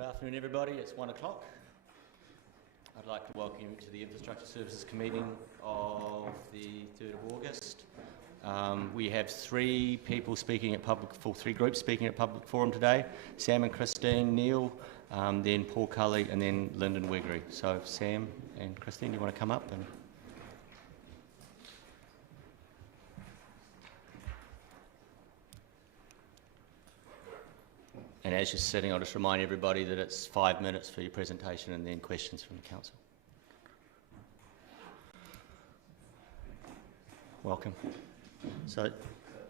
Good afternoon, everybody. It's 1 o'clock. I'd like to welcome you to the Infrastructure Services Committee of the 3rd of August. We have three groups speaking at public forum today: Sam and Christine, Neil, then Paul Cully, and then Lyndon Weggery. So, Sam and Christine, you want to come up? And as you're sitting, I'll just remind everybody that it's 5 minutes for your presentation and then questions from the council. Welcome. So,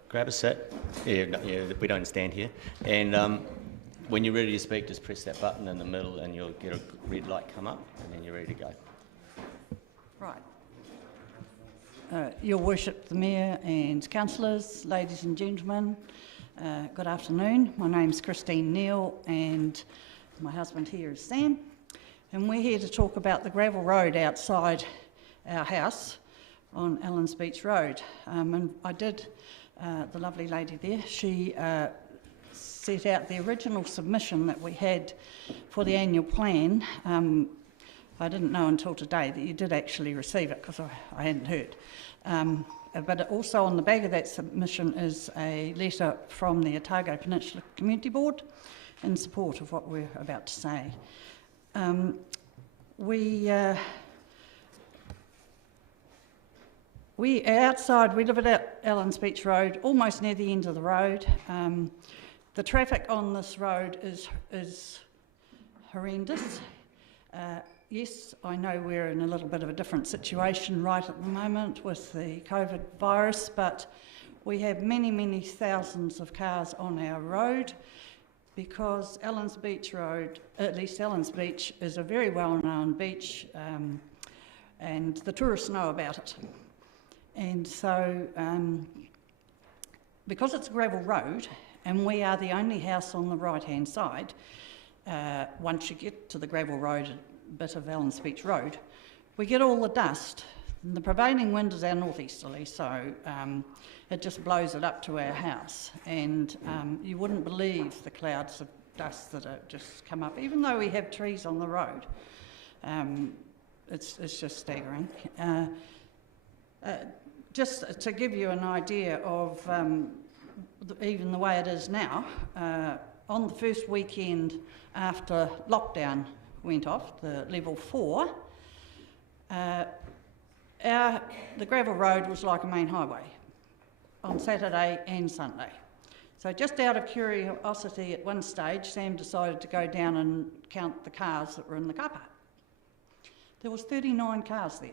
grab a seat. Yeah, we don't stand here. And when you're ready to speak, just press that button in the middle and you'll get a red light come up and then you're ready to go. Right. Your Worship, the Mayor and Councillors, ladies and gentlemen, good afternoon. My name's Christine Neal and my husband here is Sam, and we're here to talk about the gravel road outside our house on Allens Beach Road. And I did, the lovely lady there, she set out the original submission that we had for the annual plan. I didn't know until today that you did actually receive it because I hadn't heard. But also on the back of that submission is a letter from the Otago Peninsula Community Board in support of what we're about to say. We live at Allens Beach Road, almost near the end of the road. The traffic on this road is horrendous. Yes, I know we're in a little bit of a different situation right at the moment with the COVID virus, but we have many, many thousands of cars on our road because Allens Beach Road, at least Allens Beach, is a very well-known beach and the tourists know about it. And so, because it's a gravel road and we are the only house on the right-hand side, once you get to the gravel road, bit of Allens Beach Road, we get all the dust. And the prevailing wind is our northeasterly, so it just blows it up to our house. And you wouldn't believe the clouds of dust that have just come up, even though we have trees on the road. It's just staggering. Just to give you an idea of even the way it is now, on the first weekend after lockdown went off, the level 4, the gravel road was like a main highway on Saturday and Sunday. So just out of curiosity at one stage, Sam decided to go down and count the cars that were in the car park. There was 39 cars there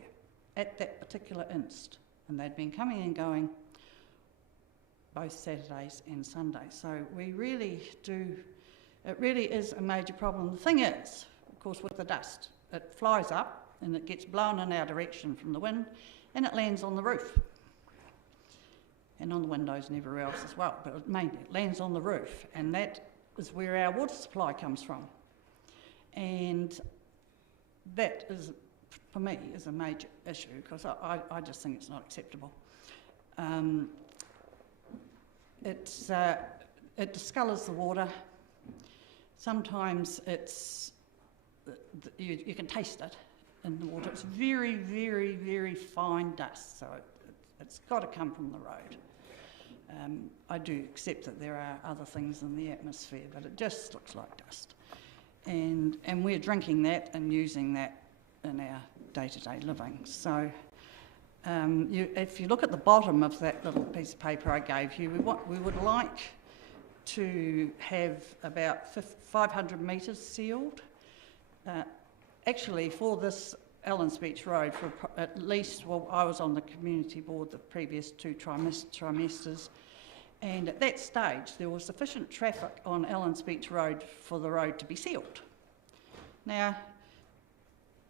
at that particular inst, and they'd been coming and going both Saturdays and Sundays. So we really do, it really is a major problem. The thing is, of course, with the dust, it flies up and it gets blown in our direction from the wind and it lands on the roof and on the windows and everywhere else as well, but mainly it lands on the roof, and that is where our water supply comes from. And that is, for me, is a major issue because I just think it's not acceptable. It discolours the water. Sometimes you can taste it in the water. It's very, very, very fine dust, so it's got to come from the road. I do accept that there are other things in the atmosphere, but it just looks like dust. And we're drinking that and using that in our day-to-day living. So if you look at the bottom of that little piece of paper I gave you, we would like to have about 500 metres sealed. Actually, for this Allens Beach Road, for at least, well, I was on the community board the previous 2 trimesters, and at that stage there was sufficient traffic on Allens Beach Road for the road to be sealed. Now,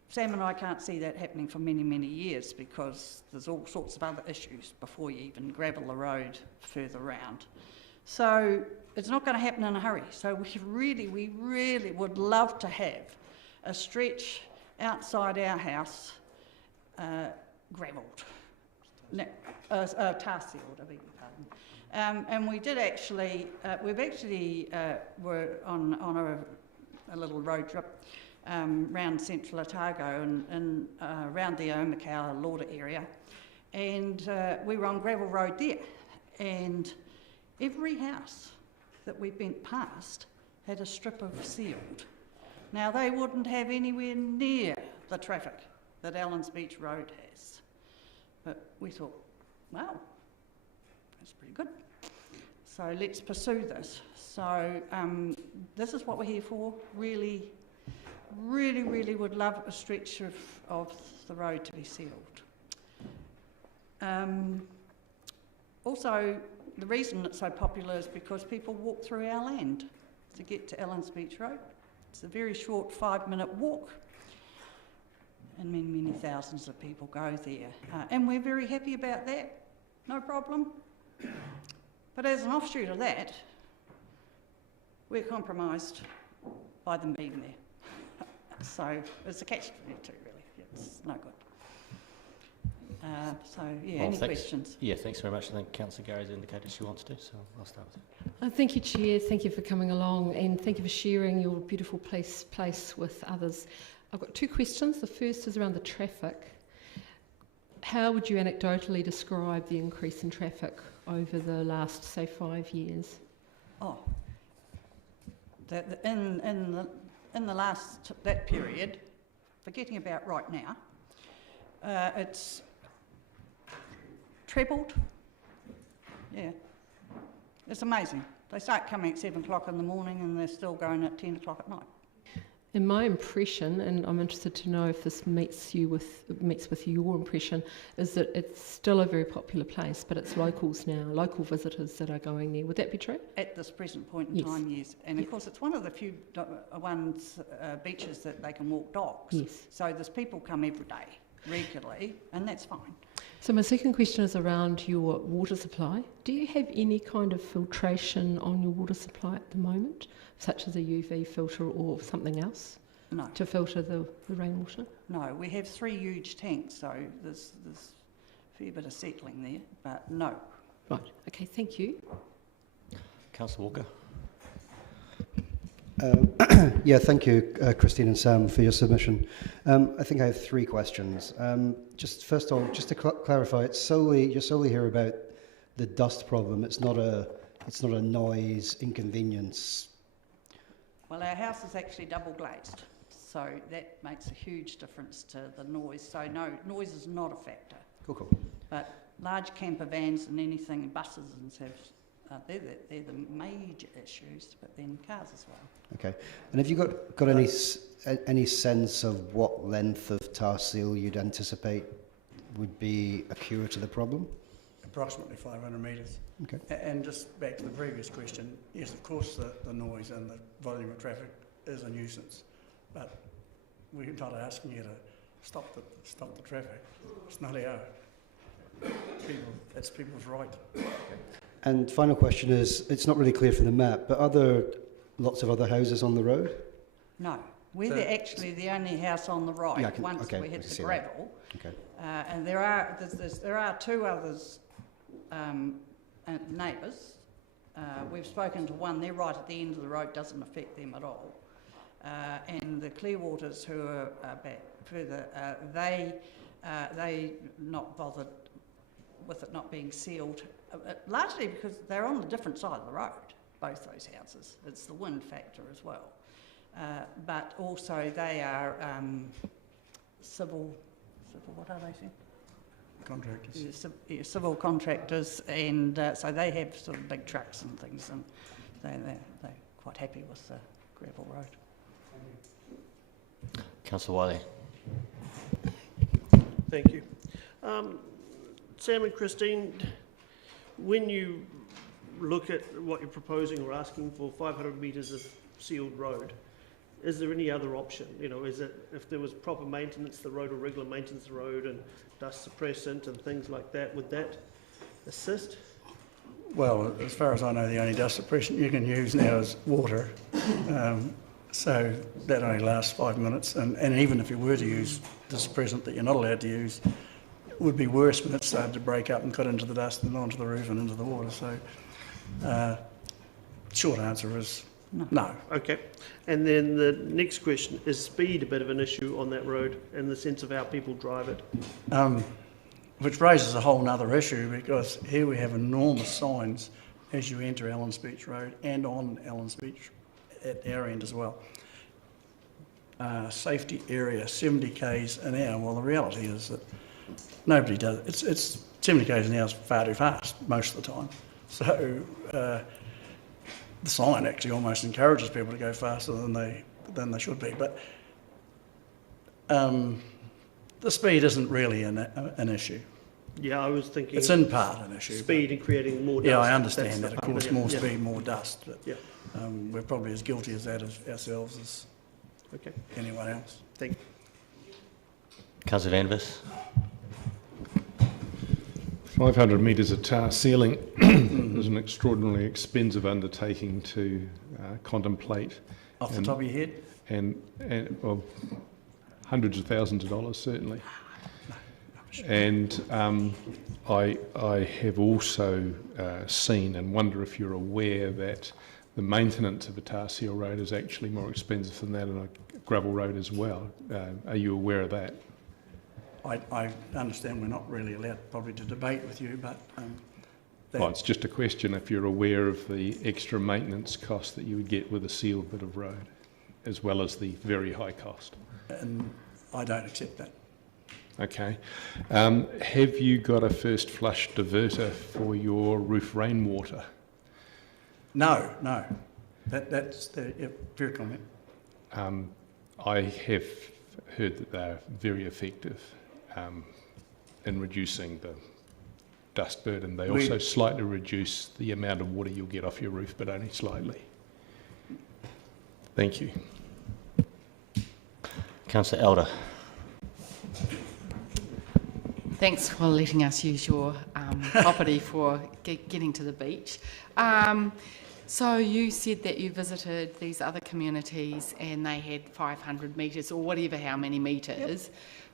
Sam and I can't see that happening for many, many years because there's all sorts of other issues before you even gravel the road further round. So it's not going to happen in a hurry. So we really would love to have a stretch outside our house gravelled, tar sealed, I beg your pardon. And we did actually, were on a a little road trip round central Otago and around the Omakawa Lauder area, and we were on gravel road there, and every house that we went past had a strip of sealed. Now they wouldn't have anywhere near the traffic that Allens Beach Road has, but we thought, wow, that's pretty good. So let's pursue this. So this is what we're here for. Really would love a stretch of the road to be sealed. Also, the reason it's so popular is because people walk through our land to get to Allens Beach Road. It's a very short 5-minute walk, and many thousands of people go there. And we're very happy about that, no problem. But as an offshoot of that, we're compromised by them being there. So it's a catch-22 really, it's no good. So yeah, any questions? Yeah, thanks very much. I think Councillor Gary's indicated she wants to, so I'll start with her. Thank you, Chair. Thank you for coming along, and thank you for sharing your beautiful place with others. I've got 2 questions. The first is around the traffic. How would you anecdotally describe the increase in traffic over the last, say, 5 years? Oh, in the last, that period, forgetting about right now, it's trebled. Yeah, it's amazing. They start coming at 7 o'clock in the morning and they're still going at 10 o'clock at night. And my impression, and I'm interested to know if this meets with your impression, is that it's still a very popular place, but it's locals now, local visitors that are going there. Would that be true? At this present point in time, yes. And of course, it's one of the few beaches that they can walk dogs. Yes. So there's people come every day, regularly, and that's fine. So my second question is around your water supply. Do you have any kind of filtration on your water supply at the moment, such as a UV filter or something else? No. To filter the rainwater? No, we have 3 huge tanks, so there's a fair bit of settling there, but no. Right, okay, thank you. Councillor Walker. Yeah, thank you, Christine and Sam, for your submission. I think I have 3 questions. Just first of all, just to clarify, you're solely here about the dust problem. It's not a noise inconvenience. Well, our house is actually double glazed, so that makes a huge difference to the noise. So no, noise is not a factor. Cool. But large camper vans and anything, buses and stuff, they're the major issues, but then cars as well. Okay. And have you got any sense of what length of tar seal you'd anticipate would be a cure to the problem? Approximately 500 metres. Okay. And just back to the previous question, yes, of course the noise and the volume of traffic is a nuisance, but we're not asking you to stop the traffic. It's not our it's people's right. And final question is, it's not really clear from the map, but are there lots of other houses on the road? No, we're actually the only house on the right we hit the gravel. Okay. And there are 2 others, neighbours. We've spoken to one, they're right at the end of the road, doesn't affect them at all. And the Clearwaters, who are back further, they not bothered with it not being sealed, largely because they're on the different side of the road, both those houses. It's the wind factor as well. But also they are civil, what are they saying? Contractors. Civil contractors, and so they have sort of big trucks and things, and they're quite happy with the gravel road. Councillor Wiley. Thank you. Sam and Christine, when you look at what you're proposing or asking for 500 metres of sealed road, is there any other option? You know, is it, if there was proper maintenance, the road or regular maintenance of the road and dust suppressant and things like that, would that assist? Well, as far as I know, the only dust suppressant you can use now is water. So that only lasts 5 minutes, and even if you were to use the suppressant that you're not allowed to use, it would be worse when it started to break up and cut into the dust and onto the roof and into the water. So short answer is No. Okay. And then the next question, is speed a bit of an issue on that road in the sense of how people drive it? Which raises a whole other issue, because here we have enormous signs as you enter Allens Beach Road and on Allens Beach at our end as well. Safety area, 70 k's an hour. Well, the reality is that nobody does. It's 70 k's an hour is far too fast most of the time. So the sign actually almost encourages people to go faster than they should be. But the speed isn't really an issue. Yeah, I was thinking It's in part an issue. speed and creating more dust. Yeah, I That's understand the that. Of part, course, yeah. more Yeah. speed, more dust. But, Yeah. we're probably as guilty as that as ourselves as Okay. anyone else. Thank you. Councillor Van Vis. 500 metres of tar sealing is an extraordinarily expensive undertaking to contemplate. Off the top of your head? And well, hundreds of thousands of dollars, certainly. And I have also seen and wonder if you're aware that the maintenance of a tar seal road is actually more expensive than that on a gravel road as well. Are you aware of that? I understand we're not really allowed probably to debate with you, but Well, it's just a question if you're aware of the extra maintenance cost that you would get with a sealed bit of road, as well as the very high cost. and I don't accept that. Okay. Have you got a first flush diverter for your roof rainwater? No. That's the fair comment. I have heard that they're very effective in reducing the dust burden. They also slightly reduce the amount of water you'll get off your roof, but only slightly. Thank you. Councillor Elder. Thanks for letting us use your property for getting to the beach. So you said that you visited these other communities and they had 500 metres or whatever, how many metres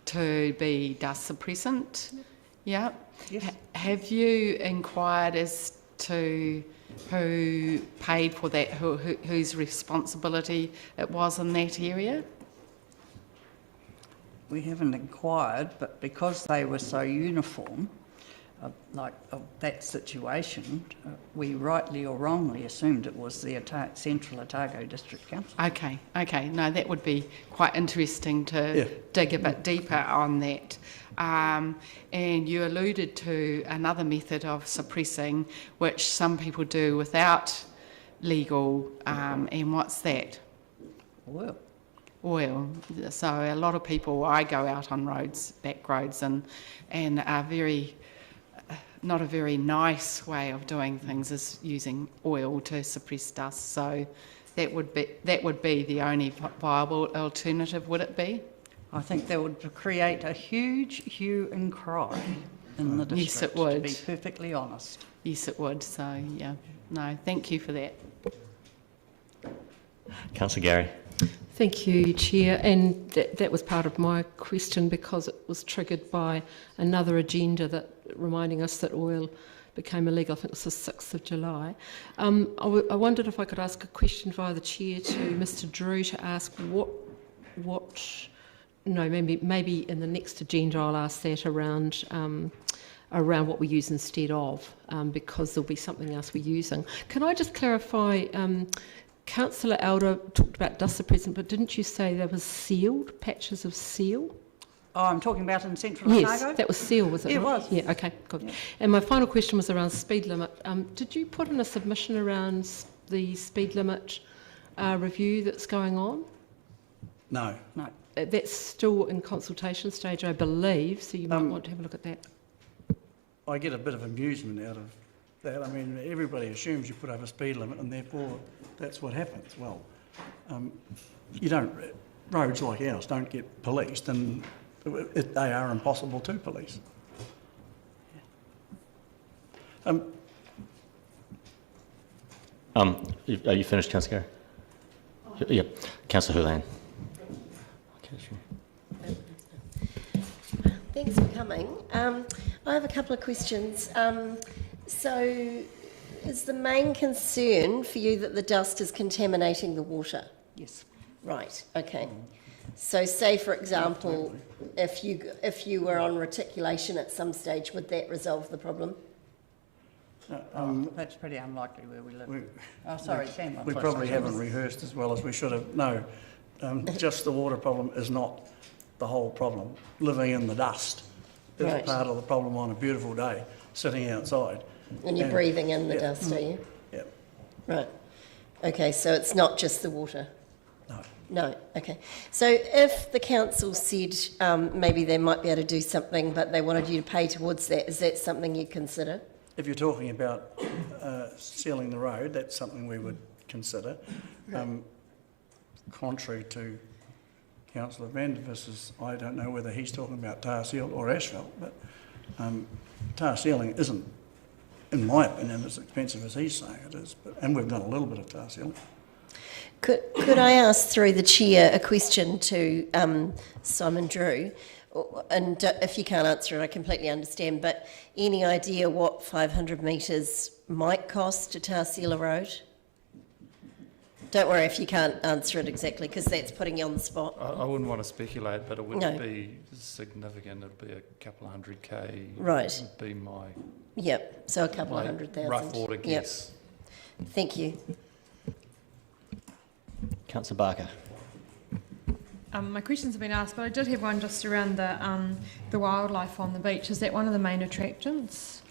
to be dust suppressant. Yeah. Yes. Have you inquired as to who paid for that, whose responsibility it was in that area? We haven't inquired, but because they were so uniform, of that situation, we rightly or wrongly assumed it was the Central Otago District Council. Okay. No, that would be quite interesting to dig a bit deeper on that. And you alluded to another method of suppressing, which some people do without legal, and what's that? Oil. So a lot of people, I go out on roads, back roads, and are very, not a very nice way of doing things is using oil to suppress dust. So that would be the only viable alternative, would it be? I think that would create a huge hue and cry in the district. Yes, it would. To be perfectly honest. Yes, it would. So yeah, no, thank you for that. Councillor Gary. Thank you, Chair. And that was part of my question because it was triggered by another agenda that reminding us that oil became illegal. I think it was the 6th of July. I wondered if I could ask a question via the Chair to Mr. Drew to ask maybe in the next agenda I'll ask that around what we use instead of, because there'll be something else we're using. Can I just clarify? Councillor Elder talked about dust suppressant, but didn't you say there was sealed, patches of seal? Oh, I'm talking about in Central Yes, Otago? that was seal, was it? It not? was. Yeah, okay, good. Yeah. And my final question was around speed limit. Did you put in a submission around the speed limit review that's going on? No. That's still in consultation stage, I believe, so you might want to have a look at that. I get a bit of amusement out of that. I mean, everybody assumes you put up a speed limit and therefore that's what happens. Well, roads like ours don't get policed, and they are impossible to police. Are you finished, Councillor Gary? Yep. Councillor Hurlan. Okay, sure. Thanks for coming. I have a couple of questions. So is the main concern for you that the dust is contaminating the water? Yes. Right, okay. So say, for example, if you were on reticulation at some stage, would that resolve the problem? That's pretty unlikely where we live. We- Sorry, Sam. We probably haven't rehearsed as well as we should have. No, just the water problem is not the whole problem. Living in the dust is Right. part of the problem on a beautiful day, sitting outside. And you're breathing in the dust, are you? Yeah, Right. Okay, so it's not just the water? no. No, okay. So if the council said maybe they might be able to do something, but they wanted you to pay towards that, is that something you'd consider? If you're talking about sealing the road, that's something we would consider. Contrary to Councillor Vandervis's, I don't know whether he's talking about tar seal or asphalt, but tar sealing isn't, in my opinion, as expensive as he's saying it is. And we've done a little bit of tar sealing. Could I ask through the chair a question to Simon Drew? And if you can't answer it, I completely understand, but any idea what 500 metres might cost to tar seal a road? Don't worry if you can't answer it exactly, because that's putting you on the spot. I wouldn't want to speculate, but it would No. be significant. It'd be a couple of hundred K. Right. Would be my Yep, so a couple of my 100,000. rough order Yep. guess. Thank you. Councillor Barker. My questions have been asked, but I did have one just around the wildlife on the beach. Is that one of the main attractions?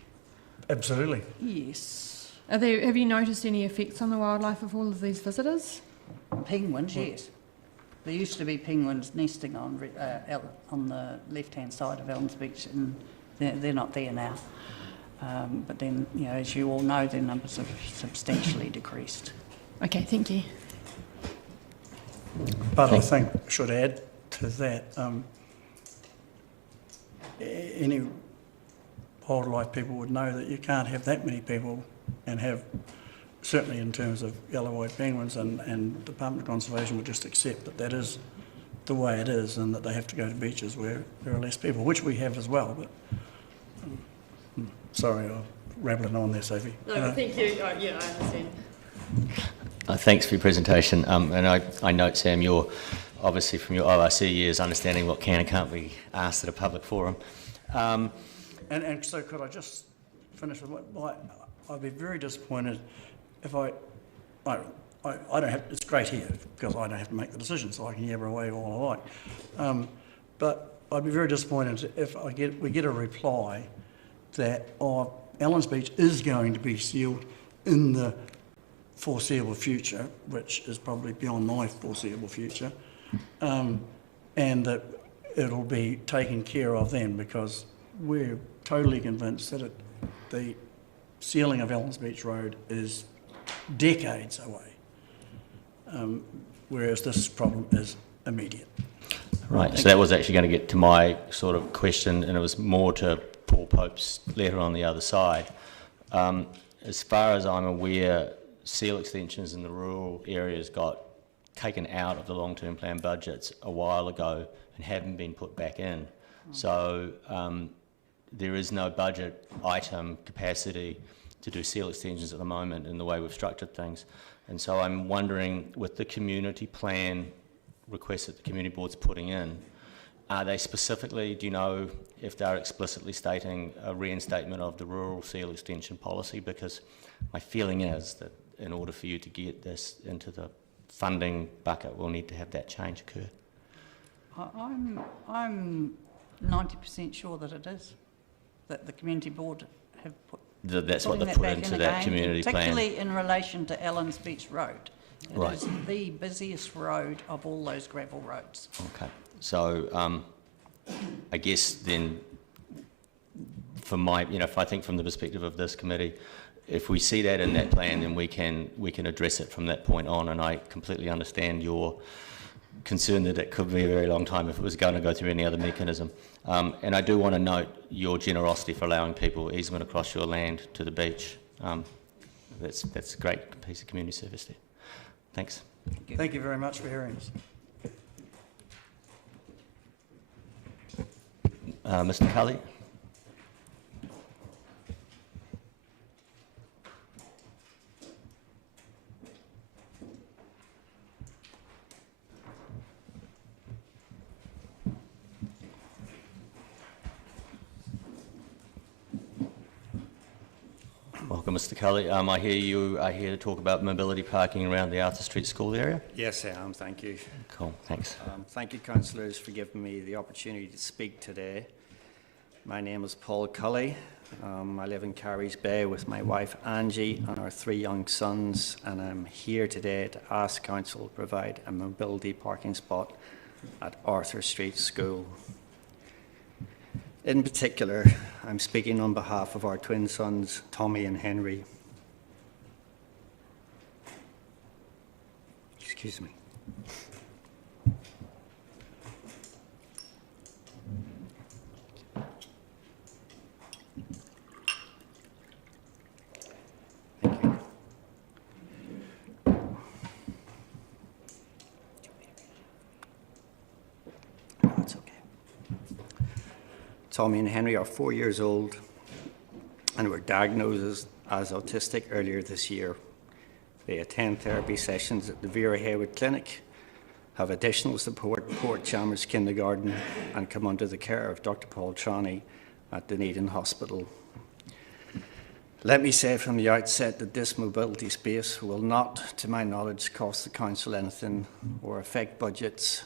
Absolutely. Yes. Have you noticed any effects on the wildlife of all of these visitors? Penguins, yes. There used to be penguins nesting on the left-hand side of Elms Beach, and they're not there now. But then, you know, as you all know, their numbers have substantially decreased. Okay, thank you. But I think I should add to that, any wildlife people would know that you can't have that many people and have, certainly in terms of yellow-eyed penguins, and Department of Conservation would just accept that that is the way it is and that they have to go to beaches where there are less people, which we have as well. But sorry, I'm rambling on there, Sophie. No, thank you. Yeah, I understand. Thanks for your presentation. And I note, Sam, you're obviously from your ORC years understanding what can and can't be asked at a public forum. And so could I just finish with what I'd be very disappointed if I don't have, it's great here because I don't have to make the decision, so I can yabber away all I like. But I'd be very disappointed if we get a reply that Allens Beach is going to be sealed in the foreseeable future, which is probably beyond my foreseeable future, and that it'll be taken care of then, because we're totally convinced that the sealing of Allens Beach Road is decades away, whereas this problem is immediate. Right, so that was actually going to get to my sort of question, and it was more to Paul Pope's letter on the other side. As far as I'm aware, seal extensions in the rural areas got taken out of the long-term plan budgets a while ago and haven't been put back in. So there is no budget item capacity to do seal extensions at the moment in the way we've structured things. And so I'm wondering, with the community plan requests that the community board's putting in, are they specifically, do you know if they're explicitly stating a reinstatement of the rural seal extension policy? Because my feeling is that in order for you to get this into the funding bucket, we'll need to have that change occur. I'm 90% sure that it is, that the community board have put. That's what putting they've that put back into in that again, community plan. particularly in relation to Allens Beach Road. It Right. is the busiest road of all those gravel roads. Okay, so I guess then, for my, if I think from the perspective of this committee, if we see that in that plan, then we can address it from that point on. And I completely understand your concern that it could be a very long time if it was going to go through any other mechanism. And I do want to note your generosity for allowing people easement across your land to the beach. That's a great piece of community service there. Thanks. Thank you very much for hearing us. Mr. Cully. Welcome, Mr. Cully. I hear you are here to talk about mobility parking around the Arthur Street School area. Yes, I am. Thank you. Cool, thanks. Thank you, councillors, for giving me the opportunity to speak today. My name is Paul Cully. I live in Carries Bay with my wife Angie and our 3 young sons, and I'm here today to ask council to provide a mobility parking spot at Arthur Street School. In particular, I'm speaking on behalf of our twin sons, Tommy and Henry. Excuse me. Thank you. No, it's okay. Tommy and Henry are 4 years old and were diagnosed as autistic earlier this year. They attend therapy sessions at the Vera Haywood Clinic, have additional support at Port Chalmers Kindergarten, and come under the care of Dr. Paul Trani at Dunedin Hospital. Let me say from the outset that this mobility space will not, to my knowledge, cost the council anything or affect budgets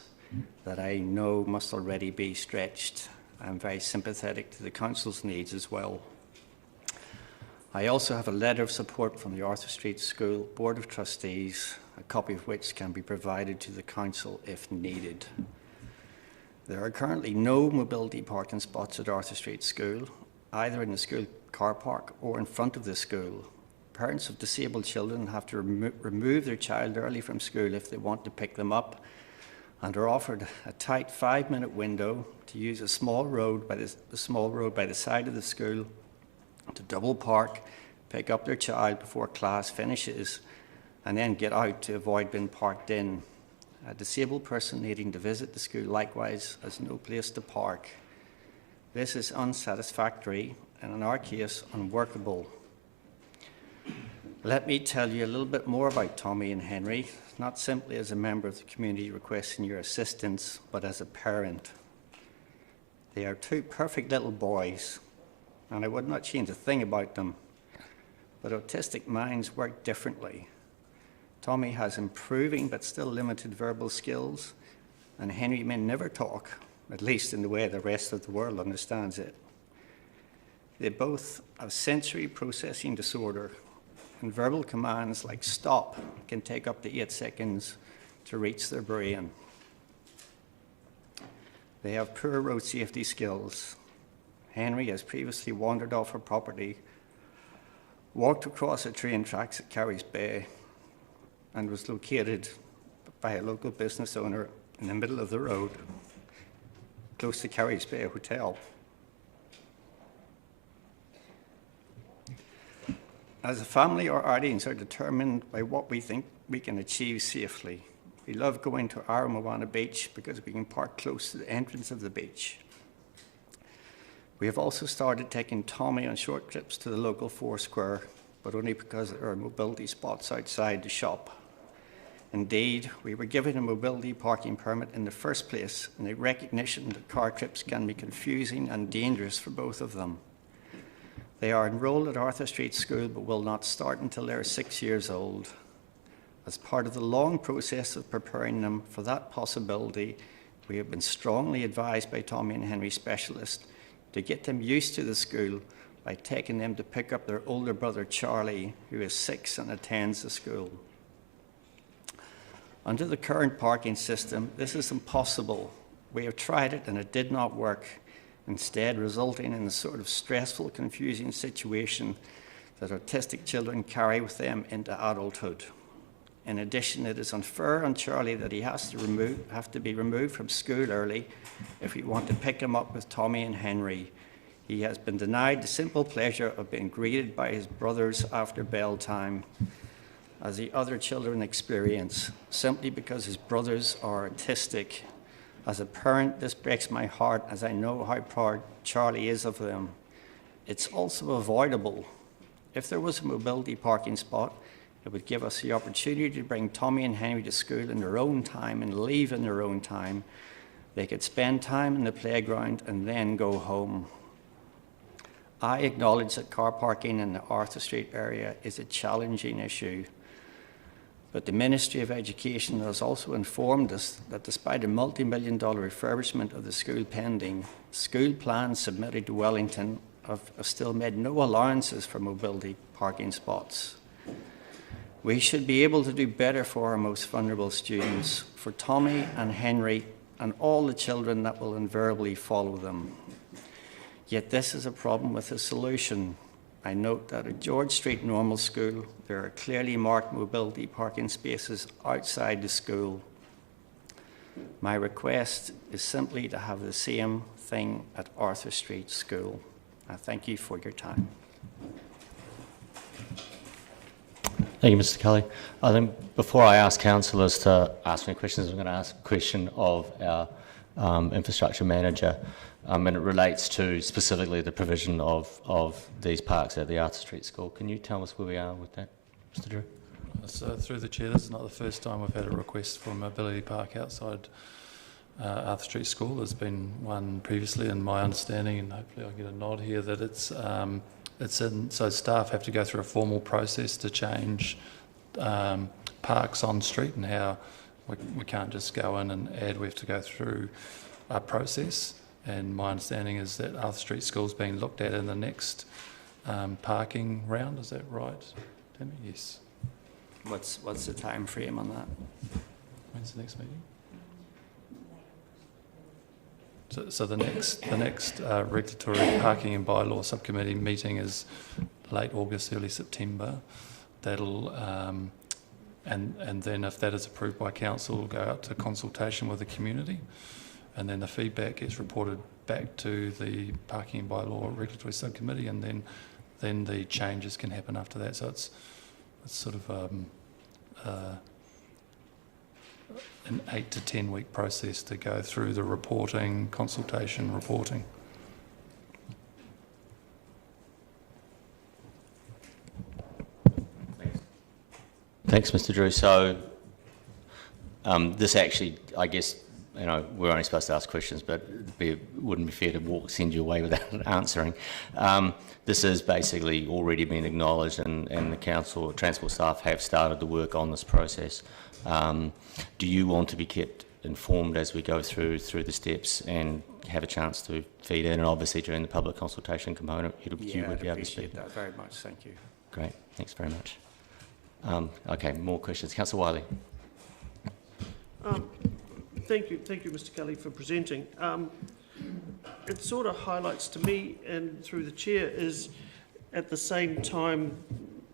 that I know must already be stretched. I'm very sympathetic to the council's needs as well. I also have a letter of support from the Arthur Street School Board of Trustees, a copy of which can be provided to the council if needed. There are currently no mobility parking spots at Arthur Street School, either in the school car park or in front of the school. Parents of disabled children have to remove their child early from school if they want to pick them up, and are offered a tight 5-minute window to use a small road by the side of the school to double park, pick up their child before class finishes, and then get out to avoid being parked in. A disabled person needing to visit the school likewise has no place to park. This is unsatisfactory and in our case unworkable. Let me tell you a little bit more about Tommy and Henry, not simply as a member of the community requesting your assistance, but as a parent. They are 2 perfect little boys, and I would not change a thing about them, but autistic minds work differently. Tommy has improving but still limited verbal skills, and Henry may never talk, at least in the way the rest of the world understands it. They both have sensory processing disorder, and verbal commands like stop can take up to 8 seconds to reach their brain. They have poor road safety skills. Henry has previously wandered off her property, walked across the train tracks at Carries Bay, and was located by a local business owner in the middle of the road, close to Carries Bay Hotel. As a family, our outings are determined by what we think we can achieve safely. We love going to our Moana Beach because we can park close to the entrance of the beach. We have also started taking Tommy on short trips to the local Foursquare, but only because there are mobility spots outside the shop. Indeed, we were given a mobility parking permit in the first place in the recognition that car trips can be confusing and dangerous for both of them. They are enrolled at Arthur Street School but will not start until they are 6 years old. As part of the long process of preparing them for that possibility, we have been strongly advised by Tommy and Henry specialists to get them used to the school by taking them to pick up their older brother Charlie, who is 6 and attends the school. Under the current parking system, this is impossible. We have tried it and it did not work, instead resulting in the sort of stressful, confusing situation that autistic children carry with them into adulthood. In addition, it is unfair on Charlie that he have to be removed from school early if we want to pick him up with Tommy and Henry. He has been denied the simple pleasure of being greeted by his brothers after bell time, as the other children experience, simply because his brothers are autistic. As a parent, this breaks my heart as I know how proud Charlie is of them. It's also avoidable. If there was a mobility parking spot, it would give us the opportunity to bring Tommy and Henry to school in their own time and leave in their own time. They could spend time in the playground and then go home. I acknowledge that car parking in the Arthur Street area is a challenging issue, but the Ministry of Education has also informed us that despite a multi-million-dollar refurbishment of the school pending, school plans submitted to Wellington have still made no allowances for mobility parking spots. We should be able to do better for our most vulnerable students, for Tommy and Henry and all the children that will invariably follow them. Yet this is a problem with a solution. I note that at George Street Normal School, there are clearly marked mobility parking spaces outside the school. My request is simply to have the same thing at Arthur Street School. I thank you for your time. Thank you, Mr. Kelly. I think before I ask councillors to ask me questions, I'm going to ask a question of our infrastructure manager, and it relates to specifically the provision of these parks at the Arthur Street School. Can you tell us where we are with that, Mr. Drew? So through the chair, this is not the first time we've had a request for a mobility park outside Arthur Street School. There's been one previously, and my understanding, and hopefully I'll get a nod here, that it's in, so staff have to go through a formal process to change parks on street, and how we can't just go in and add, we have to go through a process. And my understanding is that Arthur Street School's being looked at in the next parking round. Is that right, Tammy? Yes. What's the time frame on that? When's the next meeting? So the next regulatory parking and bylaw subcommittee meeting is late August, early September. That'll and then if that is approved by council, it'll go out to consultation with the community, and then the feedback gets reported back to the parking and bylaw regulatory subcommittee, and then the changes can happen after that. So it's sort of an 8 to 10 week process to go through the reporting, consultation, reporting. Thanks, Mr. Drew. So this actually, I guess, we're only supposed to ask questions, but it wouldn't be fair to send you away without answering. This has basically already been acknowledged, and the council transport staff have started the work on this process. Do you want to be kept informed as we go through the steps and have a chance to feed in? And obviously during the public consultation component, you would be able to speak. Appreciate that very much. Thank you. Great. Thanks very much. Okay, more questions. Councillor Wiley. Thank you, Mr. Kelly, for presenting. It sort of highlights to me, and through the chair, is at the same time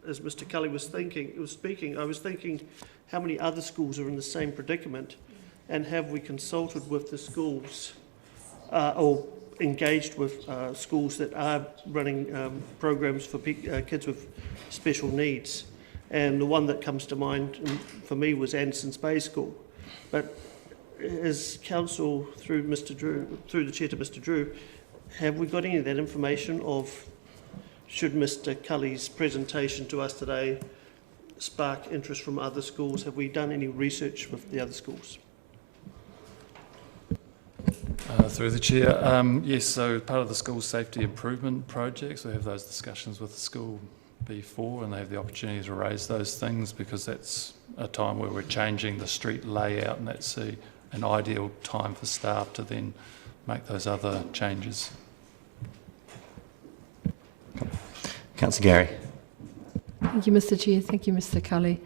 as Mr. Kelly was speaking, I was thinking how many other schools are in the same predicament, and have we consulted with the schools or engaged with schools that are running programs for kids with special needs? And the one that comes to mind for me was Anderson's Bay School. But as council, through the chair to Mr. Drew, have we got any of that information of, should Mr. Cully's presentation to us today spark interest from other schools? Have we done any research with the other schools? Through the chair, yes, so part of the school safety improvement projects, we have those discussions with the school before, and they have the opportunity to raise those things, because that's a time where we're changing the street layout, and that's an ideal time for staff to then make those other changes. Councillor Gary. Thank you, Mr. Chair. Thank you, Mr. Cully.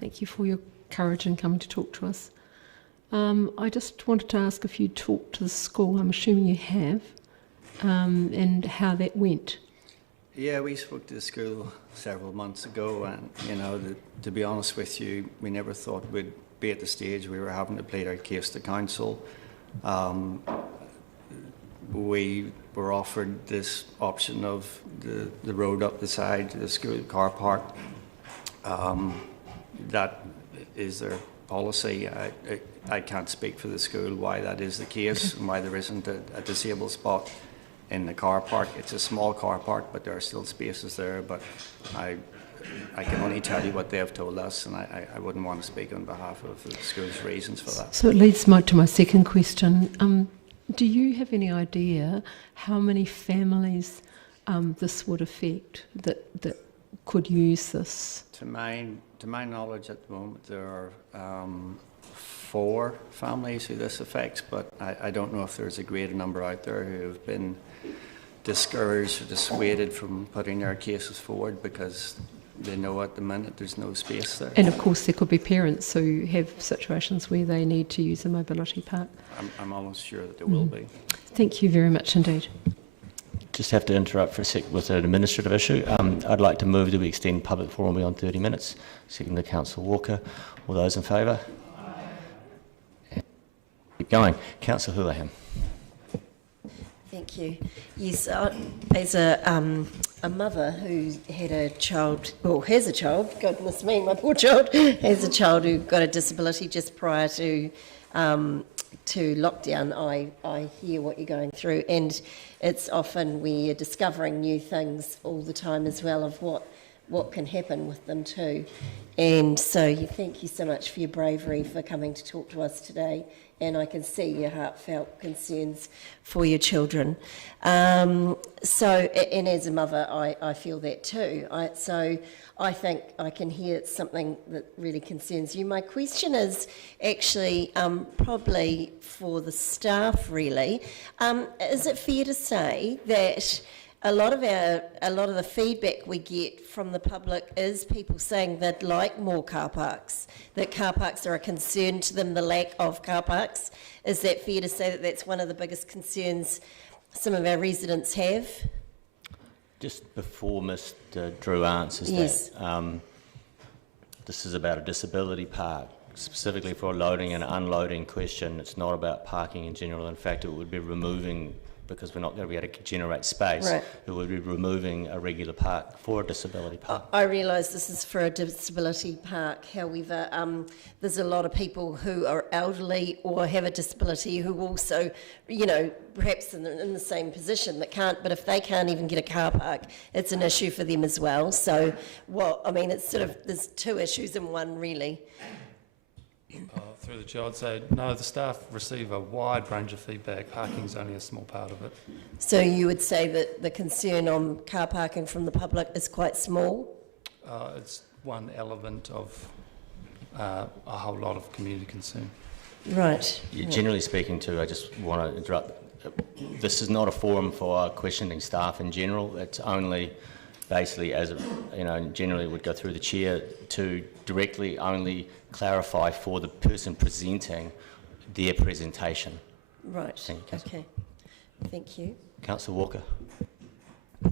Thank you for your courage in coming to talk to us. I just wanted to ask if you talked to the school. I'm assuming you have, and how that went. Yeah, we spoke to the school several months ago, and to be honest with you, we never thought we'd be at the stage we were having to plead our case to council. We were offered this option of the road up the side to the school car park. That is their policy. I can't speak for the school why that is the case and why there isn't a disabled spot in the car park. It's a small car park, but there are still spaces there. But I can only tell you what they have told us, and I wouldn't want to speak on behalf of the school's reasons for that. So it leads to my second question. Do you have any idea how many families this would affect that could use this? To my knowledge at the moment, there are 4 families who this affects, but I don't know if there's a greater number out there who have been discouraged or dissuaded from putting their cases forward because they know at the minute there's no space there. And of course there could be parents who have situations where they need to use a mobility park. I'm almost sure that there will be. Thank you very much indeed. Just have to interrupt for a sec with an administrative issue. I'd like to move that we extend public forum beyond 30 minutes. Second to Councillor Walker. All those in favour? Keep going. Councillor Houlihan. Thank you. Yes, as a mother who had a child, well, has a child, goodness me, my poor child, has a child who got a disability just prior to lockdown, I hear what you're going through, and it's often we're discovering new things all the time as well of what can happen with them too. And so thank you so much for your bravery for coming to talk to us today, and I can see your heartfelt concerns for your children. And as a mother, I feel that too. So I think I can hear it's something that really concerns you. My question is actually probably for the staff really. Is it fair to say that a lot of the feedback we get from the public is people saying they'd like more car parks, that car parks are a concern to them, the lack of car parks? Is that fair to say that that's one of the biggest concerns some of our residents have? Just before Mr. Drew answers Yes. that, this is about a disability park, specifically for a loading and unloading question. It's not about parking in general. In fact, it would be removing, because we're not going to be able to generate space, Right. it would be removing a regular park for a disability park. I realise this is for a disability park, however, there's a lot of people who are elderly or have a disability who also, perhaps in the same position that can't, but if they can't even get a car park, it's an issue for them as well. So, it's sort of, there's 2 issues in one really. Through the chair, I'd say no, the staff receive a wide range of feedback. Parking's only a small part of it. So you would say that the concern on car parking from the public is quite small? It's one element of a whole lot of community concern. Right. Yeah, generally speaking too, I just want to interrupt. This is not a forum for questioning staff in general. It's only basically, generally would go through the chair to directly only clarify for the person presenting their presentation. Right. Thank you, Councillor. Okay. Thank you. Councillor Walker.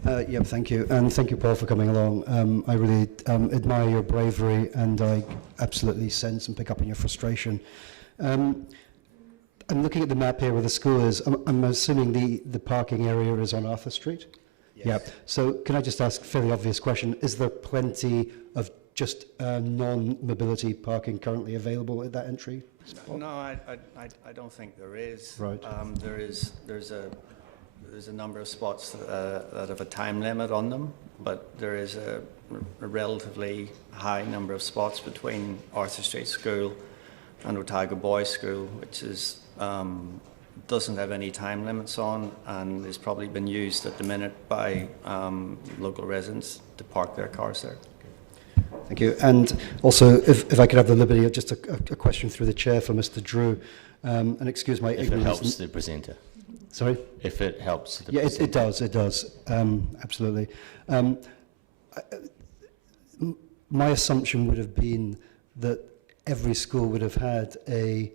Thank you. And thank you, Paul, for coming along. I really admire your bravery, and I absolutely sense and pick up on your frustration. I'm looking at the map here where the school is. I'm assuming the parking area is on Arthur Street? Yes. Yeah. So can I just ask a fairly obvious question? Is there plenty of just non-mobility parking currently available at that entry spot? No, I don't think there is. Right. There's a number of spots that have a time limit on them, but there is a relatively high number of spots between Arthur Street School and Otago Boys School, which is doesn't have any time limits on, and is probably been used at the minute by local residents to park their cars there. Thank you. And also, if I could have the liberty of just a question through the chair for Mr. Drew, and excuse my ignorance. If it helps the presenter. Sorry? If it helps the Yeah, presenter. it does, absolutely. My assumption would have been that every school would have had a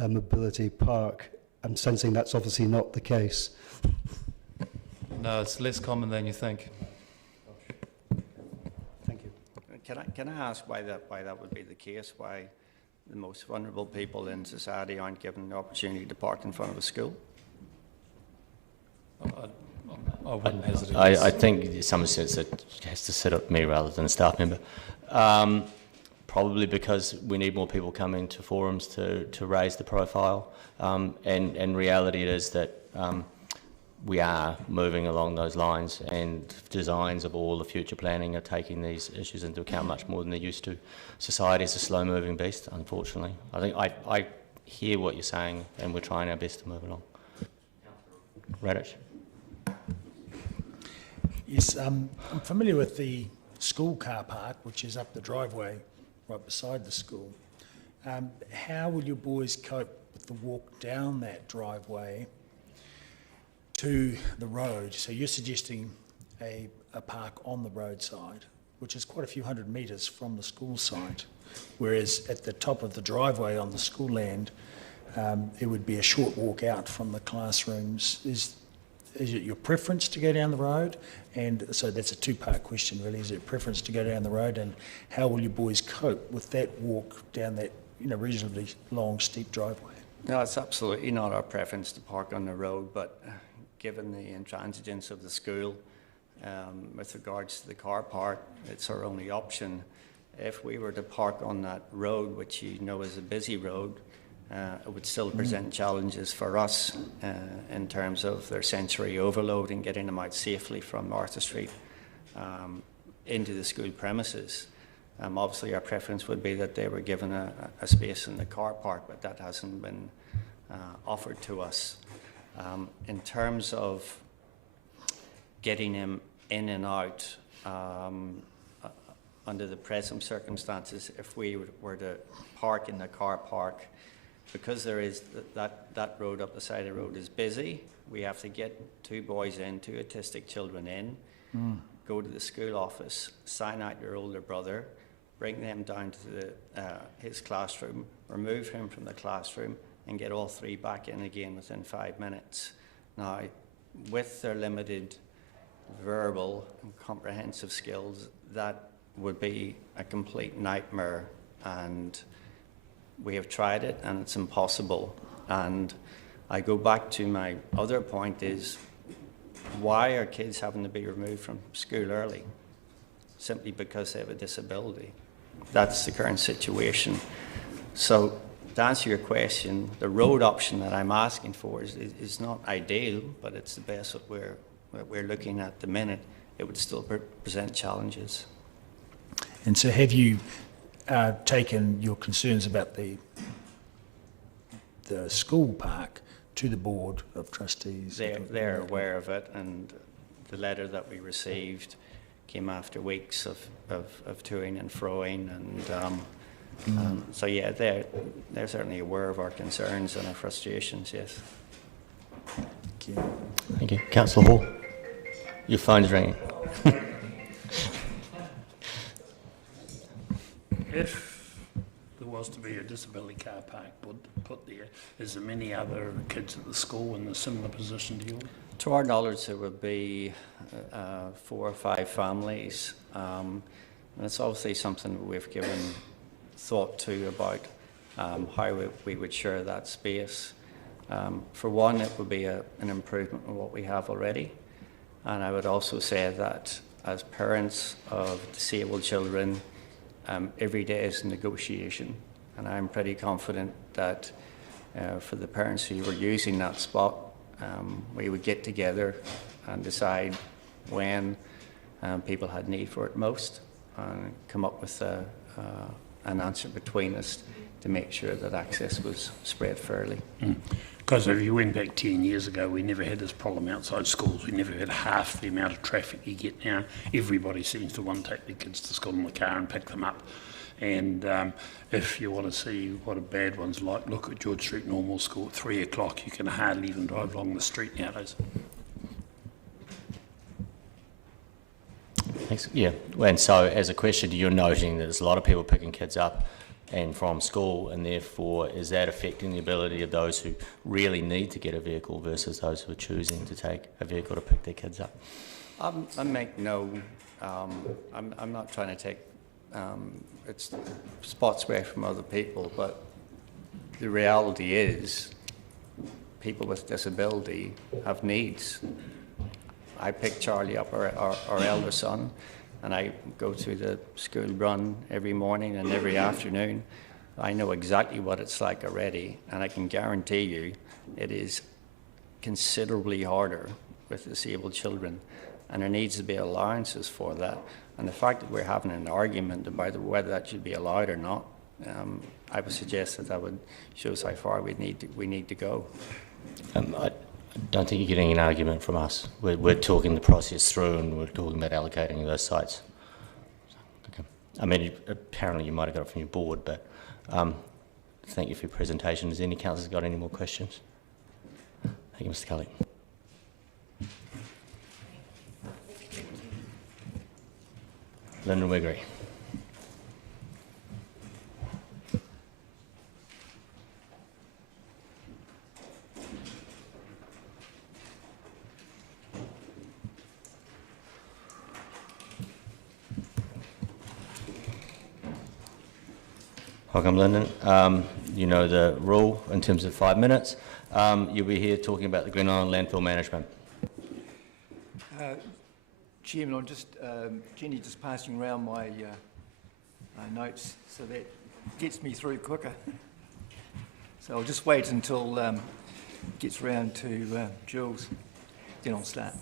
mobility park. I'm sensing that's obviously not the case. No, it's less common than you think. Thank you. Can I ask why that would be the case? Why the most vulnerable people in society aren't given the opportunity to park in front of a school? I wouldn't hesitate. I think in some sense it has to sit at me rather than a staff member. Probably because we need more people coming to forums to raise the profile. And reality is that we are moving along those lines, and designs of all the future planning are taking these issues into account much more than they used to. Society is a slow-moving beast, unfortunately. I think I hear what you're saying, and we're trying our best to move along. Radish. Yes, I'm familiar with the school car park, which is up the driveway right beside the school. How will your boys cope with the walk down that driveway to the road? So you're suggesting a park on the roadside, which is quite a few hundred metres from the school site, whereas at the top of the driveway on the school land, it would be a short walk out from the classrooms. Is it your preference to go down the road? And so that's a two-part question, really. Is it your preference to go down the road, and how will your boys cope with that walk down that reasonably long, steep driveway? No, it's absolutely not our preference to park on the road, but given the intransigence of the school with regards to the car park, it's our only option. If we were to park on that road, which is a busy road, it would still present challenges for us in terms of their sensory overload and getting them out safely from Arthur Street into the school premises. Obviously, our preference would be that they were given a space in the car park, but that hasn't been offered to us. In terms of getting them in and out under the present circumstances, if we were to park in the car park, because there is that road up the side of the road is busy, we have to get two boys in, two autistic children in, go to the school office, sign out their older brother, bring them down to his classroom, remove him from the classroom, and get all three back in again within 5 minutes. Now, with their limited verbal and comprehensive skills, that would be a complete nightmare, and we have tried it and it's impossible. And I go back to my other point is, why are kids having to be removed from school early? Simply because they have a disability. That's the current situation. So to answer your question, the road option that I'm asking for is not ideal, but it's the best that we're looking at the minute. It would still present challenges. And so have you taken your concerns about the school park to the Board of Trustees? They're aware of it, and the letter that we received came after weeks of toing and froing, and so yeah, they're certainly aware of our concerns and our frustrations, yes. Thank you. Thank you. Councillor Hall, your phone's ringing. If there was to be a disability car park put there, is there many other kids at the school in a similar position to yours? To our knowledge, there would be 4 or 5 families, and it's obviously something that we've given thought to about how we would share that space. For one, it would be an improvement on what we have already, and I would also say that as parents of disabled children, every day is a negotiation, and I'm pretty confident that for the parents who were using that spot, we would get together and decide when people had need for it most, and come up with an answer between us to make sure that access was spread fairly. Because if you went back 10 years ago, we never had this problem outside schools. We never had half the amount of traffic you get now. Everybody seems to want to take their kids to school in the car and pick them up. And if you want to see what a bad one's like, look at George Street Normal School at 3 o'clock. You can hardly even drive along the street nowadays. Thanks. Yeah, and so as a question, you're noting that there's a lot of people picking kids up and from school, and therefore is that affecting the ability of those who really need to get a vehicle versus those who are choosing to take a vehicle to pick their kids up? I'm not trying to take it's spots away from other people, but the reality is people with disability have needs. I pick Charlie up, our elder son, and I go to the school run every morning and every afternoon. I know exactly what it's like already, and I can guarantee you it is considerably harder with disabled children, and there needs to be allowances for that. And the fact that we're having an argument about whether that should be allowed or not, I would suggest that would show us how far we need to go. I don't think you're getting an argument from us. We're talking the process through, and we're talking about allocating those sites. Okay. I mean, apparently you might have got it from your board, but thank you for your presentation. Has any councillors got any more questions? Thank you, Mr. Cully. Lyndon Wiggery. Welcome, Lyndon. You know the rule in terms of 5 minutes. You'll be here talking about the Green Island landfill management. Chairman, I'm just, Jenny just passing around my notes, so that gets me through quicker. So I'll just wait until it gets round to Jules, then I'll start.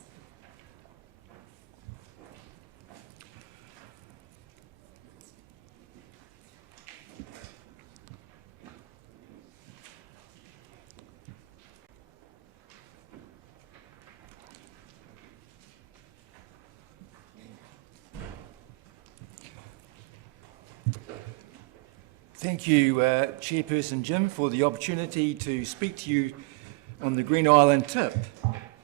Thank you, Chairperson Jim, for the opportunity to speak to you on the Green Island tip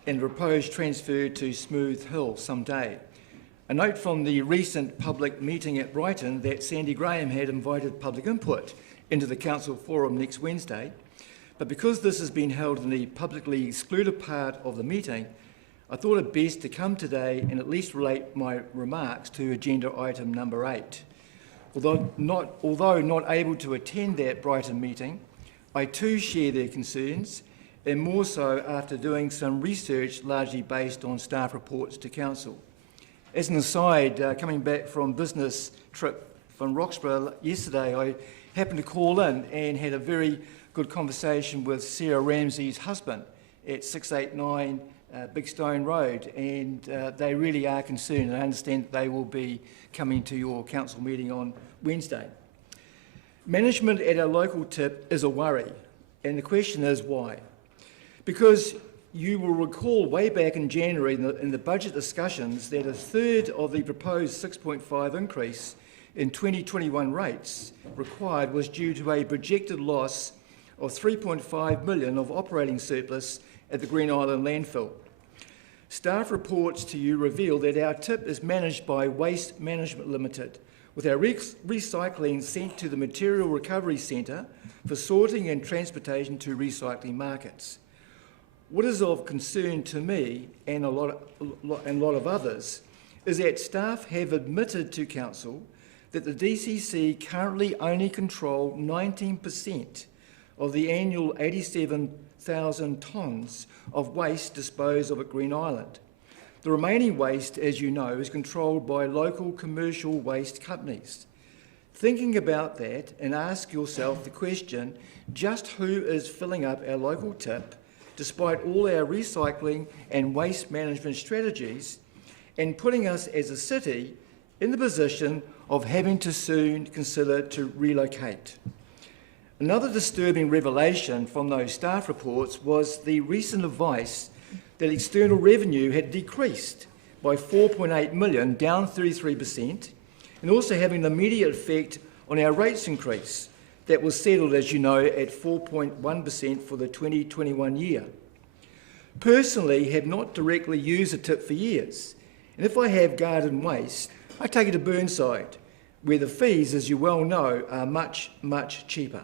and proposed transfer to Smooth Hill someday. A note from the recent public meeting at Brighton that Sandy Graham had invited public input into the council forum next Wednesday, but because this has been held in the publicly excluded part of the meeting, I thought it best to come today and at least relate my remarks to agenda item number 8. Although not able to attend that Brighton meeting, I too share their concerns, and more so after doing some research largely based on staff reports to council. As an aside, coming back from business trip from Roxburgh yesterday, I happened to call in and had a very good conversation with Sarah Ramsey's husband at 689 Big Stone Road, and they really are concerned, and I understand that they will be coming to your council meeting on Wednesday. Management at our local tip is a worry, and the question is why? Because you will recall way back in January in the budget discussions that a third of the proposed 6.5 increase in 2021 rates required was due to a projected loss of 3.5 million of operating surplus at the Green Island landfill. Staff reports to you reveal that our tip is managed by Waste Management Limited, with our recycling sent to the Material Recovery Centre for sorting and transportation to recycling markets. What is of concern to me and a lot of others is that staff have admitted to council that the DCC currently only control 19% of the annual 87,000 tonnes of waste disposed of at Green Island. The remaining waste, as you know, is controlled by local commercial waste companies. Thinking about that, and ask yourself the question, just who is filling up our local tip despite all our recycling and waste management strategies, and putting us as a city in the position of having to soon consider to relocate. Another disturbing revelation from those staff reports was the recent advice that external revenue had decreased by 4.8 million, down 33%, and also having an immediate effect on our rates increase that was settled, as you know, at 4.1% for the 2021 year. Personally, have not directly used a tip for years, and if I have garden waste, I take it to Burnside, where the fees, as you well know, are much, much cheaper.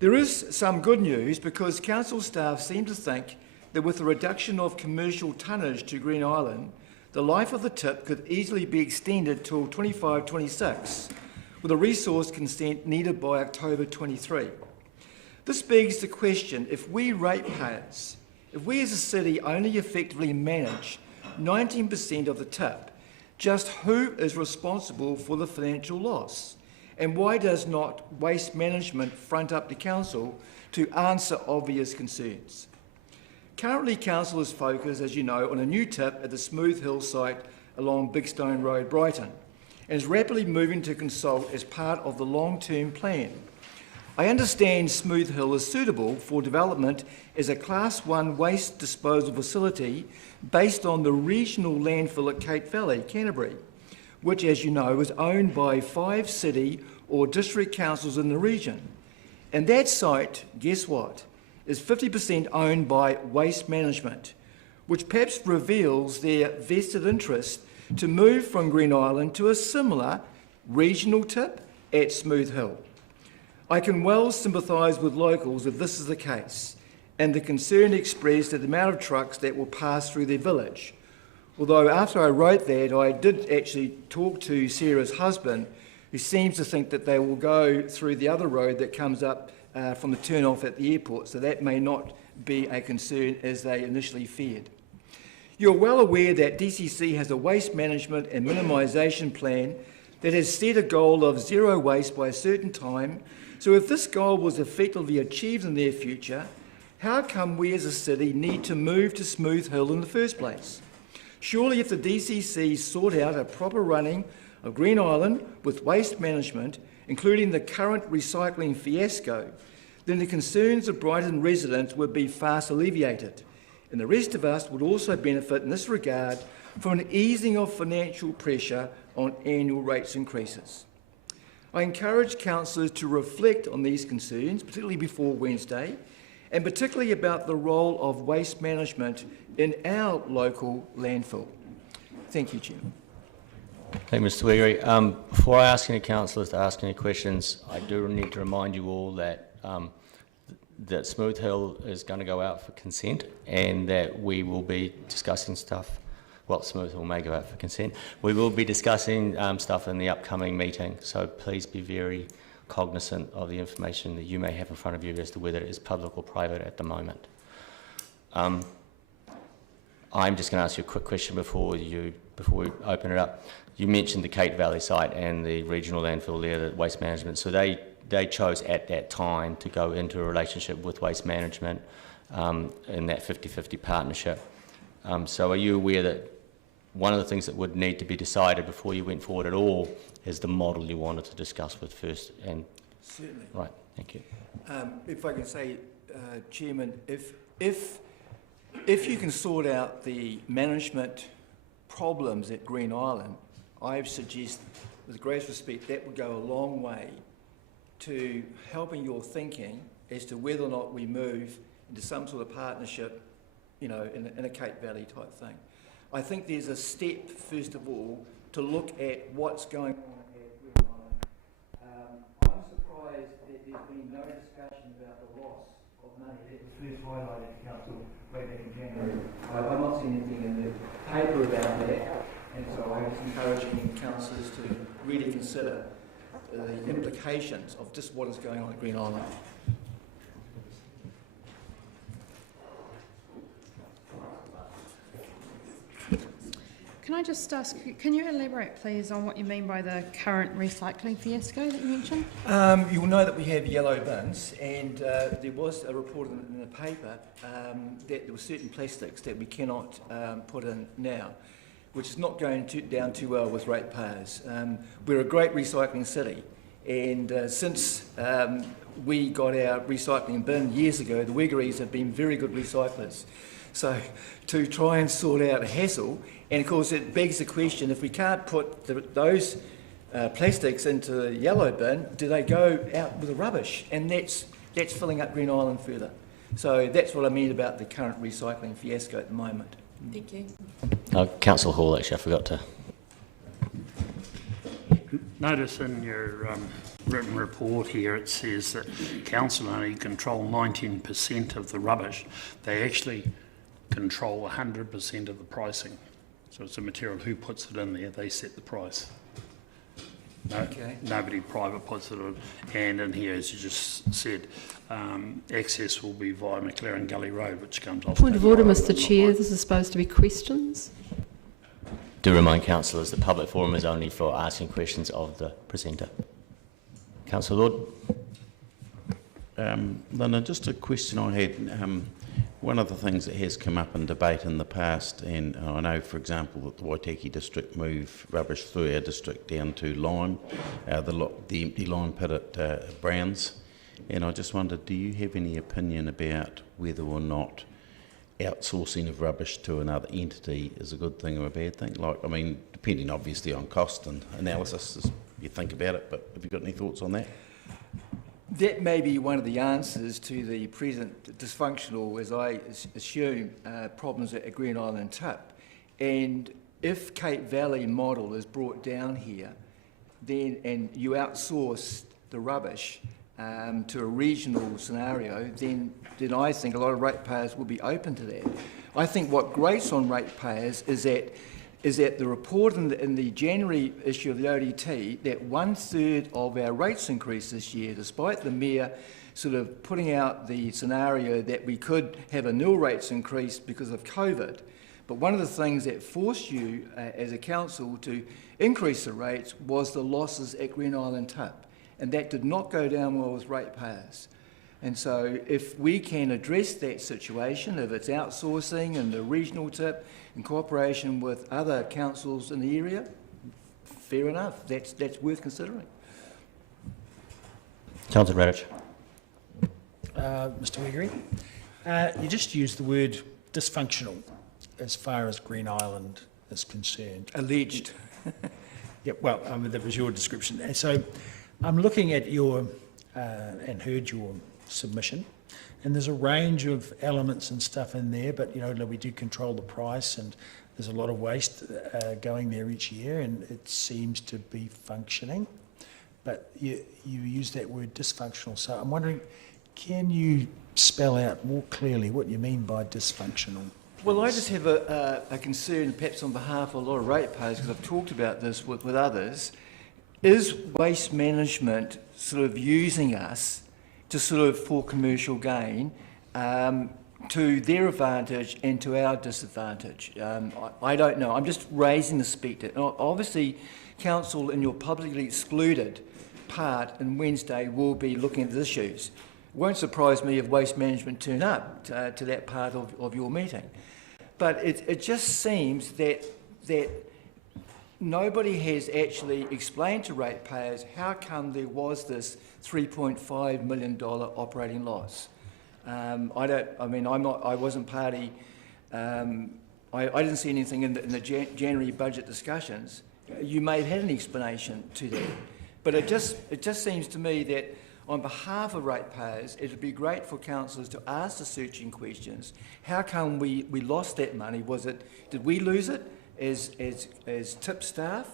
There is some good news because council staff seem to think that with the reduction of commercial tonnage to Green Island, the life of the tip could easily be extended till 25-26, with a resource consent needed by October 23. This begs the question, if we ratepayers, if we as a city only effectively manage 19% of the tip, just who is responsible for the financial loss? And why does not Waste Management front up to council to answer obvious concerns? Currently, council is focused, as you know, on a new tip at the Smooth Hill site along Big Stone Road, Brighton, and is rapidly moving to consult as part of the long-term plan. I understand Smooth Hill is suitable for development as a Class 1 waste disposal facility based on the regional landfill at Cape Valley, Canterbury, which, as you know, is owned by 5 city or district councils in the region. And that site, guess what, is 50% owned by Waste Management, which perhaps reveals their vested interest to move from Green Island to a similar regional tip at Smooth Hill. I can well sympathise with locals if this is the case, and the concern expressed at the amount of trucks that will pass through their village. Although after I wrote that, I did actually talk to Sarah's husband, who seems to think that they will go through the other road that comes up from the turn-off at the airport, so that may not be a concern as they initially feared. You're well aware that DCC has a waste management and minimisation plan that has set a goal of zero waste by a certain time. So if this goal was effectively achieved in the near future, how come we as a city need to move to Smooth Hill in the first place? Surely if the DCC sort out a proper running of Green Island with waste management, including the current recycling fiasco, then the concerns of Brighton residents would be fast alleviated. And the rest of us would also benefit in this regard from an easing of financial pressure on annual rates increases. I encourage councillors to reflect on these concerns, particularly before Wednesday, and particularly about the role of waste management in our local landfill. Thank you, Chairman. Thank you, Mr. Wiggery. Before I ask any councillors to ask any questions, I do need to remind you all that that Smooth Hill is going to go out for consent, and that we will be discussing stuff. Well, Smooth Hill may go out for consent. We will be discussing stuff in the upcoming meeting, so please be very cognizant of the information that you may have in front of you as to whether it is public or private at the moment. I'm just going to ask you a quick question before we open it up. You mentioned the Cape Valley site and the regional landfill there, the waste management. So they chose at that time to go into a relationship with Waste Management in that 50-50 partnership. So are you aware that one of the things that would need to be decided before you went forward at all is the model you wanted to discuss with first? And certainly. Right, thank you. If I can say, Chairman, if you can sort out the management problems at Green Island, I suggest, with great respect, that would go a long way to helping your thinking as to whether or not we move into some sort of partnership, you know, in a Cape Valley type thing. I think there's a step, first of all, to look at what's going on at Green Island. I'm surprised that there's been no discussion about the loss of money that was first highlighted to Council way back in January. I've not seen anything in the paper about that, and so I'm just encouraging councillors to really consider the implications of just what is going on at Green Island. Can I just ask, can you elaborate please on what you mean by the current recycling fiasco that you mentioned? You'll know that we have yellow bins, and there was a report in the paper that there were certain plastics that we cannot put in now, which is not going down too well with ratepayers. We're a great recycling city, and since we got our recycling bin years ago, the Wiggeries have been very good recyclers. So to try and sort out a hassle, and of course it begs the question, if we can't put those plastics into the yellow bin, do they go out with the rubbish? And that's filling up Green Island further. So that's what I mean about the current recycling fiasco at the moment. Thank you. Councillor Hall, actually, I forgot to. Notice in your written report here it says that council only control 19% of the rubbish. They actually control 100% of the pricing. So it's a material, who puts it in there, they set the price. No, okay. Nobody private puts it in. And in here, as you just said, access will be via McLaren Gully Road, which comes off. Point of order, Mr. Chair. This is supposed to be questions. Do remind councillors the public forum is only for asking questions of the presenter. Councillor Lord. Linda, just a question I had. One of the things that has come up in debate in the past, and I know, for example, that the Waitaki district move rubbish through our district down to Lime, the empty lime pit at Browns, And I just wondered, do you have any opinion about whether or not outsourcing of rubbish to another entity is a good thing or a bad thing? Like, I mean, depending obviously on cost and analysis as you think about it, but have you got any thoughts on that? That may be one of the answers to the present dysfunctional, as I assume, problems at Green Island Tip. And if Cape Valley model is brought down here, then and you outsource the rubbish to a regional scenario, then I think a lot of ratepayers will be open to that. I think what grates on ratepayers is that the report in the January issue of the ODT, that 1/3 of our rates increase this year, despite the Mayor sort of putting out the scenario that we could have a nil rates increase because of COVID. But one of the things that forced you as a council to increase the rates was the losses at Green Island Tip. And that did not go down well with ratepayers. And so if we can address that situation, if it's outsourcing and the regional tip in cooperation with other councils in the area, fair enough, that's worth considering. Councillor Radich. Mr. Wiggery, you just used the word dysfunctional as far as Green Island is concerned. Alleged. Yeah, well, I mean, that was your description. And so I'm looking at your, and heard your submission, and there's a range of elements and stuff in there, but, you know, we do control the price, and there's a lot of waste going there each year, and it seems to be functioning. But you use that word dysfunctional, so I'm wondering, can you spell out more clearly what you mean by dysfunctional? Well, I just have a concern, perhaps on behalf of a lot of ratepayers, because I've talked about this with others. Is waste management sort of using us to sort of for commercial gain to their advantage and to our disadvantage? I don't know. I'm just raising the spectre. Obviously, council in your publicly excluded part on Wednesday will be looking at the issues. It won't surprise me if waste management turn up to that part of your meeting. But it just seems that nobody has actually explained to ratepayers how come there was this $3.5 million operating loss. I wasn't party. I didn't see anything in the January budget discussions. You may have had an explanation to that, but it just seems to me that on behalf of ratepayers, it would be great for councillors to ask the searching questions. How come we lost that money? Did we lose it as TIP staff,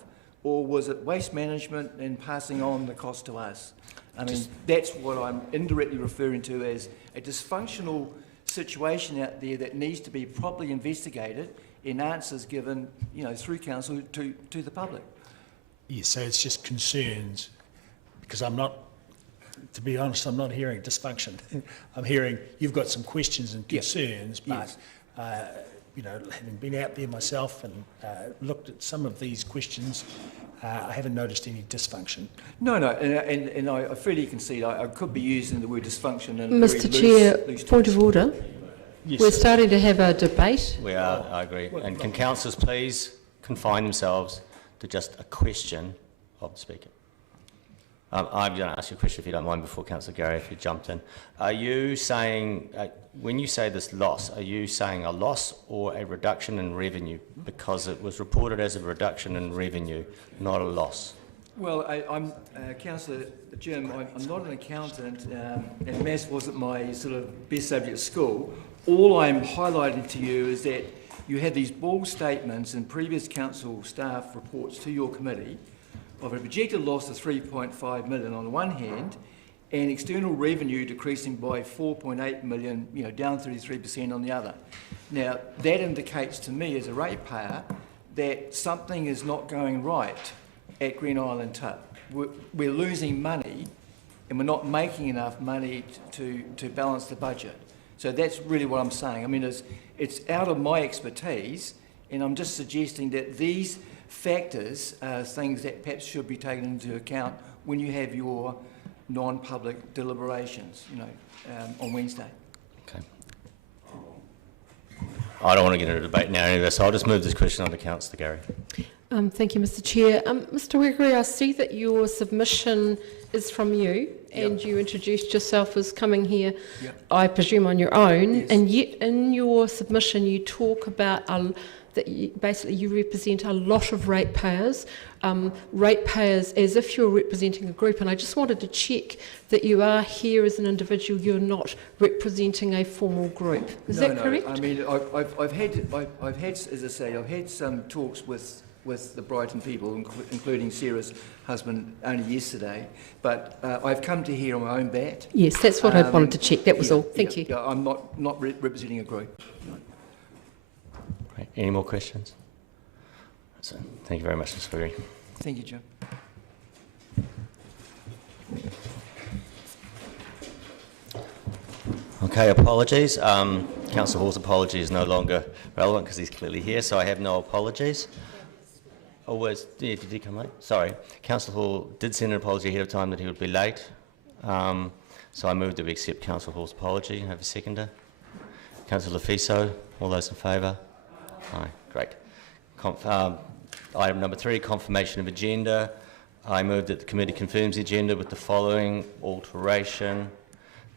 or was it waste management and passing on the cost to us? I mean, that's what I'm indirectly referring to as a dysfunctional situation out there that needs to be properly investigated and answers given, you know, through council to the public. Yes, so it's just concerns, because to be honest, I'm not hearing dysfunction. I'm hearing you've got some questions and concerns, but you know, having been out there myself and looked at some of these questions, I haven't noticed any dysfunction. No, and I freely concede I could be using the word dysfunction in a Mr. very Chair, point of order. Yes. We're starting to have a debate. We are, I agree. And can councillors please confine themselves to just a question of the speaker? I'm going to ask you a question, if you don't mind, before Councillor Gary, if you jumped in. Are you saying, when you say this loss, are you saying a loss or a reduction in revenue? Because it was reported as a reduction in revenue, not a loss. Well, I'm Councillor Jim, I'm not an accountant, and maths wasn't my sort of best subject at school. All I'm highlighting to you is that you had these bold statements in previous council staff reports to your committee of a projected loss of 3.5 million on the one hand, and external revenue decreasing by 4.8 million, you know, down 33% on the other. Now, that indicates to me as a ratepayer that something is not going right at Green Island Tip. We're losing money, and we're not making enough money to balance the budget. So that's really what I'm saying. I mean, it's out of my expertise, and I'm just suggesting that these factors are things that perhaps should be taken into account when you have your non-public deliberations, you know, on Wednesday. Okay. I don't want to get into a debate now anyway, so I'll just move this question on to Councillor Gary. Thank you, Mr. Chair. Mr. Gregory, I see that your submission is from you, and you introduced yourself as coming here, I presume, on your own, and yet in your submission you talk about that basically you represent a lot of ratepayers as if you're representing a group, and I just wanted to check that you are here as an individual, you're not representing a formal group. Is that correct? I mean, I've had, as I say, I've had some talks with the Brighton people, including Sarah's husband, only yesterday, but I've come to here on my own bat. Yes, that's what I wanted to check, that was all. Thank you. Yeah, I'm not representing a group. No. Great. Any more questions? So, thank you very much, Mr. Gregory. Thank you, Jim. Okay, apologies. Councillor Hall's apology is no longer relevant because he's clearly here, so I have no apologies. Did he come late? Sorry. Councillor Hall did send an apology ahead of time that he would be late. So I move that we accept Councillor Hall's apology. Have a seconder. Councillor Lefiso, all those in favour? Aye, great. Item number 3, confirmation of agenda. I move that the committee confirms the agenda with the following alteration.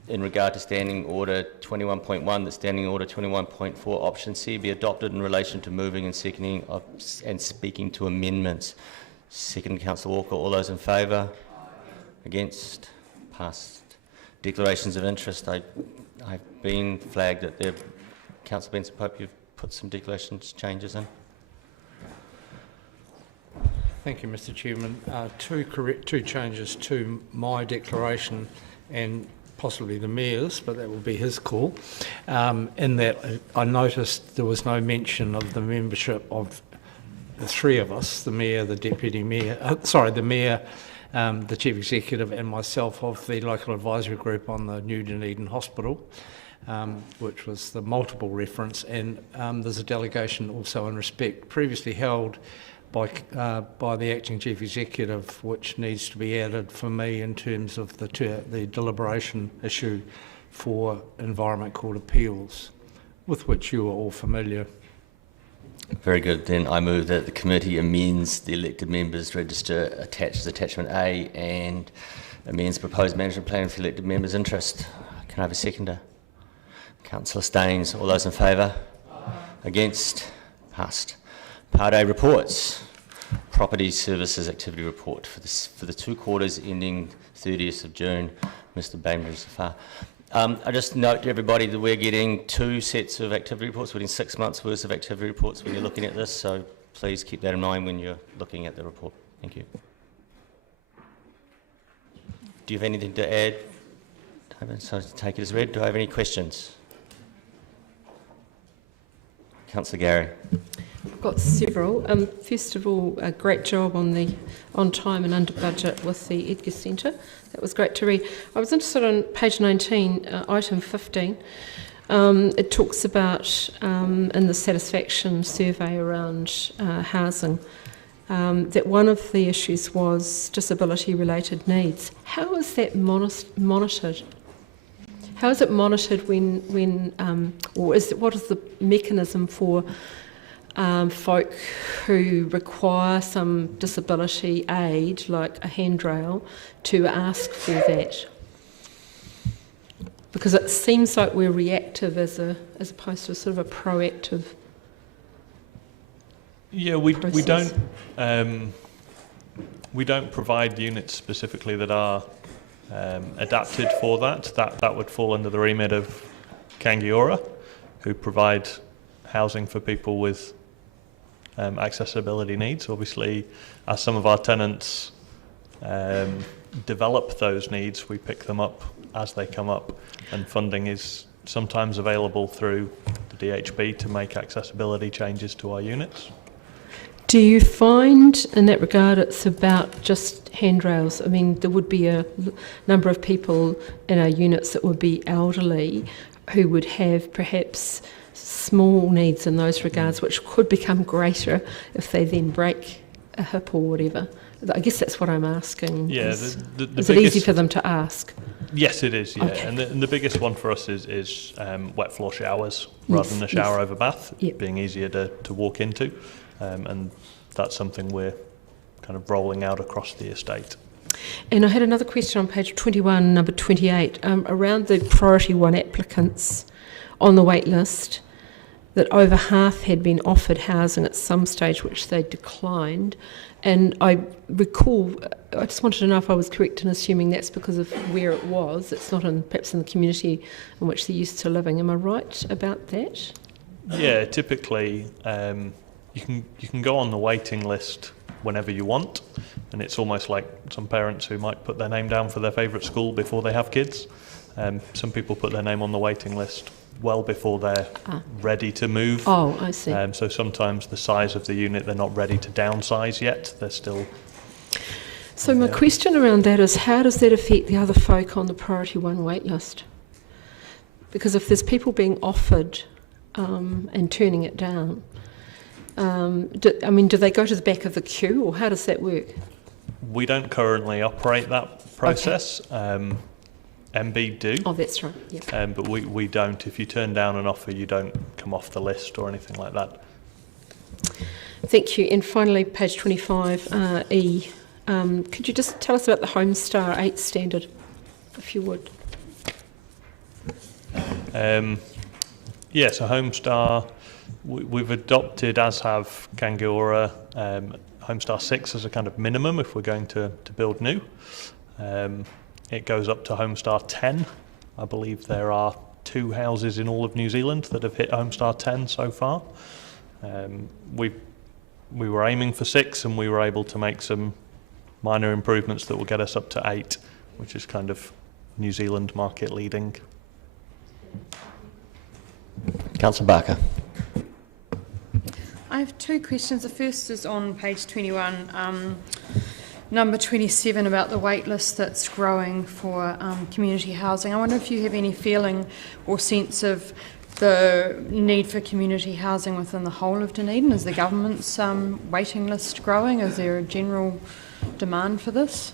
In regard to Standing Order 21.1, that Standing Order 21.4 Option C be adopted in relation to moving and seconding and speaking to amendments. Second, Councillor Walker. All those in favour? Against? Passed. Declarations of interest. I've been flagged that there. Councillor Benson Pope, you've put some declarations changes in. Thank you, Mr. Chairman. Two changes to my declaration and possibly the Mayor's, but that will be his call. In that I noticed there was no mention of the membership of the three of us, the Mayor, the Deputy Mayor, the Mayor, the Chief Executive and myself, of the local advisory group on the new Dunedin Hospital, which was the multiple reference, and there's a delegation also in respect previously held by the acting chief executive, which needs to be added for me in terms of the deliberation issue for Environment Court appeals, with which you are all familiar. Very good. Then I move that the committee amends the elected members register attached as attachment A and amends proposed management plan for elected members' interest. Can I have a seconder? Councillor Staines. All those in favour? Against? Passed. Part A reports. Property Services Activity Report for the 2 quarters ending 30th of June. Mr. Bainbridge so far. I just note to everybody that we're getting 2 sets of activity reports. We're getting 6 months worth of activity reports when you're looking at this, so please keep that in mind when you're looking at the report. Thank you. Do you have anything to add? So take it as read. Do I have any questions? Councillor Gary. I've got several. First of all, a great job on time and under budget with the Edgar Centre. That was great to read. I was interested on page 19, item 15. It talks about, in the satisfaction survey around housing, that one of the issues was disability-related needs. How is that monitored? How is it monitored what is the mechanism for folk who require some disability aid, like a handrail, to ask for that? Because it seems like we're reactive as opposed to sort of a proactive. Yeah, we don't provide units specifically that are adapted for that. That would fall under the remit of Kangiora, who provide housing for people with accessibility needs. Obviously, as some of our tenants develop those needs, we pick them up as they come up, and funding is sometimes available through the DHB to make accessibility changes to our units. Do you find in that regard it's about just handrails? I mean, there would be a number of people in our units that would be elderly who would have perhaps small needs in those regards, which could become greater if they then break a hip or whatever. I guess that's what I'm asking. Yeah, is it easy for them to ask? Yes, it is. Yeah, okay. And the biggest one for us is wet floor showers rather than a shower over bath, being easier to walk into, and that's something we're kind of rolling out across the estate. And I had another question on page 21, number 28, around the priority 1 applicants on the wait list, that over half had been offered housing at some stage which they declined. And I recall, I just wanted to know if I was correct in assuming that's because of where it was. It's not perhaps in the community in which they're used to living. Am I right about that? Yeah, typically you can go on the waiting list whenever you want, and it's almost like some parents who might put their name down for their favourite school before they have kids. Some people put their name on the waiting list well before they're ready to move. Oh, I see. So sometimes the size of the unit, they're not ready to downsize yet. They're still... So my question around that is, how does that affect the other folk on the priority 1 wait list? Because if there's people being offered and turning it down, do they go to the back of the queue, or how does that work? We don't currently operate that process. Okay. MB do. Oh, that's right. Yep. But we don't. If you turn down an offer, you don't come off the list or anything like that. Thank you. And finally, page 25, E. Could you just tell us about the Homestar 8 standard, if you would? So Homestar, we've adopted, as have Kangaroa, Homestar 6 as a kind of minimum if we're going to build new. It goes up to Homestar 10. I believe there are 2 houses in all of New Zealand that have hit Homestar 10 so far. We were aiming for 6, and we were able to make some minor improvements that will get us up to 8, which is kind of New Zealand market leading. Councillor Barker. I have 2 questions. The first is on page 21. Number 27 about the wait list that's growing for community housing. I wonder if you have any feeling or sense of the need for community housing within the whole of Dunedin. Is the government's waiting list growing? Is there a general demand for this?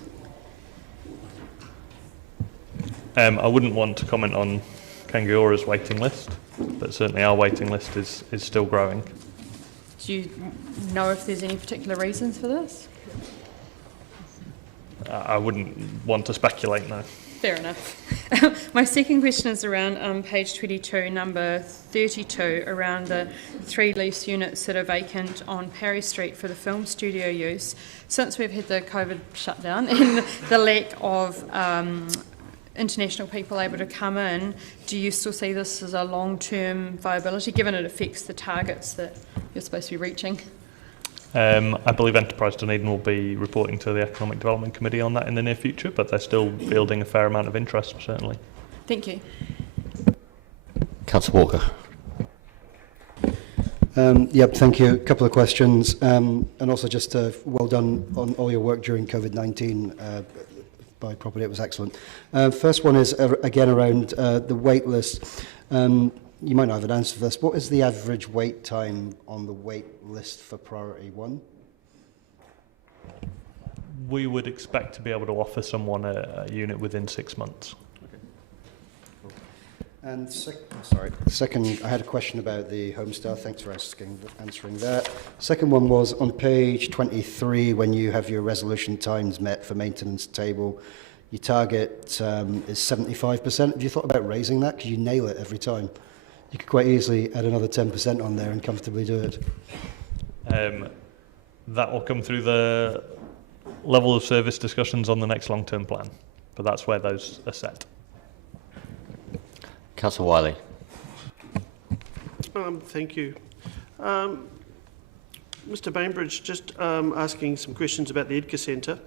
I wouldn't want to comment on Kangaroa's waiting list, but certainly our waiting list is still growing. Do you know if there's any particular reasons for this? I wouldn't want to speculate, no. Fair enough. My second question is around page 22, number 32, around the 3 lease units that are vacant on Parry Street for the film studio use. Since we've had the COVID shutdown and the lack of international people able to come in, do you still see this as a long-term viability, given it affects the targets that you're supposed to be reaching? I believe Enterprise Dunedin will be reporting to the Economic Development Committee on that in the near future, but they're still fielding a fair amount of interest, certainly. Thank you. Councillor Walker. Thank you. A couple of questions. And also just well done on all your work during COVID-19 by property. It was excellent. First one is, again, around the wait list. You might not have an answer for this. What is the average wait time on the wait list for priority 1? We would expect to be able to offer someone a unit within 6 months. Okay. And second, I had a question about the Homestar. Thanks for answering that. Second one was on page 23, when you have your resolution times met for maintenance table, your target is 75%. Have you thought about raising that? Because you nail it every time. You could quite easily add another 10% on there and comfortably do it. That will come through the level of service discussions on the next long-term plan, but that's where those are set. Councillor Wiley. Thank you. Mr Bainbridge, just asking some questions about the Edgar Centre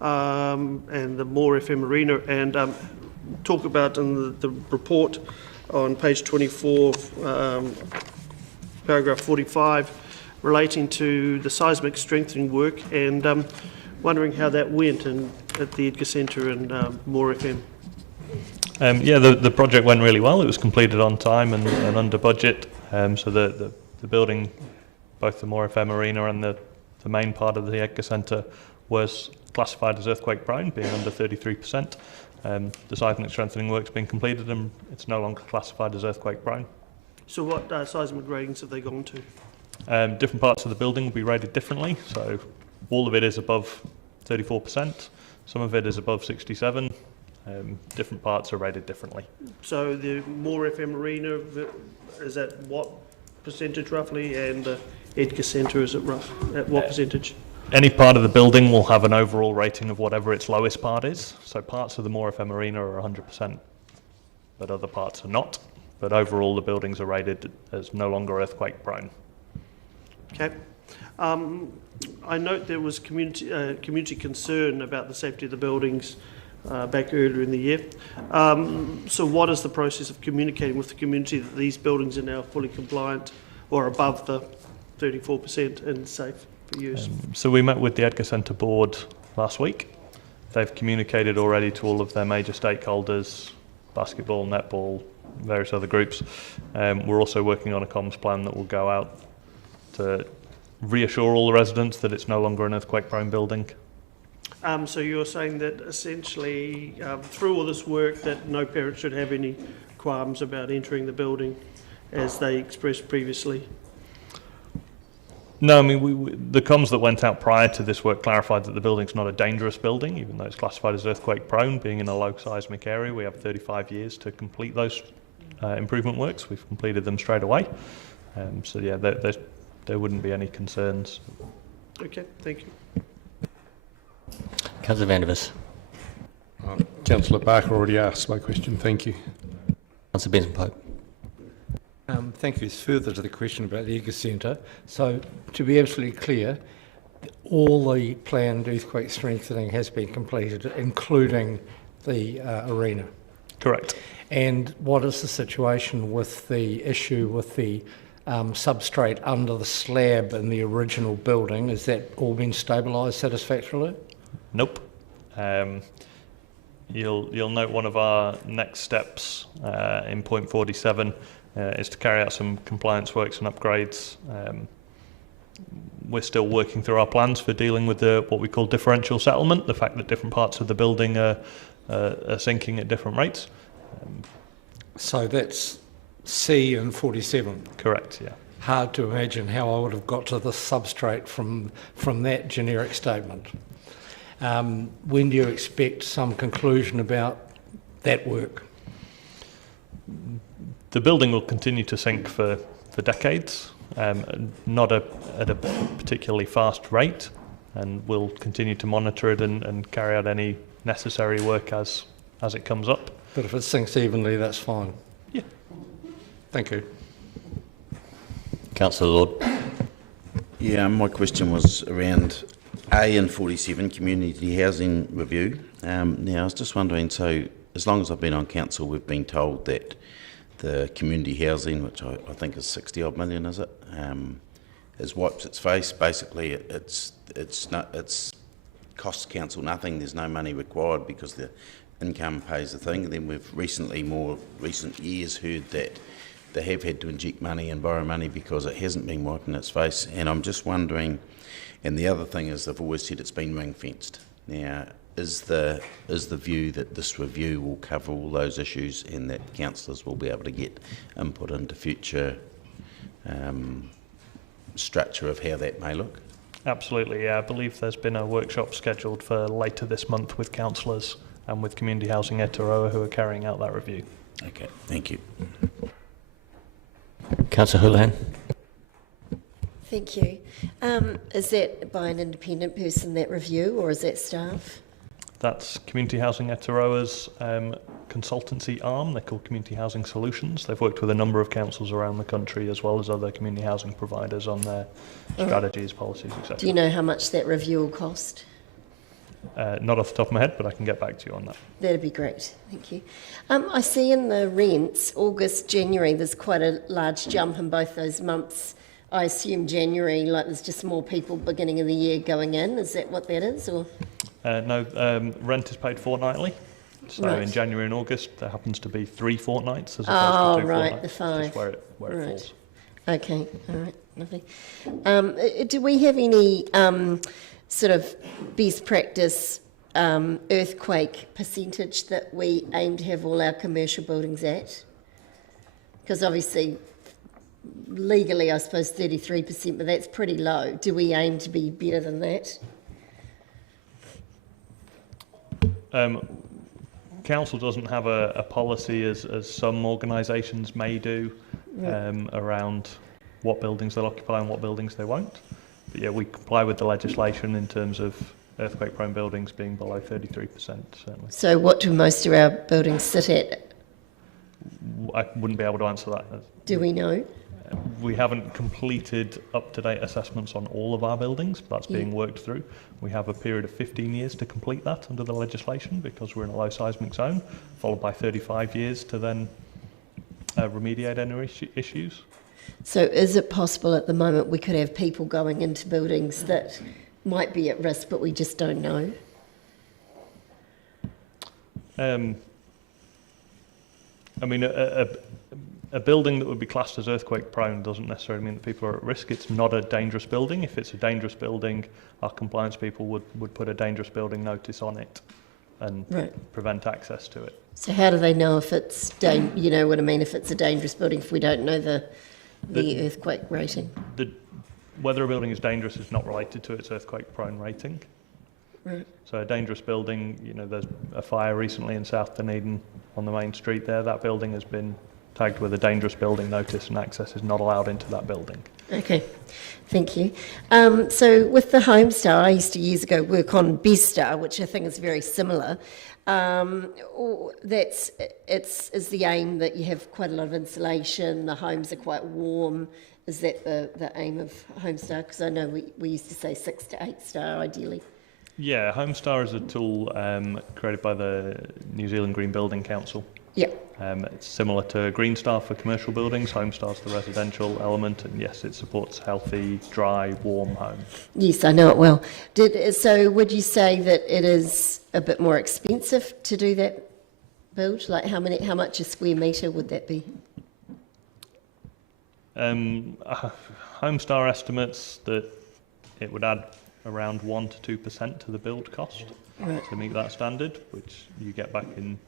and the More FM Arena, and talk about in the report on page 24, paragraph 45, relating to the seismic strengthening work, and wondering how that went at the Edgar Centre and More FM. The project went really well. It was completed on time and under budget. So the building, both the More FM Arena and the main part of the Edgar Centre, was classified as earthquake prone, being under 33%. The seismic strengthening work's been completed and it's no longer classified as earthquake prone. So what seismic ratings have they gone to? Different parts of the building will be rated differently, so all of it is above 34%, some of it is above 67%, different parts are rated differently. So the More FM Arena, is that what percentage roughly, and the Edgar Centre, is it rough, at what percentage? Any part of the building will have an overall rating of whatever its lowest part is, so parts of the More FM Arena are 100%, but other parts are not, but overall the buildings are rated as no longer earthquake prone. Okay. I note there was community concern about the safety of the buildings back earlier in the year. So what is the process of communicating with the community that these buildings are now fully compliant or above the 34% and safe for use? So we met with the Edgar Centre board last week. They've communicated already to all of their major stakeholders, basketball, netball, various other groups. We're also working on a comms plan that will go out to reassure all the residents that it's no longer an earthquake-prone building. So you're saying that essentially through all this work that no parent should have any qualms about entering the building as they expressed previously? No, I mean, the comms that went out prior to this work clarified that the building's not a dangerous building, even though it's classified as earthquake-prone, being in a low seismic area. We have 35 years to complete those improvement works. We've completed them straight away. So yeah, there wouldn't be any concerns. Okay, thank you. Councillor Van der Vis. Councillor Barker already asked my question, thank you. Councillor Benson-Pope. Thank you. It's further to the question about the Edgar Centre. So, to be absolutely clear, all the planned earthquake strengthening has been completed, including the arena. Correct. And what is the situation with the issue with the substrate under the slab in the original building? Has that all been stabilised satisfactorily? Nope. You'll note one of our next steps in point 47 is to carry out some compliance works and upgrades. We're still working through our plans for dealing with what we call differential settlement, the fact that different parts of the building are sinking at different rates. So that's C and 47? Correct, yeah. Hard to imagine how I would have got to the substrate from that generic statement. When do you expect some conclusion about that work? The building will continue to sink for decades, not at a particularly fast rate, and we'll continue to monitor it and carry out any necessary work as it comes up. But if it sinks evenly, that's fine? Yeah. Thank you. Councillor Lord. Yeah, my question was around A and 47, Community Housing Review. Now, I was just wondering, so as long as I've been on council, we've been told that the community housing, which I think is 60 odd million, is it, has wiped its face. Basically, it's cost council nothing. There's no money required because the income pays the thing. And then we've more recent years heard that they have had to inject money and borrow money because it hasn't been wiping its face. And I'm just wondering, and the other thing is they've always said it's been ring fenced. Now, is the view that this review will cover all those issues and that councillors will be able to get input into future structure of how that may look? Absolutely, yeah. I believe there's been a workshop scheduled for later this month with councillors and with Community Housing Aotearoa who are carrying out that review. Okay, thank you. Councillor Houlihan. Thank you. Is that by an independent person, that review, or is that staff? That's Community Housing Aotearoa's consultancy arm. They're called Community Housing Solutions. They've worked with a number of councils around the country as well as other community housing providers on their strategies, policies, etc. Do you know how much that review will cost? Not off the top of my head, but I can get back to you on that. That'd be great, thank you. I see in the rents, August, January, there's quite a large jump in both those months. I assume January, like there's just more people beginning of the year going in. Is that what that is? Or? No, rent is paid fortnightly. So right. in January and August, there happens to be 3 fortnights as opposed to 2 right, fortnights. the 5. Just where it falls. Okay, all right, lovely. Do we have any sort of best practice earthquake percentage that we aim to have all our commercial buildings at? Because obviously legally, I suppose, 33%, but that's pretty low. Do we aim to be better than that? Council doesn't have a policy as some organisations may do around what buildings they'll occupy and what buildings they won't. But yeah, we comply with the legislation in terms of earthquake-prone buildings being below 33%, certainly. So what do most of our buildings sit at? I wouldn't be able to answer that. Do we know? We haven't completed up-to-date assessments on all of our buildings, but that's being worked through. We have a period of 15 years to complete that under the legislation because we're in a low seismic zone, followed by 35 years to then remediate any issues. So is it possible at the moment we could have people going into buildings that might be at risk, but we just don't know? I mean, a building that would be classed as earthquake prone doesn't necessarily mean that people are at risk. It's not a dangerous building. If it's a dangerous building, our compliance people would put a dangerous building notice on it and prevent access to it. So how do they know if it's, you know what I mean, if it's a dangerous building if we don't know the earthquake rating? Whether a building is dangerous is not related to its earthquake prone rating. Right. So a dangerous building, you know, there's a fire recently in South Dunedin on the main street there. That building has been tagged with a dangerous building notice and access is not allowed into that building. Okay, thank you. So with the Homestar, I used to years ago work on Bestar, which I think is very similar. Is the aim that you have quite a lot of insulation, the homes are quite warm. Is that the aim of Homestar? Because I know we used to say 6 to 8 star ideally. Yeah, Homestar is a tool created by the New Zealand Green Building Council. Yeah. It's similar to Green Star for commercial buildings. Homestar's the residential element, and yes, it supports healthy, dry, warm homes. Yes, I know it well. So would you say that it is a bit more expensive to do that build? Like how much a square metre would that be? Homestar estimates that it would add around 1% to 2% to the build cost to meet that standard, which you get back in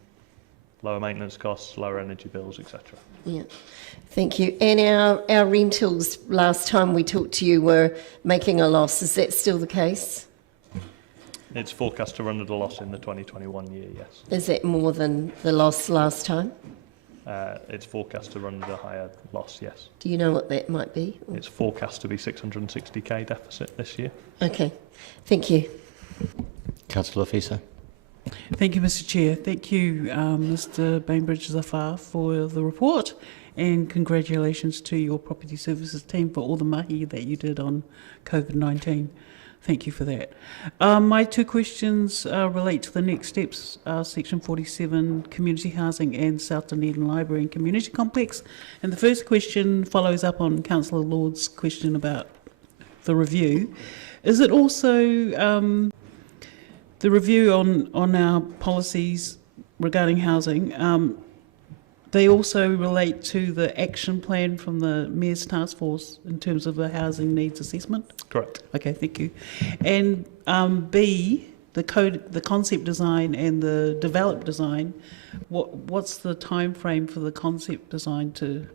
lower maintenance costs, lower energy bills, etc. Yeah, thank you. And our rentals, last time we talked to you, were making a loss. Is that still the case? It's forecast to run at a loss in the 2021 year, yes. Is that more than the loss last time? It's forecast to run at a higher loss, yes. Do you know what that might be? It's forecast to be 660k deficit this year. Okay, thank you. Councillor Fisa. Thank you, Mr. Chair. Thank you, Mr. Bainbridge-Zafar, for the report, and congratulations to your property services team for all the mahi that you did on COVID-19. Thank you for that. My two questions relate to the next steps, Section 47, Community Housing and South Dunedin Library and Community Complex. And the first question follows up on Councillor Lord's question about the review. Is it also the review on our policies regarding housing? They also relate to the action plan from the Mayor's Task Force in terms of the housing needs assessment? Correct. Okay, thank you. And B, the concept design and the developed design, what's the time frame for the concept design to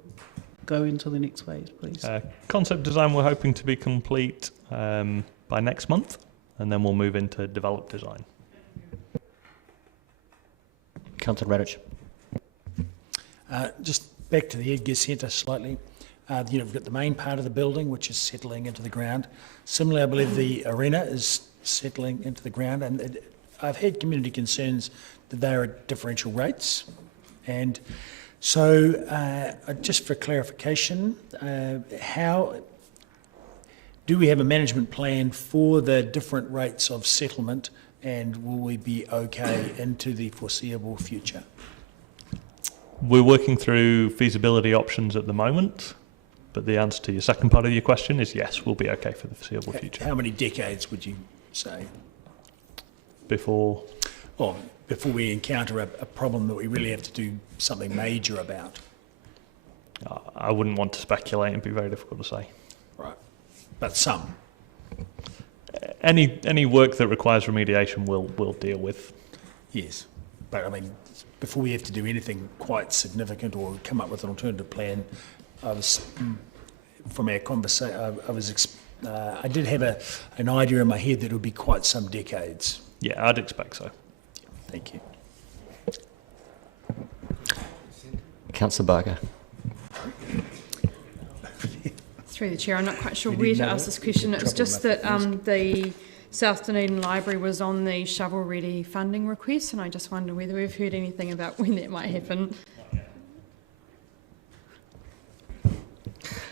go into the next phase, please? Concept design we're hoping to be complete by next month, and then we'll move into developed design. Councillor Radich. Just back to the Edgar Centre slightly. We've got the main part of the building, which is settling into the ground. Similarly, I believe the arena is settling into the ground, and I've had community concerns that they are at differential rates. And so, just for clarification, how do we have a management plan for the different rates of settlement, and will we be okay into the foreseeable future? We're working through feasibility options at the moment, but the answer to your second part of your question is yes, we'll be okay for the foreseeable future. How many decades would you say? Before we encounter a problem that we really have to do something major about? I wouldn't want to speculate. It'd be very difficult to say. Right. But some? Any work that requires remediation we'll deal with. Yes. But I mean, before we have to do anything quite significant or come up with an alternative plan, I was from our conversation, I did have an idea in my head that it would be quite some decades. Yeah, I'd expect so. Thank you. Councillor Barker. Through the Chair, I'm not quite sure where to ask this question. It's just that the South Dunedin Library was on the shovel-ready funding request, and I just wonder whether we've heard anything about when that might happen.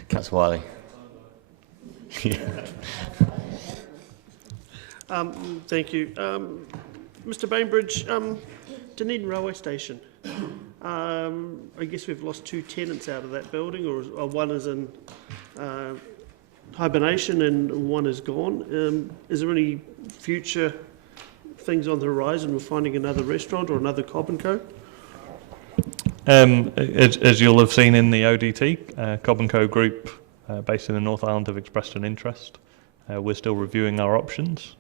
Councillor Wiley. Thank you. Mr Bainbridge, Dunedin Railway Station. I guess we've lost 2 tenants out of that building, or one is in hibernation and one is gone. Is there any future things on the horizon with finding another restaurant or another Cobb & Co? As you'll have seen in the ODT, Cobb & Co Group, based in the North Island, have expressed an interest. We're still reviewing our options,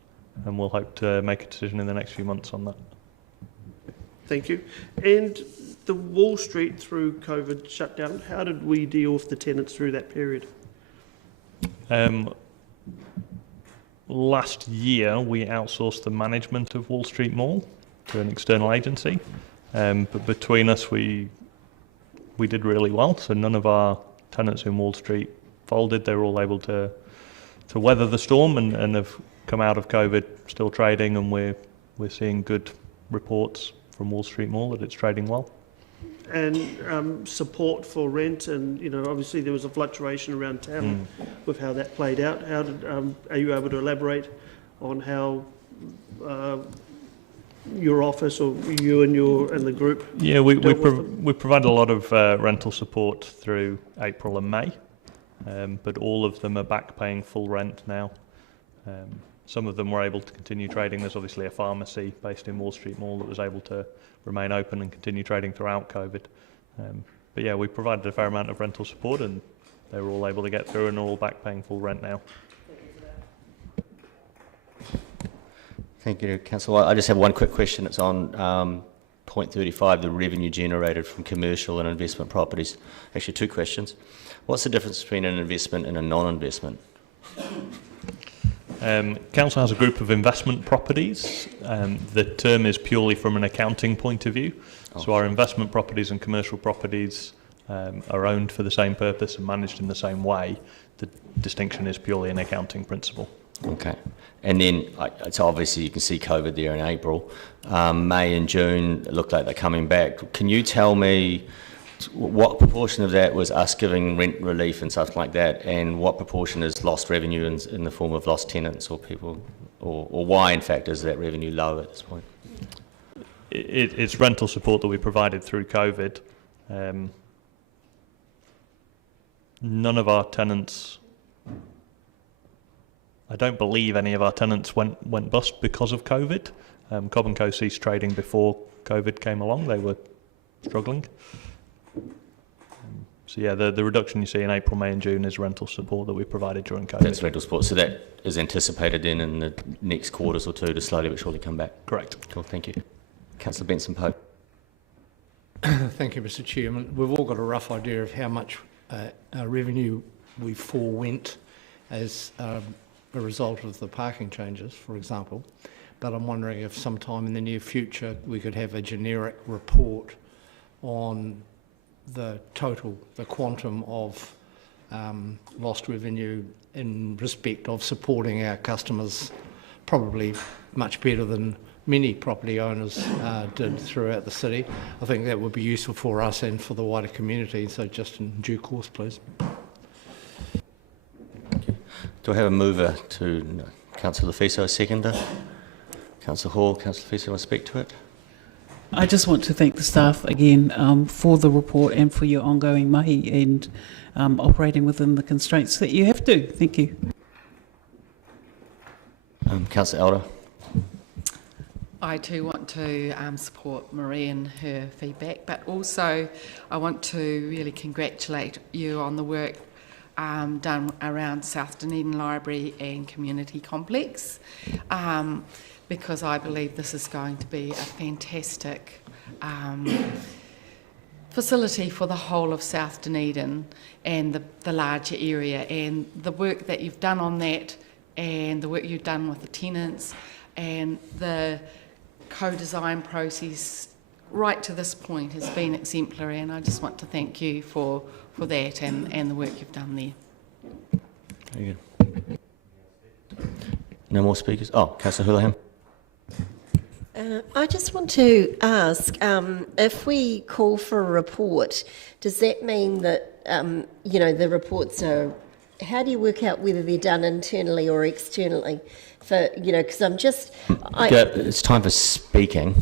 and we'll hope to make a decision in the next few months on that. Thank you. And the Wall Street through COVID shutdown, how did we deal with the tenants through that period? Last year, we outsourced the management of Wall Street Mall to an external agency. But between us, we did really well. So none of our tenants in Wall Street folded. They were all able to weather the storm and have come out of COVID still trading, and we're seeing good reports from Wall Street Mall that it's trading well. And support for rent, and obviously there was a fluctuation around town with how that played out. How did are you able to elaborate on how your office or you and the group? Yeah, we provide a lot of rental support through April and May, but all of them are back paying full rent now. Some of them were able to continue trading. There's obviously a pharmacy based in Wall Street Mall that was able to remain open and continue trading throughout COVID. But yeah, we provided a fair amount of rental support, and they were all able to get through and are all back paying full rent now. Thank you, Councillor White. I just have one quick question. It's on point 35, the revenue generated from commercial and investment properties. Actually, 2 questions. What's the difference between an investment and a non-investment? Council has a group of investment properties. The term is purely from an accounting point of view. So our investment properties and commercial properties are owned for the same purpose and managed in the same way. The distinction is purely an accounting principle. Okay. And then, so obviously you can see COVID there in April. May and June look like they're coming back. Can you tell me what proportion of that was us giving rent relief and stuff like that, and what proportion is lost revenue in the form of lost tenants or people, or why in fact is that revenue low at this point? It's rental support that we provided through COVID. None of our tenants, I don't believe any of our tenants went bust because of COVID. Cobb & Co ceased trading before COVID came along. They were struggling. So yeah, the reduction you see in April, May and June is rental support that we provided during COVID. That's rental support. So that is anticipated then in the next quarters or 2 to slowly but surely come back? Correct. Cool, thank you. Councillor Benson-Pope. Thank you, Mr Chairman. We've all got a rough idea of how much revenue we forewent as a result of the parking changes, for example. But I'm wondering if sometime in the near future we could have a generic report on the quantum of lost revenue in respect of supporting our customers, probably much better than many property owners did throughout the city. I think that would be useful for us and for the wider community, so just in due course, please. Do I have a mover to Councillor Fiso, seconder? Councillor Hall, Councillor Fiso, want to speak to it? I just want to thank the staff again for the report and for your ongoing mahi and operating within the constraints that you have to. Thank you. Councillor Elder. I too want to support Marie in her feedback, but also I want to really congratulate you on the work done around South Dunedin Library and Community Complex, because I believe this is going to be a fantastic facility for the whole of South Dunedin and the larger area, and the work that you've done on that and the work you've done with the tenants and the co-design process right to this point has been exemplary, and I just want to thank you for that and the work you've done there. Very good. No more speakers? Oh, Councillor Houlihan. I just want to ask, if we call for a report, does that mean that, the reports are, how do you work out whether they're done internally or externally? For, because I'm just... It's time for speaking.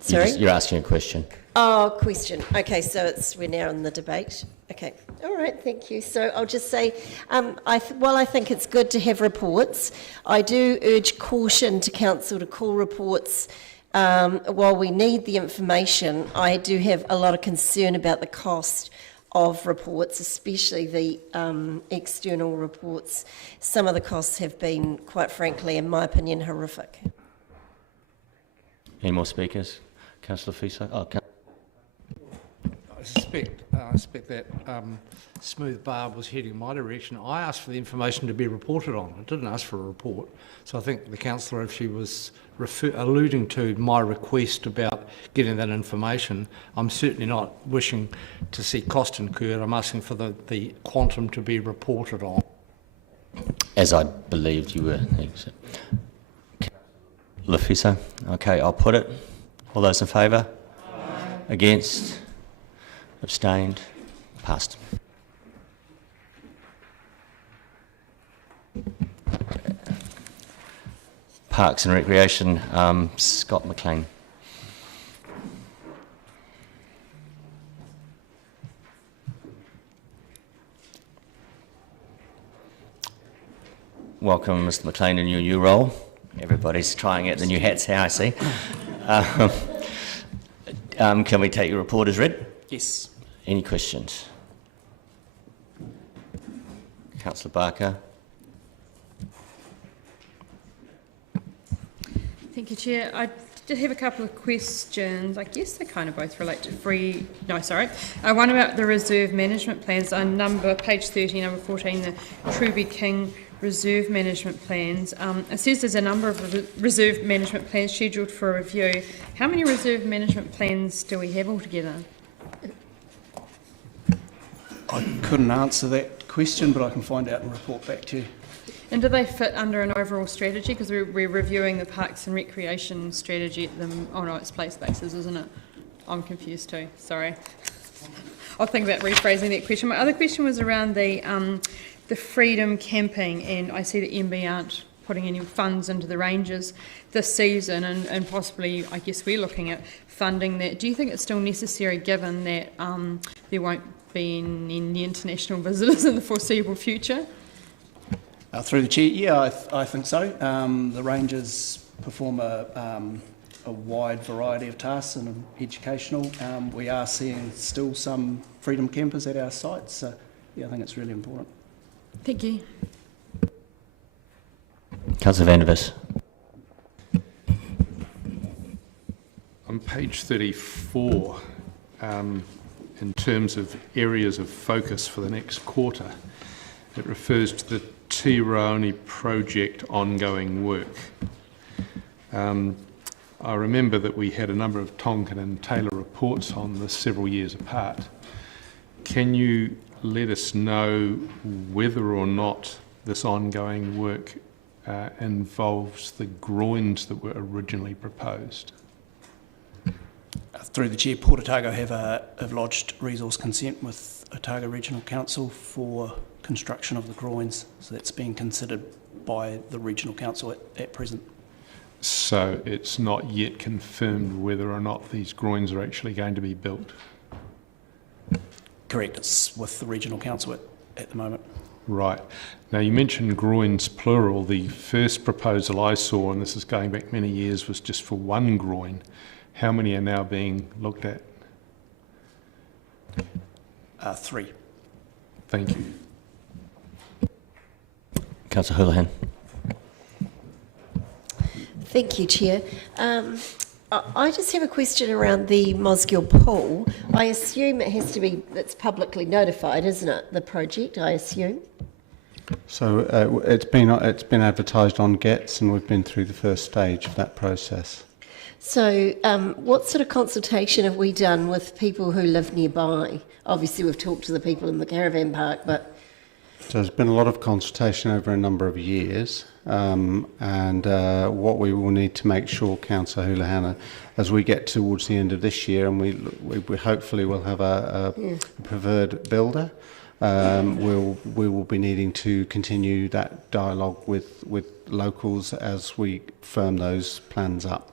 Sorry? You're asking a question. Oh, question. Okay, so we're now in the debate. Okay. All right, thank you. So I'll just say, while I think it's good to have reports, I do urge caution to council to call reports. While we need the information, I do have a lot of concern about the cost of reports, especially the external reports. Some of the costs have been, quite frankly, in my opinion, horrific. Any more speakers? Councillor Fiso? Oh, I suspect that Smooth Barb was heading my direction. I asked for the information to be reported on. I didn't ask for a report. So I think the councillor, if she was alluding to my request about getting that information, I'm certainly not wishing to see cost incurred. I'm asking for the quantum to be reported on. As I believed you were. Lafiso? Okay, I'll put it. All those in favour? Against? Abstained? Passed. Parks and Recreation, Scott McLean. Welcome, Mr. McLean, in your new role. Everybody's trying out the new hats here, I see. Can we take your report as read? Yes. Any questions? Councillor Barker. Thank you, Chair. I did have a couple of questions. I guess they kind of both relate to one about the reserve management plans on page 30, number 14, the Truby King reserve management plans. It says there's a number of reserve management plans scheduled for review. How many reserve management plans do we have altogether? I couldn't answer that question, but I can find out and report back to you. And do they fit under an overall strategy? Because we're reviewing the Parks and Recreation strategy at the... Oh no, it's place bases, isn't it? I'm confused too, sorry. I'll think about rephrasing that question. My other question was around the freedom camping, and I see that MB aren't putting any funds into the ranges this season, and possibly, I guess we're looking at funding that. Do you think it's still necessary given that there won't be any international visitors in the foreseeable future? Through the Chair, yeah, I think so. The rangers perform a wide variety of tasks and educational. We are seeing still some freedom campers at our sites, so yeah, I think it's really important. Thank you. Councillor Van der Vis. On page 34, in terms of areas of focus for the next quarter, it refers to the Tironi project ongoing work. I remember that we had a number of Tonkin and Taylor reports on this several years apart. Can you let us know whether or not this ongoing work involves the groins that were originally proposed? Through the Chair, Port Otago have lodged resource consent with Otago Regional Council for construction of the groins, so that's being considered by the Regional Council at present. So it's not yet confirmed whether or not these groins are actually going to be built? Correct, it's with the Regional Council at the moment. Right. Now you mentioned groins plural. The first proposal I saw, and this is going back many years, was just for one groin. How many are now being looked at? 3. Thank you. Councillor Houlihan. Thank you, Chair. I just have a question around the Mosgiel pool. I assume it's publicly notified, isn't it, the project, I assume? So it's been advertised on Gets, and we've been through the first stage of that process. So what sort of consultation have we done with people who live nearby? Obviously we've talked to the people in the caravan park, but... So there's been a lot of consultation over a number of years, and what we will need to make sure, Councillor Houlihan, as we get towards the end of this year, and we hopefully will have a preferred builder, we will be needing to continue that dialogue with locals as we firm those plans up.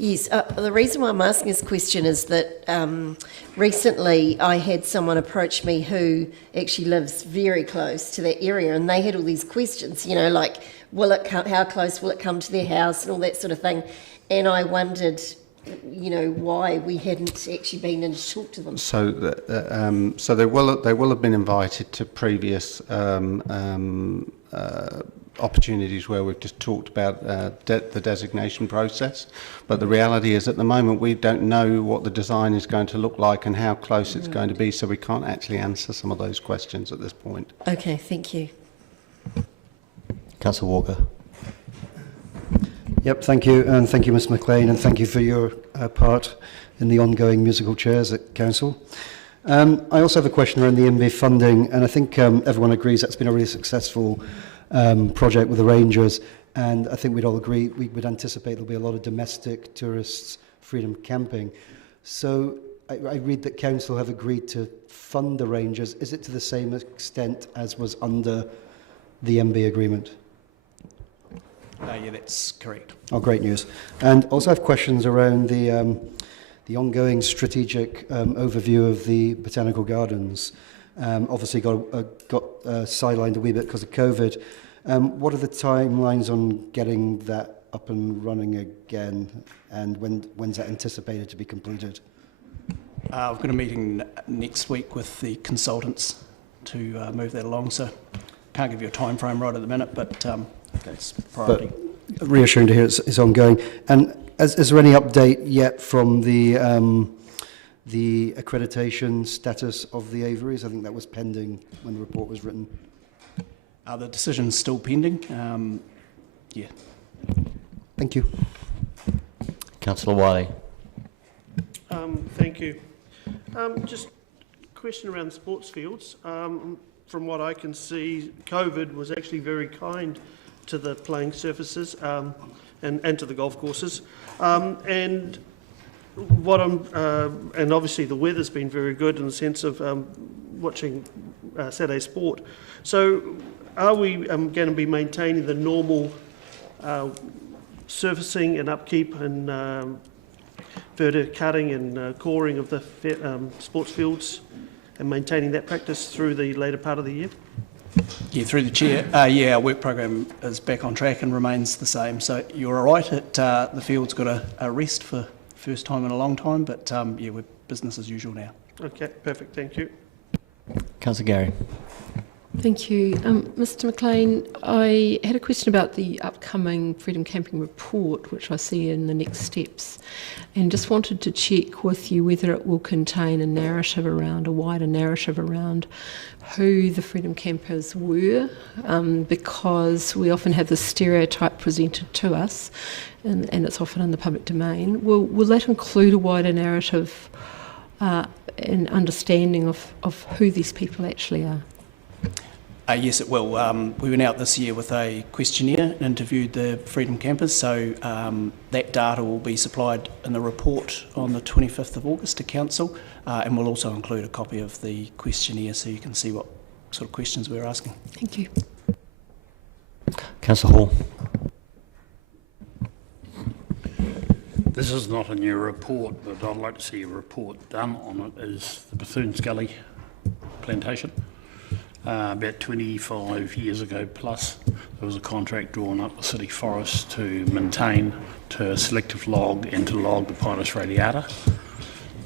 Yes, the reason why I'm asking this question is that recently I had someone approach me who actually lives very close to that area, and they had all these questions, you know, like how close will it come to their house and all that sort of thing. And I wondered, you know, why we hadn't actually been in to talk to them. So they will have been invited to previous opportunities where we've just talked about the designation process, but the reality is at the moment we don't know what the design is going to look like and how close it's going to be, so we can't actually answer some of those questions at this point. Okay, thank you. Councillor Walker. Yep, thank you, and thank you, Ms McLean, and thank you for your part in the ongoing musical chairs at Council. I also have a question around the MBA funding, and I think everyone agrees that's been a really successful project with the Rangers, and I think we'd all agree we would anticipate there'll be a lot of domestic tourists freedom camping. So I read that Council have agreed to fund the Rangers. Is it to the same extent as was under the MB agreement? Yeah, that's correct. Oh, great news. And also have questions around the ongoing strategic overview of the Botanical Gardens. Obviously got sidelined a wee bit because of COVID. What are the timelines on getting that up and running again, and when's that anticipated to be completed? We've got a meeting next week with the consultants to move that along, so can't give you a time frame right at the minute, but that's priority. But reassuring to hear it's ongoing. And is there any update yet from the accreditation status of the aviaries? I think that was pending when the report was written. The decision's still pending. Yeah. Thank you. Councillor Wiley. Thank you. Just a question around sports fields. From what I can see, COVID was actually very kind to the playing surfaces and to the golf courses. And obviously the weather's been very good in the sense of watching Saturday sport. So are we going to be maintaining the normal surfacing and upkeep and further cutting and coring of the sports fields and maintaining that practice through the later part of the year? Yeah, through the chair. Yeah, our work program is back on track and remains the same. So you're all right. The field's got a rest for first time in a long time, but yeah, we're business as usual now. Okay, perfect. Thank you. Councillor Gary. Thank you. Mr McLean, I had a question about the upcoming Freedom Camping report, which I see in the next steps, and just wanted to check with you whether it will contain a wider narrative around who the Freedom Campers were, because we often have this stereotype presented to us, and it's often in the public domain. Will that include a wider narrative and understanding of who these people actually are? Yes, it will. We went out this year with a questionnaire and interviewed the Freedom Campers, so that data will be supplied in the report on the 25th of August to Council, and we'll also include a copy of the questionnaire so you can see what sort of questions we're asking. Thank you. Councillor Hall. This is not a new report, but I'd like to see a report done on it, is the Bethune-Scully plantation. About 25 years ago plus, there was a contract drawn up with City Forest to maintain, to selective log and to log the Pinus radiata.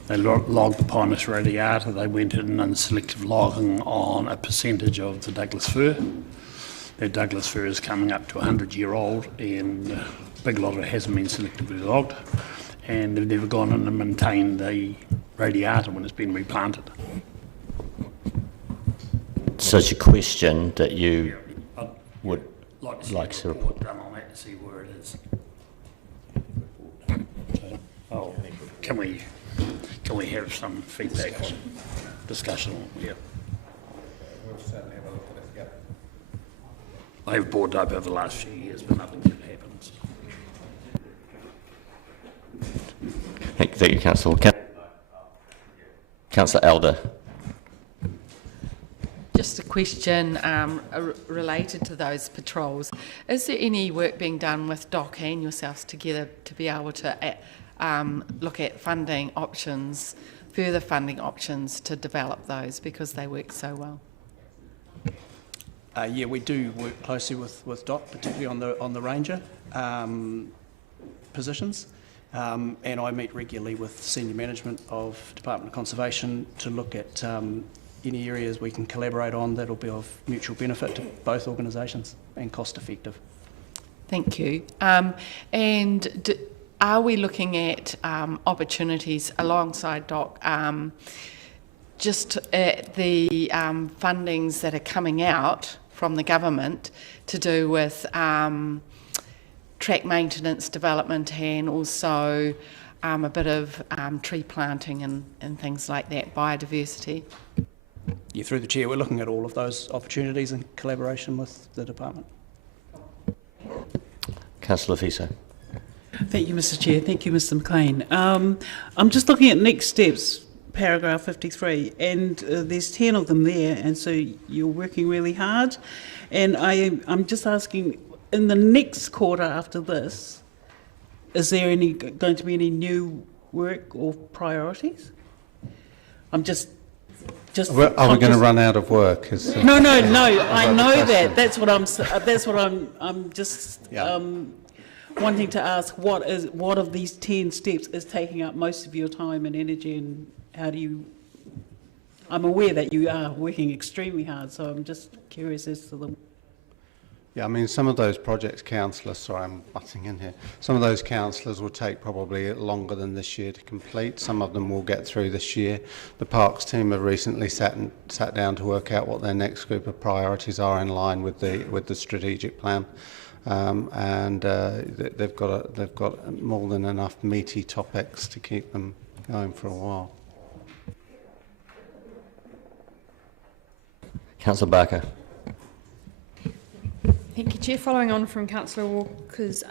They logged the Pinus radiata, they went in and selective logging on a percentage of the Douglas fir. That Douglas fir is coming up to 100-year-old, and a big lot of it hasn't been selectively logged. and they've never gone in and maintained the radiata when it's been replanted. So it's a question that you would like to report. Done on that to see where it is. So, can we have some feedback on discussion? Yeah. They've brought it up over the last few years, but nothing yet happens. Thank you, Councillor. Councillor Elder. Just a question related to those patrols. Is there any work being done with DOC and yourselves together to be able to look at funding options, further funding options to develop those, because they work so well? Yeah, we do work closely with DOC, particularly on the ranger positions, and I meet regularly with senior management of Department of Conservation to look at any areas we can collaborate on that will be of mutual benefit to both organisations and cost effective. Thank you. Are we looking at opportunities alongside DOC, just at the fundings that are coming out from the government to do with track maintenance development, and also a bit of tree planting and things like that, biodiversity? Yeah, through the Chair, we're looking at all of those opportunities in collaboration with the Department. Councillor Fiso. Thank you, Mr. Chair. Thank you, Mr. McLean. I'm just looking at next steps, paragraph 53, and there's 10 of them there, and so you're working really hard. And I'm just asking, in the next quarter after this, is there going to be any new work or priorities? I'm just. Are we going to run out of work? No. I know that. That's what I'm just wanting to ask. What of these 10 steps is taking up most of your time and energy, and how do you? I'm aware that you are working extremely hard, so I'm just curious as to them. Yeah, I mean, some of those projects, councillors, sorry, I'm butting in here. Some of those councillors will take probably longer than this year to complete. Some of them will get through this year. The Parks team have recently sat down to work out what their next group of priorities are in line with the strategic plan, and they've got more than enough meaty topics to keep them going for a while. Councillor Barker. Thank you, Chair. Following on from Councillor Walker's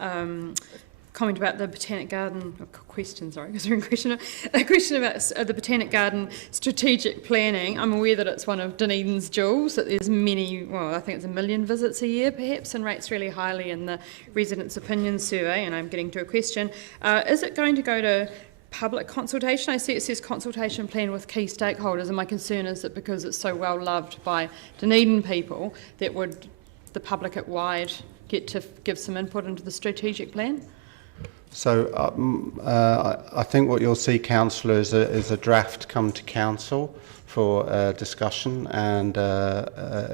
comment about the Botanic Garden, question, sorry, because we're in question, a question about the Botanic Garden strategic planning. I'm aware that it's one of Dunedin's jewels, that there's many, well, I think it's 1 million visits a year perhaps, and rates really highly in the Residents' Opinion Survey, and I'm getting to a question. Is it going to go to public consultation? I see it says consultation plan with key stakeholders, and my concern is that because it's so well loved by Dunedin people, that would the public at wide get to give some input into the strategic plan? So I think what you'll see, councillor, is a draft come to council for discussion, and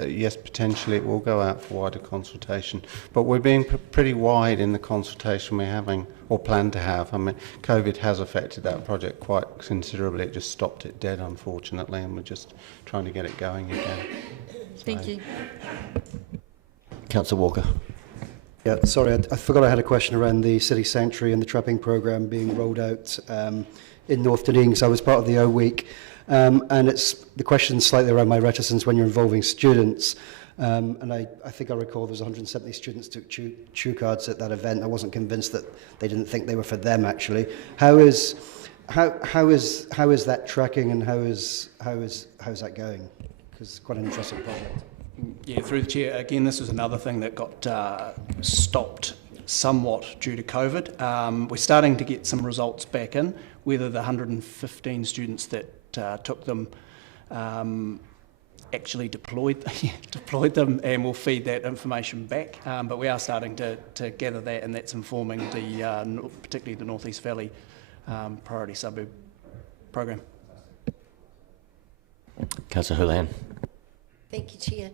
yes, potentially it will go out for wider consultation. But we're being pretty wide in the consultation we're having, or plan to have. I mean, COVID has affected that project quite considerably. It just stopped it dead, unfortunately, and we're just trying to get it going again. Thank you. Councillor Walker. Yeah, sorry, I forgot I had a question around the city sanctuary and the trapping programme being rolled out in North Dunedin, because I was part of the O Week, and it's the question slightly around my reticence when you're involving students, and I think I recall there was 170 students took chew cards at that event. I wasn't convinced that they didn't think they were for them actually. How is that tracking, and how is that going? Because it's quite an interesting project. Yeah, through the Chair, again, this was another thing that got stopped somewhat due to COVID. We're starting to get some results back in, whether the 115 students that took them actually deployed them, and we'll feed that information back. But we are starting to gather that, and that's informing particularly the North East Valley Priority Suburb program. Councillor Houlihan. Thank you, Chair.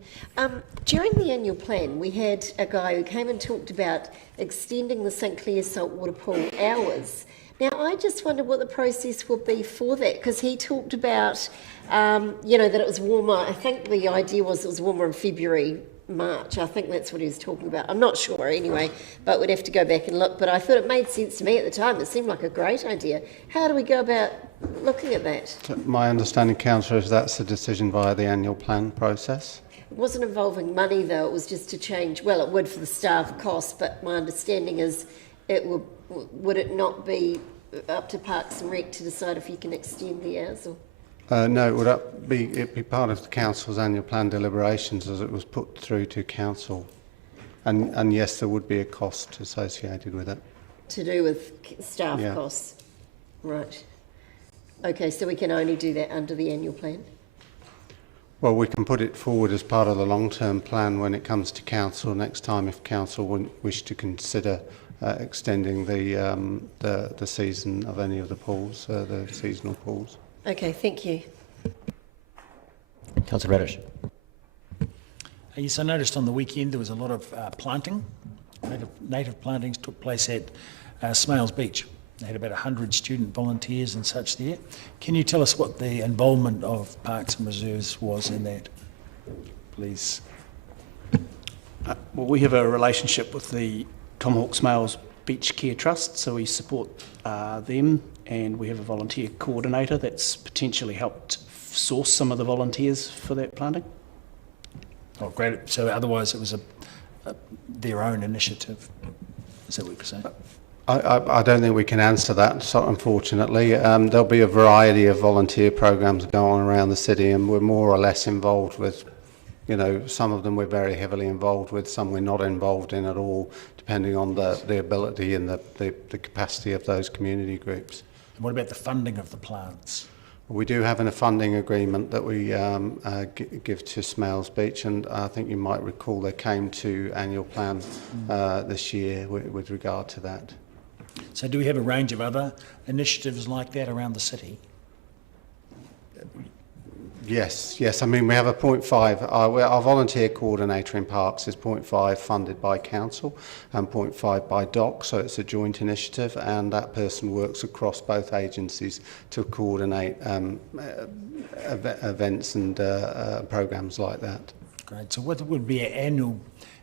During the annual plan, we had a guy who came and talked about extending the St Clair saltwater pool hours Now, I just wonder what the process will be for that, because he talked about, that it was warmer. I think the idea was it was warmer in February, March. I think that's what he was talking about. I'm not sure anyway, but we'd have to go back and look. But I thought it made sense to me at the time. It seemed like a great idea. How do we go about looking at that? My understanding, Councillor, is that's a decision via the annual plan process. It wasn't involving money, though. It was just to change. Well, it would for the staff costs, but my understanding is it would it not be up to Parks and Rec to decide if you can extend the hours? Or? No, it'd be part of the council's annual plan deliberations as it was put through to council, and yes, there would be a cost associated with it. To do with staff costs, right? Okay, so we can only do that under the annual plan. Well, we can put it forward as part of the long-term plan when it comes to council next time, if council wouldn't wish to consider extending the season of any of the pools, the seasonal pools. Okay, thank you. Councillor Radish. Yes, I noticed on the weekend there was a lot of planting. Native plantings took place at Smales Beach. They had about 100 student volunteers and such there. Can you tell us what the involvement of Parks and Reserves was in that, please? Well, we have a relationship with the Tomahawk Smales Beach Care Trust, so we support them, and we have a volunteer coordinator that's potentially helped source some of the volunteers for that planting. Oh, great. So otherwise it was their own initiative. Is that what you're saying? I don't think we can answer that, so unfortunately. There'll be a variety of volunteer programs going on around the city, and we're more or less involved with, some of them we're very heavily involved with, some we're not involved in at all, depending on the ability and the capacity of those community groups. And what about the funding of the plants? We do have a funding agreement that we give to Smales Beach, and I think you might recall they came to annual plan this year with regard to that. So do we have a range of other initiatives like that around the city? Yes. I mean, we have a 0.5. Our volunteer coordinator in Parks is 0.5 funded by council and 0.5 by DOC, so it's a joint initiative, and that person works across both agencies to coordinate events and programs like that. Great. So what would be an annual?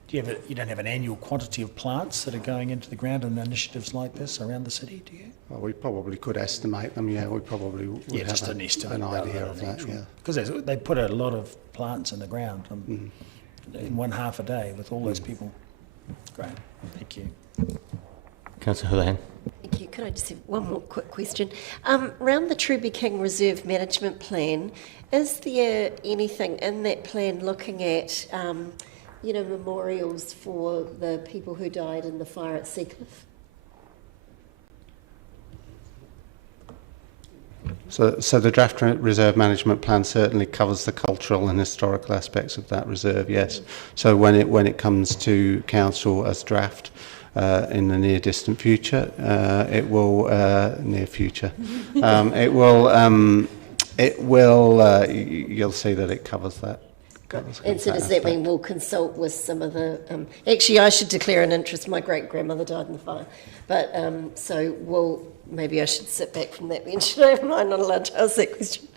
You don't have an annual quantity of plants that are going into the ground in initiatives like this around the city, do you? Well, we probably could estimate them, we probably would have just an estimate, an idea of that, Because they put a lot of plants in the ground in 1 half a day with all those people. Great, thank you. Councillor Houlihan. Thank you. Could I just have one more quick question? Around the Truby King Reserve Management Plan, is there anything in that plan looking at memorials for the people who died in the fire at Seacliff? So the draft reserve management plan certainly covers the cultural and historical aspects of that reserve, yes. So when it comes to council as draft in the near distant future, it will you'll see that it covers that. And so does that mean we'll consult with some of the... actually, I should declare an interest. My great-grandmother died in the fire. But maybe I should sit back from that bench. I'm not allowed to ask that question.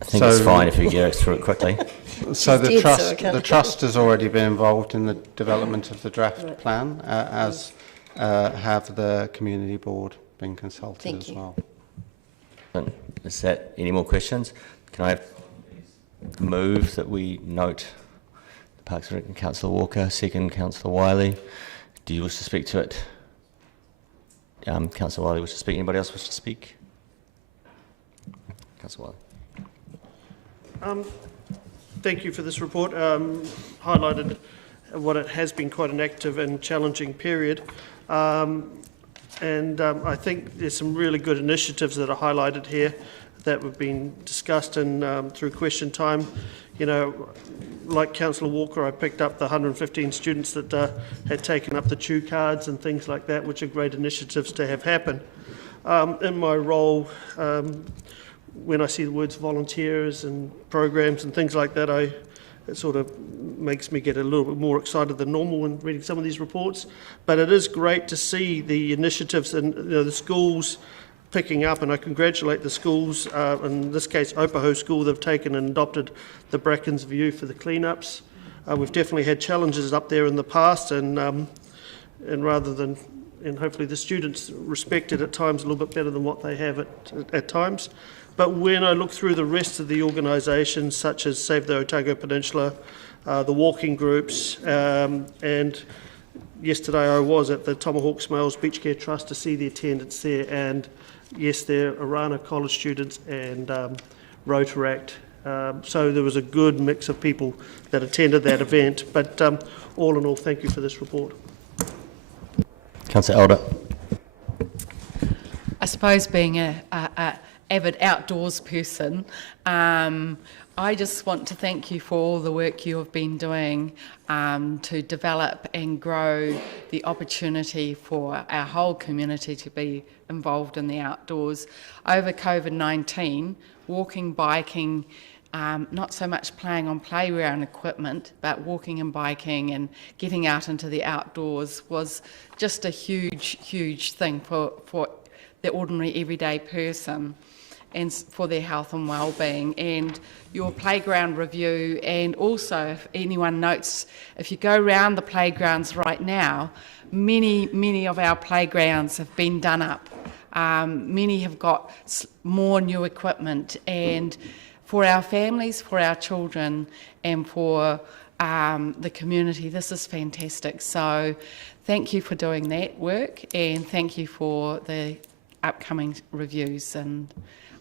I think it's fine if you get through it quickly. So the trust has already been involved in the development of the draft plan, as have the community board been consulted as well. Is that any more questions? Can I move that we note the Parks and Rec and Councillor Walker, second Councillor Wiley. Do you wish to speak to it? Councillor Wiley wishes to speak. Anybody else wish to speak? Councillor Wiley. Thank you for this report. Highlighted what it has been quite an active and challenging period. And I think there's some really good initiatives that are highlighted here that have been discussed and through question time. Like Councillor Walker, I picked up the 115 students that had taken up the chew cards and things like that, which are great initiatives to have happen. In my role, when I see the words volunteers and programs and things like that, I it sort of makes me get a little bit more excited than normal when reading some of these reports. But it is great to see the initiatives and the schools picking up, and I congratulate the schools, in this case Ortho School, they've taken and adopted the Brackens view for the cleanups. We've definitely had challenges up there in the past, and rather than, and hopefully the students respect it at times a little bit better than what they have at times. But when I look through the rest of the organisations, such as Save the Otago Peninsula, the walking groups, and yesterday I was at the Tomahawk Smiles Beach Care Trust to see the attendance there, and yes, they're Arana College students and Rotaract. So there was a good mix of people that attended that event, but all in all, thank you for this report. Councillor Elder. I suppose being a avid outdoors person, I just want to thank you for all the work you have been doing to develop and grow the opportunity for our whole community to be involved in the outdoors. Over COVID-19, walking, biking, not so much playing on playground equipment, but walking and biking and getting out into the outdoors was just a huge, huge thing for the ordinary everyday person and for their health and well-being. And your playground review, and also if anyone notes, if you go around the playgrounds right now, many of our playgrounds have been done up. Many have got more new equipment, and for our families, for our children, and for the community, this is fantastic. So thank you for doing that work, and thank you for the upcoming reviews, and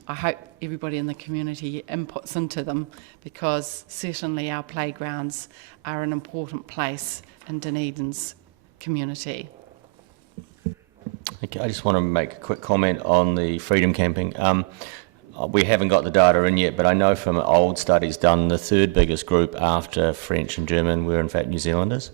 I hope everybody in the community inputs into them, because certainly our playgrounds are an important place in Dunedin's community. Okay, I just want to make a quick comment on the freedom camping. We haven't got the data in yet, but I know from old studies done, the third biggest group after French and German were in fact New Zealanders.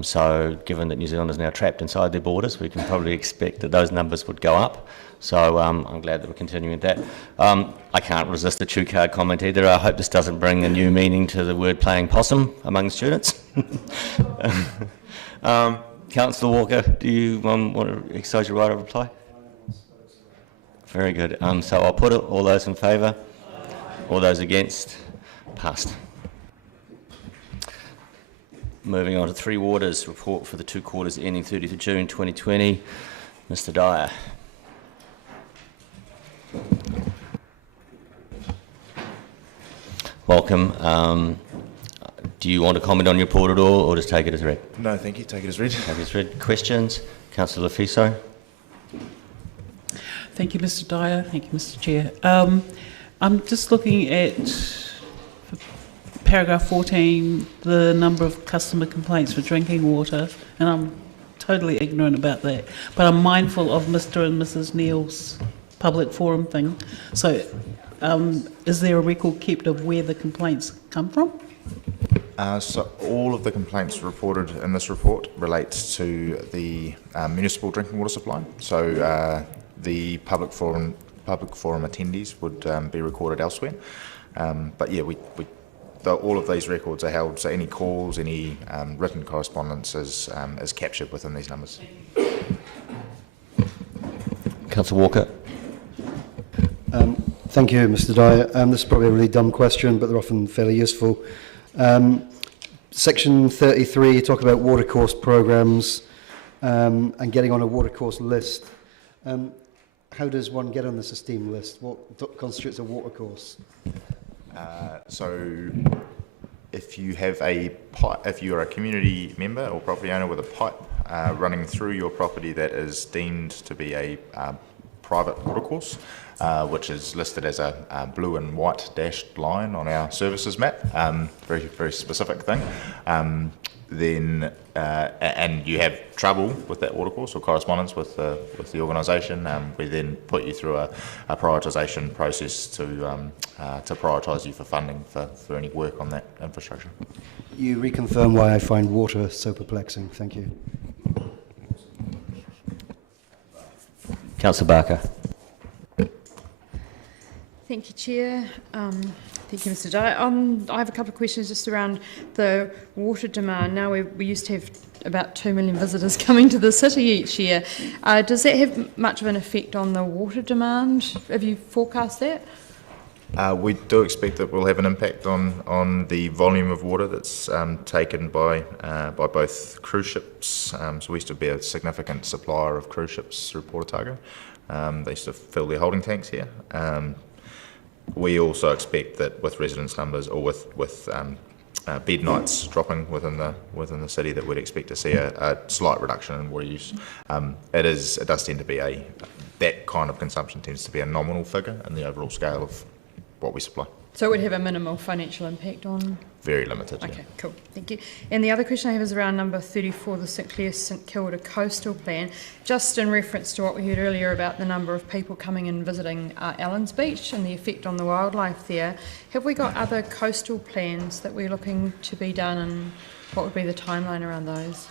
So given that New Zealand is now trapped inside their borders, we can probably expect that those numbers would go up. So I'm glad that we're continuing that. I can't resist the chew card comment either. I hope this doesn't bring a new meaning to the word playing possum among students. Councillor Walker, do you want to exercise your right of reply? Very good. So I'll put it. All those in favour? All those against? Passed. Moving on to Three Waters report for the 2 quarters ending 30th of June 2020. Mr. Dyer. Welcome. Do you want to comment on your report at all, or just take it as read? No, thank you. Take it as read. Take it as read. Questions? Councillor Fiso. Thank you, Mr. Dyer. Thank you, Mr. Chair. I'm just looking at paragraph 14, the number of customer complaints for drinking water, and I'm totally ignorant about that, but I'm mindful of Mr. and Mrs. Neal's public forum thing. So is there a record kept of where the complaints come from? So all of the complaints reported in this report relates to the municipal drinking water supply. So the public forum attendees would be recorded elsewhere. But yeah, all of these records are held, so any calls, any written correspondence is captured within these numbers. Councillor Walker. Thank you, Mr. Dyer. This is probably a really dumb question, but they're often fairly useful. Section 33, you talk about watercourse programs and getting on a watercourse list. How does one get on this esteemed list? What constitutes a watercourse? So if you have if you're a community member or property owner with a pipe running through your property that is deemed to be a private watercourse, which is listed as a blue and white dashed line on our services map, very, very specific thing, then and you have trouble with that watercourse or correspondence with the organisation, we then put you through a prioritisation process to prioritise you for funding for any work on that infrastructure. You reconfirm why I find water so perplexing. Thank you. Councillor Barker. Thank you, Chair. Thank you, Mr. Dye. I have a couple of questions just around the water demand. Now, we used to have about 2 million visitors coming to the city each year. Does that have much of an effect on the water demand? Have you forecast that? We do expect that we'll have an impact on the volume of water that's taken by both cruise ships. So we used to be a significant supplier of cruise ships through Port Otago. They used to fill their holding tanks here. We also expect that with residence numbers or with bed nights dropping within the city, that we'd expect to see a slight reduction in water use. It does tend to be that kind of consumption tends to be a nominal figure in the overall scale of what we supply. So it would have a minimal financial impact on... Very limited, Okay, yeah. cool, thank you. And the other question I have is around number 34, the St Clair-St Kilda Coastal Plan. Just in reference to what we heard earlier about the number of people coming and visiting Allens Beach and the effect on the wildlife there, have we got other coastal plans that we're looking to be done, and what would be the timeline around those?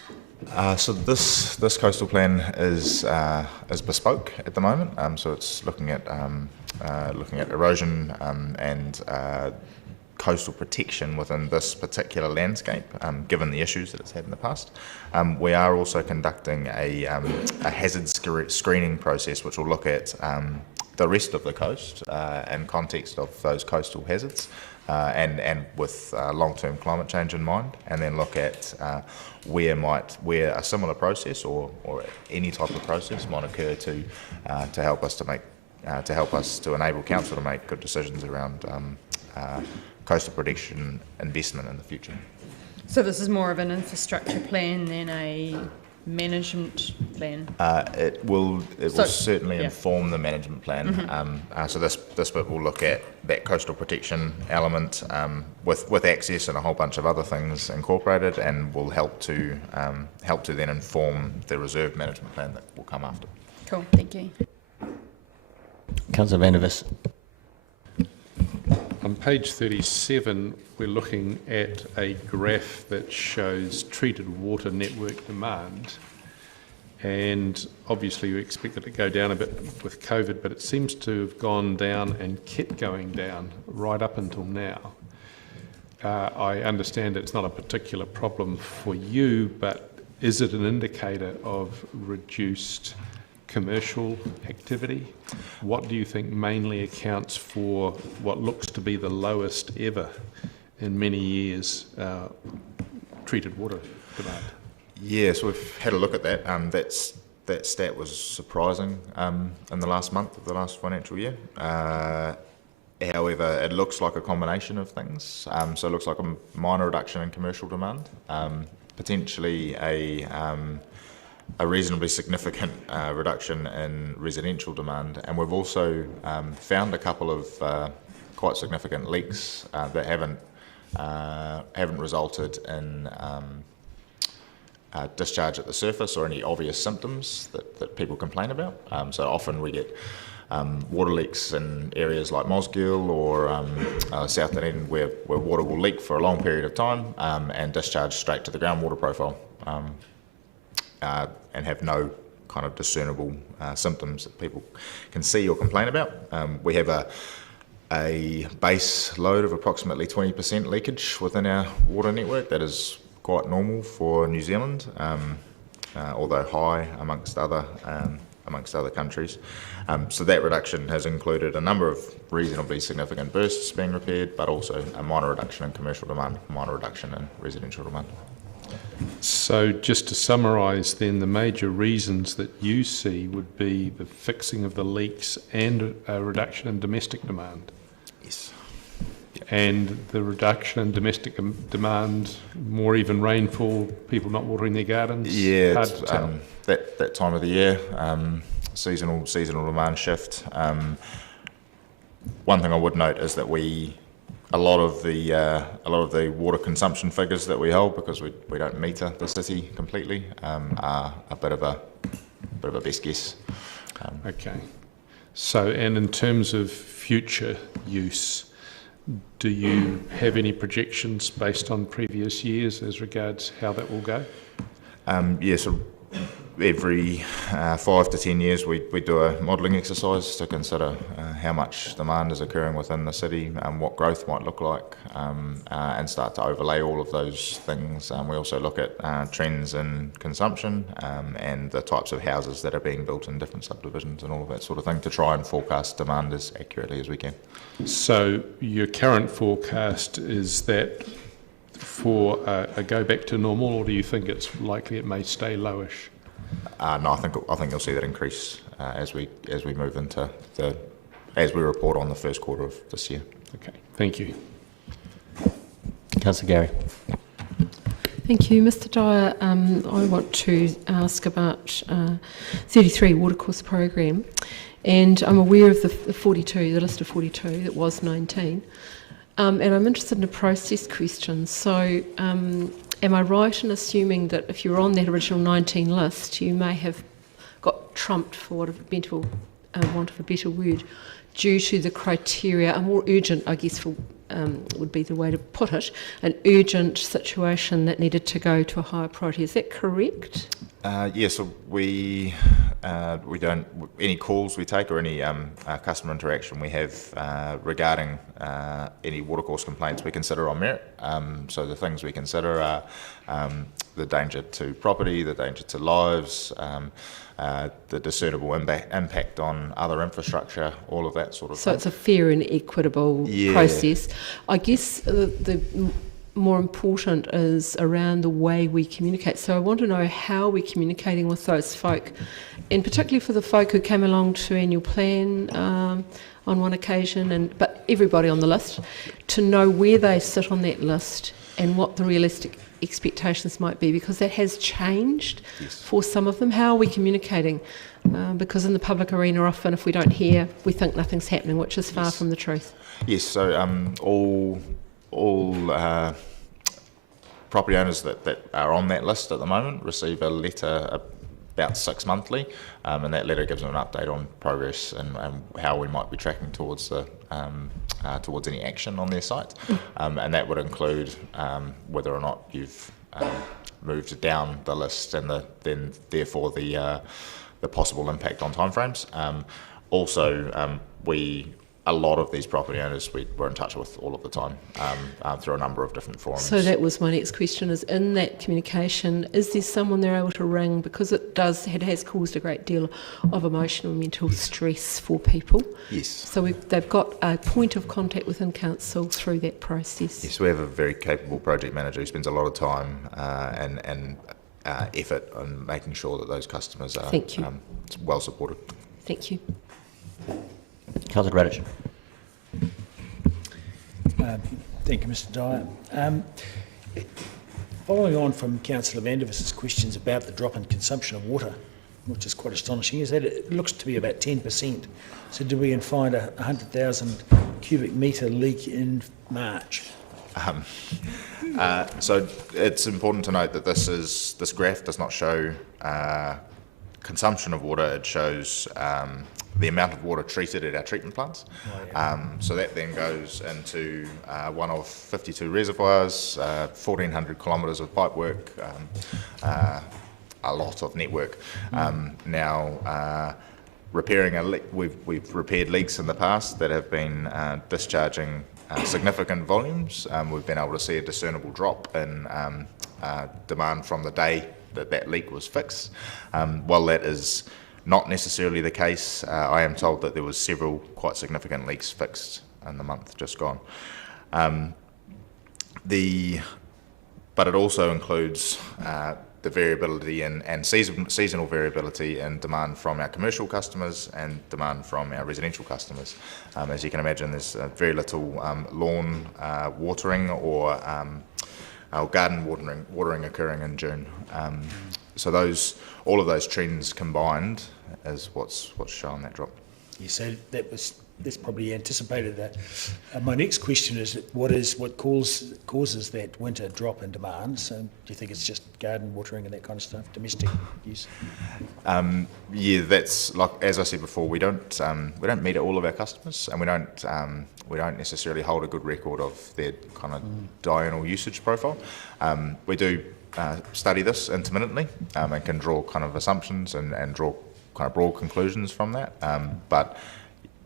So this coastal plan is bespoke at the moment. So it's looking at erosion and coastal protection within this particular landscape, given the issues that it's had in the past. We are also conducting a hazard screening process, which will look at the rest of the coast in context of those coastal hazards, and with long-term climate change in mind, and then look at where a similar process or any type of process might occur to help us to enable council to make good decisions around coastal protection investment in the future. So this is more of an infrastructure plan than a management plan? It will certainly inform the management plan. Mm-hmm. So this bit will look at that coastal protection element with access and a whole bunch of other things incorporated, and will help to then inform the reserve management plan that will come after. Cool, thank you. Councillor Van der Vis. On page 37, we're looking at a graph that shows treated water network demand, and obviously we expect it to go down a bit with COVID, but it seems to have gone down and kept going down right up until now. I understand it's not a particular problem for you, but is it an indicator of reduced commercial activity? What do you think mainly accounts for what looks to be the lowest ever in many years treated water demand? Yes, we've had a look at that. That stat was surprising in the last month of the last financial year. However, it looks like a combination of things. So it looks like a minor reduction in commercial demand, potentially a reasonably significant reduction in residential demand, and we've also found a couple of quite significant leaks that haven't resulted in discharge at the surface or any obvious symptoms that people complain about. So often we get water leaks in areas like Mosgiel or South Dunedin where water will leak for a long period of time and discharge straight to the groundwater profile. And have no kind of discernible symptoms that people can see or complain about. We have a base load of approximately 20% leakage within our water network. That is quite normal for New Zealand, although high amongst other countries. So that reduction has included a number of reasonably significant bursts being repaired, but also a minor reduction in commercial demand, minor reduction in residential demand. So just to summarise then, the major reasons that you see would be the fixing of the leaks and a reduction in domestic demand? Yes. And the reduction in domestic demand, more even rainfall, people not watering their gardens? Yeah, hard to tell. That time of the year, seasonal demand shift. One thing I would note is that a lot of the water consumption figures that we hold, because we don't meter the city completely, are a bit of a best guess. Okay. So, and in terms of future use, do you have any projections based on previous years as regards how that will go? Yeah, so every 5 to 10 years we do a modelling exercise to consider how much demand is occurring within the city, what growth might look like, and start to overlay all of those things. We also look at trends in consumption and the types of houses that are being built in different subdivisions and all of that sort of thing to try and forecast demand as accurately as we can. So your current forecast is that for a go back to normal, or do you think it's likely it may stay lowish? No, I think you'll see that increase as we move into as we report on the first quarter of this year. Okay, thank you. Councillor Gary. Thank you, Mr. Dyer. I want to ask about 33 watercourse program, and I'm aware of the 42, the list of 42 that was 19. And I'm interested in a process question. So, am I right in assuming that if you're on that original 19 list, you may have got trumped, for want of a better word, due to the criteria, a more urgent, I guess, would be the way to put it, an urgent situation that needed to go to a higher priority. Is that correct? Yes, so we don't, any calls we take or any customer interaction we have regarding any watercourse complaints we consider on merit. So the things we consider are the danger to property, the danger to lives, the discernible impact on other infrastructure, all of that sort of thing. So it's a fair and equitable process. I guess the more important is around the way we communicate. So I want to know how we're communicating with those folk, and particularly for the folk who came along to annual plan on one occasion, but everybody on the list, to know where they sit on that list and what the realistic expectations might be, because that has changed for some of them. How are we communicating? Because in the public arena often if we don't hear, we think nothing's happening, which is far from the truth. Yes, so all property owners that are on that list at the moment receive a letter about 6 monthly, and that letter gives them an update on progress and how we might be tracking towards towards any action on their site, and that would include whether or not you've moved down the list and then therefore the possible impact on timeframes. Also, a lot of these property owners we're in touch with all of the time through a number of different forums. So that was my next question, is in that communication, is there someone they're able to ring, because it has caused a great deal of emotional and mental stress for people? Yes. So they've got a point of contact within council through that process? Yes, we have a very capable project manager who spends a lot of time and effort on making sure that those customers are well supported. Thank you. Councillor Radish. Thank you, Mr. Dyer. Following on from Councillor Vandervis's questions about the drop in consumption of water, which is quite astonishing, is that it looks to be about 10%. So do we find a 100,000 cubic metre leak in March? So it's important to note that this graph does not show consumption of water. It shows the amount of water treated at our treatment plants. So that then goes into one of 52 reservoirs, 1,400 kilometres of pipe work, a lot of network. Now, repairing a leak, we've repaired leaks in the past that have been discharging significant volumes. We've been able to see a discernible drop in demand from the day that leak was fixed. While that is not necessarily the case, I am told that there was several quite significant leaks fixed in the month just gone. But it also includes the variability and seasonal variability in demand from our commercial customers and demand from our residential customers. As you can imagine, there's very little lawn watering or garden watering occurring in June. So all of those trends combined is what's shown that drop. Yeah, so that's probably anticipated that. My next question is what causes that winter drop in demand? So do you think it's just garden watering and that kind of stuff, domestic use? Yeah, that's like, as I said before, we don't meet all of our customers, and we don't necessarily hold a good record of their kind of diurnal usage profile. We do study this intermittently and can draw kind of assumptions and draw kind of broad conclusions from that. But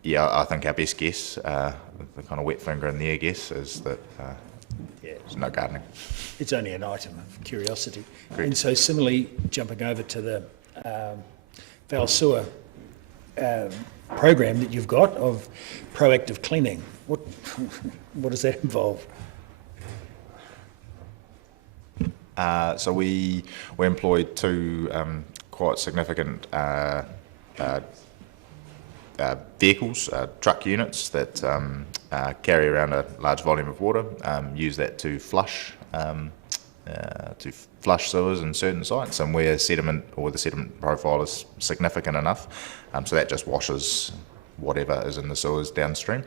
yeah, I think our best guess, the kind of wet finger in the air guess, is that there's no gardening. It's only an item of curiosity. Correct. And so similarly, jumping over to the foul sewer program that you've got of proactive cleaning, what does that involve? So we employed two quite significant vehicles, truck units that carry around a large volume of water, use that to flush sewers in certain sites, and where sediment or the sediment profile is significant enough, so that just washes whatever is in the sewers downstream.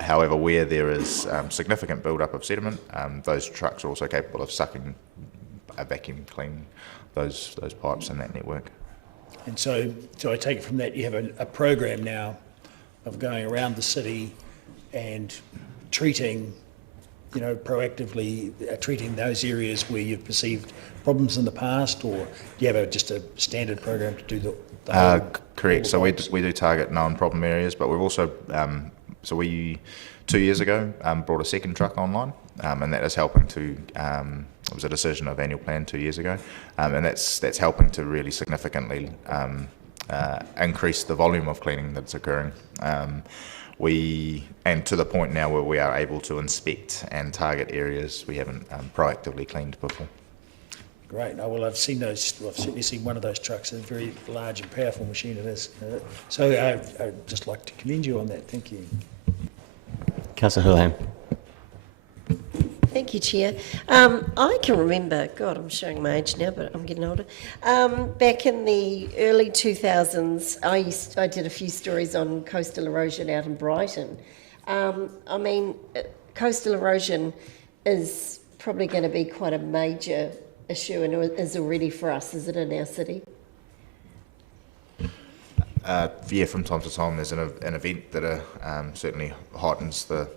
However, where there is significant build-up of sediment, those trucks are also capable of sucking, vacuum cleaning those pipes in that network. And so I take it from that you have a program now of going around the city and treating, proactively treating those areas where you've perceived problems in the past, or do you have just a standard program to do the whole? Correct. So we do target known problem areas, but we've also, so we 2 years ago brought a second truck online, and that is helping to, it was a decision of annual plan 2 years ago, and that's helping to really significantly increase the volume of cleaning that's occurring. And to the point now where we are able to inspect and target areas we haven't proactively cleaned before. Great. Oh, well, I've seen those. I've certainly seen one of those trucks. It's a very large and powerful machine it is. So I'd just like to commend you on that. Thank you. Councillor Houlihan. Thank you, Chair. I can remember, God, I'm showing my age now, but I'm getting older. Back in the early 2000s, I did a few stories on coastal erosion out in Brighton. I mean, coastal erosion is probably going to be quite a major issue, and is already for us, is it, in our city? Yeah, from time to time there's an event that certainly heightens the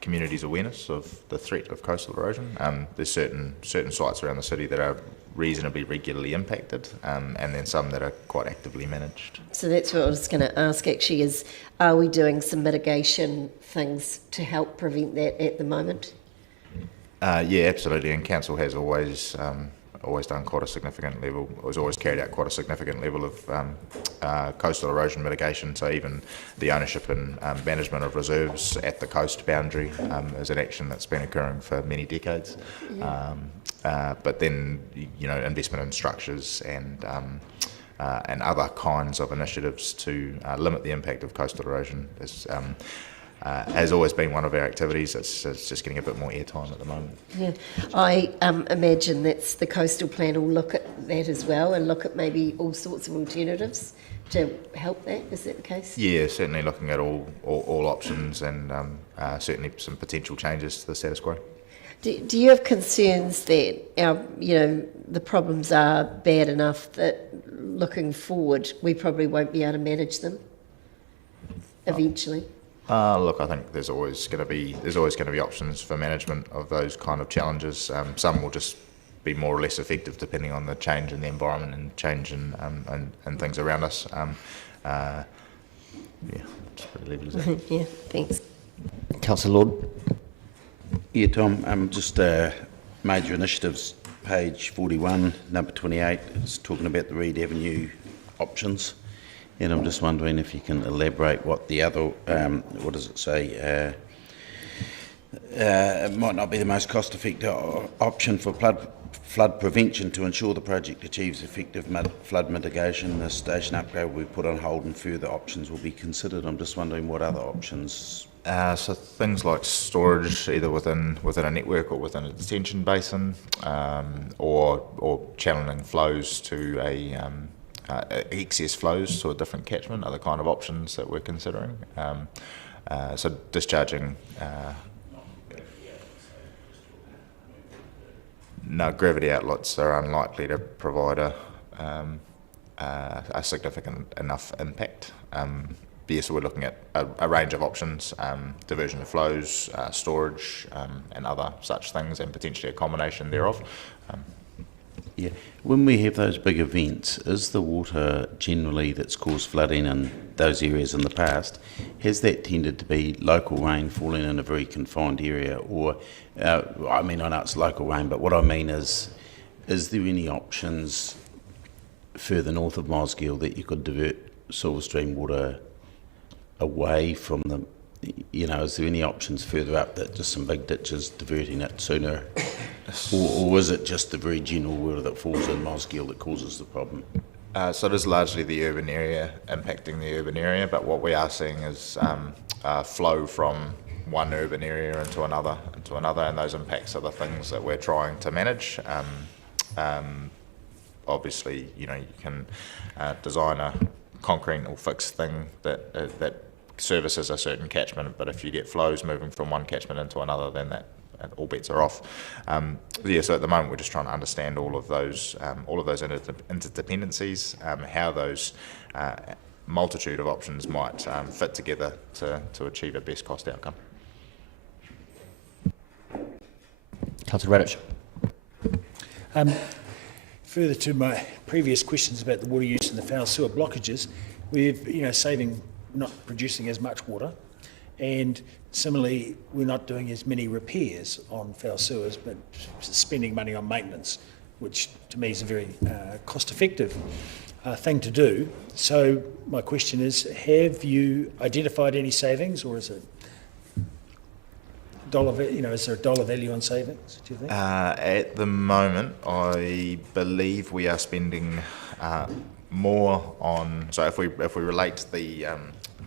community's awareness of the threat of coastal erosion. There's certain sites around the city that are reasonably regularly impacted, and then some that are quite actively managed. So that's what I was going to ask actually, is are we doing some mitigation things to help prevent that at the moment? Yeah, absolutely, and council has always done quite a significant level, has always carried out quite a significant level of coastal erosion mitigation. So even the ownership and management of reserves at the coast boundary is an action that's been occurring for many decades. Yeah. But then, investment in structures and other kinds of initiatives to limit the impact of coastal erosion has always been one of our activities. It's just getting a bit more airtime at the moment. Yeah, I imagine that's the coastal plan will look at that as well, and look at maybe all sorts of alternatives to help that. Is that the case? Yeah, certainly looking at all options, and certainly some potential changes to the status quo. Do you have concerns that the problems are bad enough that looking forward we probably won't be able to manage them eventually? Look, I think there's always going to be options for management of those kind of challenges. Some will just be more or less effective depending on the change in the environment and change in things around us. Yeah, just pretty level as that. Yeah, thanks. Councillor Lord. Yeah, Tom, just major initiatives, page 41, number 28, it's talking about the Reed Avenue options. And I'm just wondering if you can elaborate what the other, what does it say? It might not be the most cost-effective option for flood prevention to ensure the project achieves effective flood mitigation. The station upgrade will be put on hold and further options will be considered. I'm just wondering what other options. So things like storage, either within a network or within a detention basin, or channeling flows to excess flows to a different catchment, other kind of options that we're considering. So discharging, no, gravity outlets are unlikely to provide a significant enough impact. yes, we're looking at a range of options, diversion of flows, storage, and other such things, and potentially a combination thereof. Yeah, when we have those big events, is the water generally that's caused flooding in those areas in the past, has that tended to be local rain falling in a very confined area? Or, I mean, I know it's local rain, but what I mean is there any options further north of Mosgiel that you could divert Silver Stream water away from the, you know, is there any options further up that just some big ditches diverting it sooner? Or is it just the very general water that falls in Mosgiel that causes the problem? So it is largely the urban area impacting the urban area, but what we are seeing is flow from one urban area into another, and those impacts are the things that we're trying to manage. Obviously, you know, you can design a concrete or fixed thing that services a certain catchment, but if you get flows moving from one catchment into another, then that all bets are off. So at the moment we're just trying to understand all of those interdependencies, how those multitude of options might fit together to achieve a best cost outcome. Councillor Radish. Further to my previous questions about the water use and the foul sewer blockages, we're not producing as much water, and similarly we're not doing as many repairs on foul sewers, but spending money on maintenance, which to me is a very cost-effective thing to do. So my question is, have you identified any savings, or is it is there a dollar value on savings, do you think? At the moment, I believe we are spending more on, so if we relate the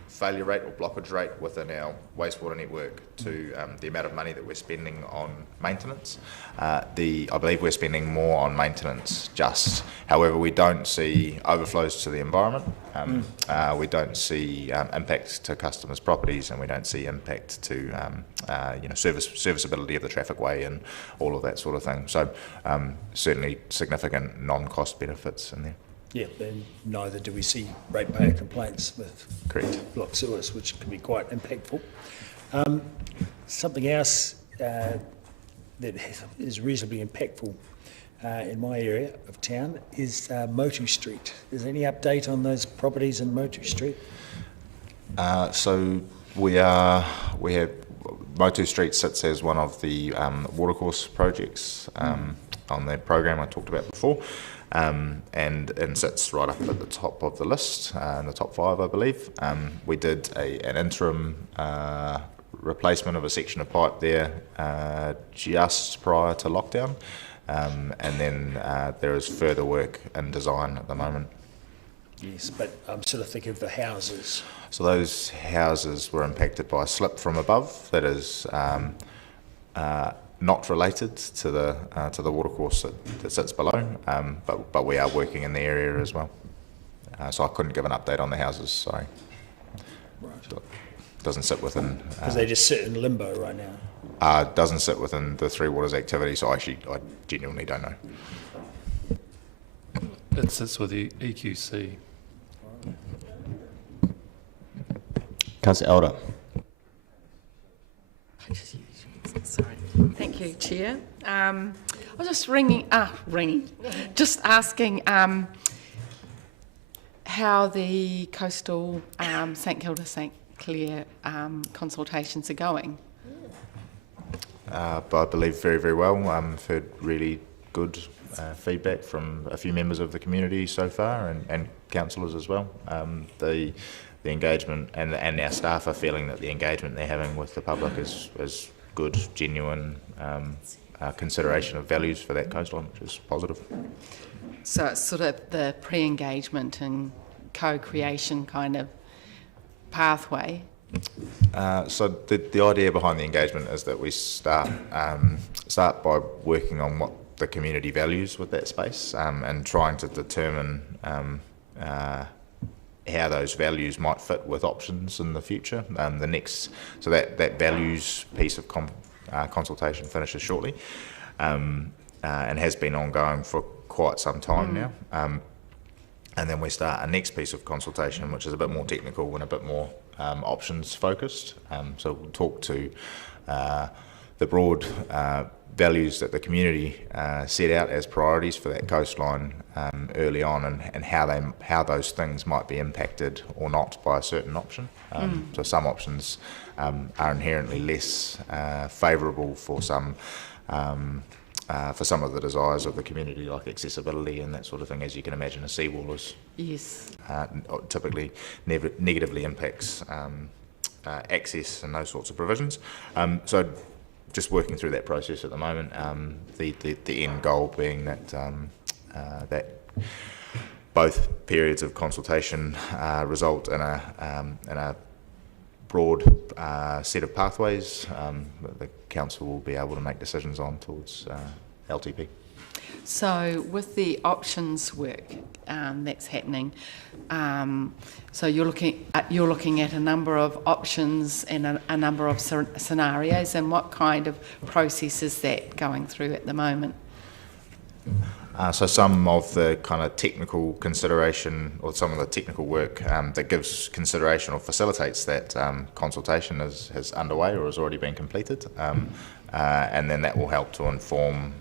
failure rate or blockage rate within our wastewater network to the amount of money that we're spending on maintenance, I believe we're spending more on maintenance just. However, we don't see overflows to the environment, we don't see impact to customers' properties, and we don't see impact to serviceability of the traffic way and all of that sort of thing. So certainly significant non-cost benefits in there. Yeah, and neither do we see ratepayer complaints with correct block sewers, which can be quite impactful. Something else that is reasonably impactful in my area of town is Motu Street. Is there any update on those properties in Motu Street? So we have Motu Street sits as one of the watercourse projects on the program I talked about before. And sits right up at the top of the list, in the top 5, I believe. We did an interim replacement of a section of pipe there just prior to lockdown, and then there is further work in design at the moment. Yes, but I'm sort of thinking of the houses. So those houses were impacted by slip from above. That is not related to the watercourse that sits below, but we are working in the area as well. So I couldn't give an update on the houses, sorry. Right. So it doesn't sit within... Because they just sit in limbo right now? Doesn't sit within the Three Waters activity, so I genuinely don't know. It sits with the EQC. Councillor Elder. Sorry. Thank you, Chair. I was just just asking how the coastal St Kilda St Clair consultations are going. But I believe very, very well. I've heard really good feedback from a few members of the community so far, and councillors as well. The engagement and our staff are feeling that the engagement they're having with the public is good, genuine consideration of values for that coastline, which is positive. So it's sort of the pre-engagement and co-creation kind of pathway. So the idea behind the engagement is that we start by working on what the community values with that space, and trying to determine how those values might fit with options in the future. So that values piece of consultation finishes shortly, and has been ongoing for quite some time now. And then we start a next piece of consultation, which is a bit more technical and a bit more options focused. So we'll talk to the broad values that the community set out as priorities for that coastline early on, and how those things might be impacted or not by a certain option. So some options are inherently less favourable for some of the desires of the community, like accessibility and that sort of thing. As you can imagine, a seawall is typically negatively impacts access and those sorts of provisions. So just working through that process at the moment. The end goal being that that both periods of consultation result in a broad set of pathways that the council will be able to make decisions on towards LTP. So with the options work that's happening, so you're looking at a number of options and a number of scenarios, and what kind of process is that going through at the moment? So some of the kind of technical consideration, or some of the technical work that gives consideration or facilitates that consultation is underway or has already been completed, and then that will help to inform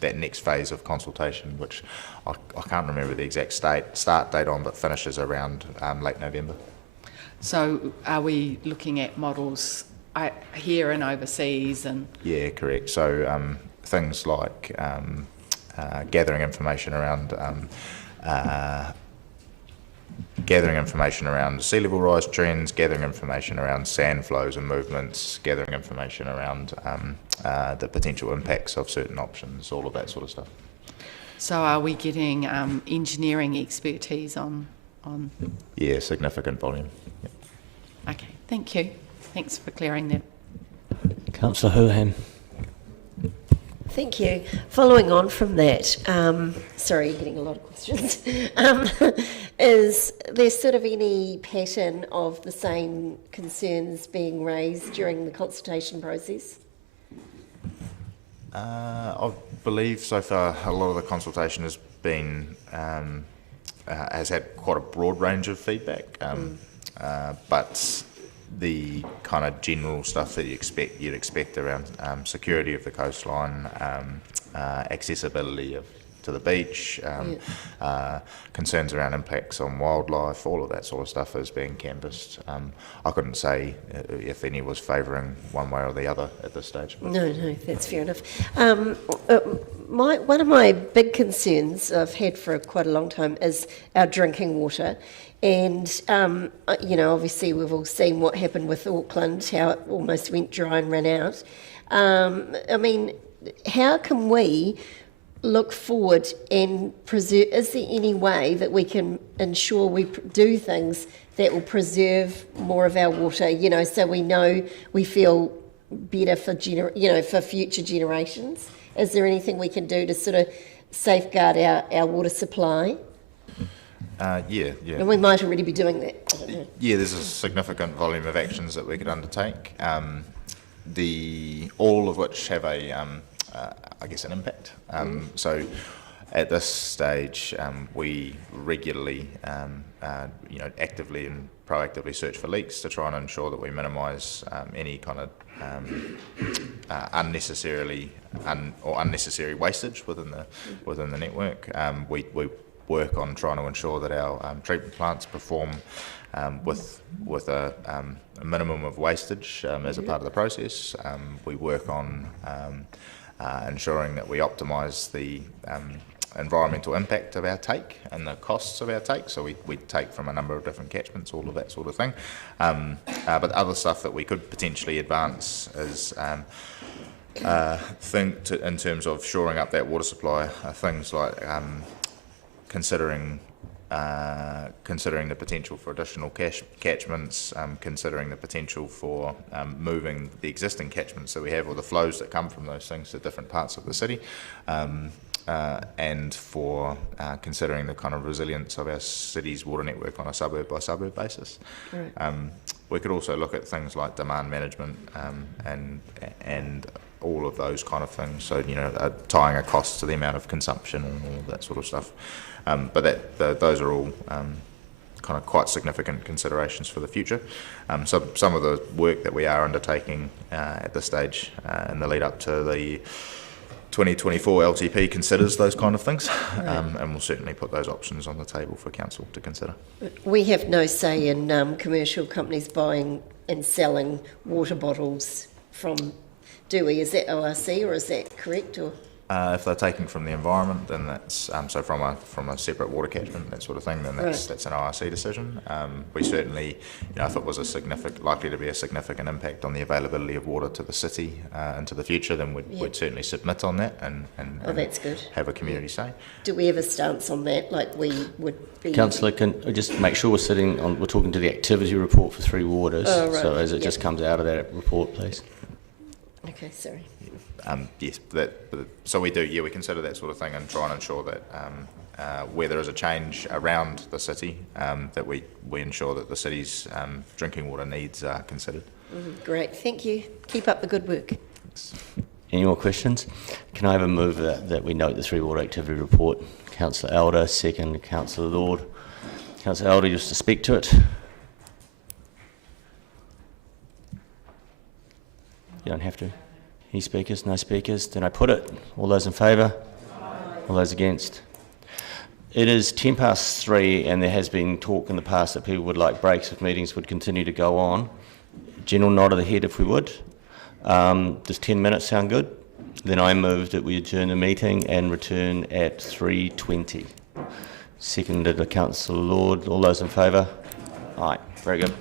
that next phase of consultation, which I can't remember the exact start date on, but finishes around late November. So are we looking at models here and overseas? And yeah, correct. So things like gathering information around sea level rise trends, gathering information around sand flows and movements, gathering information around the potential impacts of certain options, all of that sort of stuff. So are we getting engineering expertise on? Yeah, significant volume. Yep. Okay, thank you. Thanks for clearing that. Councillor Houlihan. Thank you. Following on from that, sorry, you're getting a lot of questions. Is there sort of any pattern of the same concerns being raised during the consultation process? I believe so far a lot of the consultation has been has had quite a broad range of feedback, but the kind of general stuff that you'd expect around security of the coastline, accessibility to the beach, concerns around impacts on wildlife, all of that sort of stuff is being canvassed. I couldn't say if any was favouring one way or the other at this stage. No, that's fair enough. One of my big concerns I've had for quite a long time is our drinking water. And, obviously we've all seen what happened with Auckland, how it almost went dry and ran out. How can we look forward and preserve? Is there any way that we can ensure we do things that will preserve more of our water, so we know we feel better for future generations? Is there anything we can do to sort of safeguard our water supply? Yeah. And we might already be doing that. I don't know. Yeah, there's a significant volume of actions that we could undertake, all of which have an impact. So at this stage, we regularly, actively and proactively search for leaks to try and ensure that we minimise any kind of unnecessary wastage within the network. We work on trying to ensure that our treatment plants perform with a minimum of wastage as a part of the process. We work on ensuring that we optimise the environmental impact of our take and the costs of our take. So we take from a number of different catchments, all of that sort of thing. But other stuff that we could potentially advance is in terms of shoring up that water supply, things like considering the potential for additional catchments, considering the potential for moving the existing catchments that we have, or the flows that come from those things, to different parts of the city, and for considering the kind of resilience of our city's water network on a suburb by suburb basis. Right. We could also look at things like demand management and all of those kind of things. So, tying a cost to the amount of consumption and all of that sort of stuff. But those are all kind of quite significant considerations for the future. So some of the work that we are undertaking at this stage in the lead up to the 2024 LTP considers those kind of things, and we'll certainly put those options on the table for council to consider. We have no say in commercial companies buying and selling water bottles from, do we? Is that ORC or is that correct? Or If they're taking from the environment, then that's so from a separate water catchment, that sort of thing. Then that's an ORC decision. We certainly, if it was likely to be a significant impact on the availability of water to the city into the future, then we'd certainly submit on that and that's good. Have a community say. Do we have a stance on that? Like we would be. Councillor, can I just make sure we're talking to the activity report for Three Waters. Oh, right. So as it just comes out of that report, please. Okay, sorry. Yes, so we do. Yeah, we consider that sort of thing and try and ensure that where there is a change around the city, that we ensure that the city's drinking water needs are considered. Great, thank you. Keep up the good work. Any more questions? Can I have a move that we note the Three Water activity report? Councillor Elder, second. Councillor Lord. Councillor Elder, just to speak to it. You don't have to. Any speakers? No speakers? Then I put it. All those in favour? All those against? It is 3:10 and there has been talk in the past that people would like breaks if meetings would continue to go on. General nod of the head if we would. Does 10 minutes sound good? Then I move that we adjourn the meeting and return at 3:20. Seconded by Councillor Lord. All those in favour? Aye. Very good.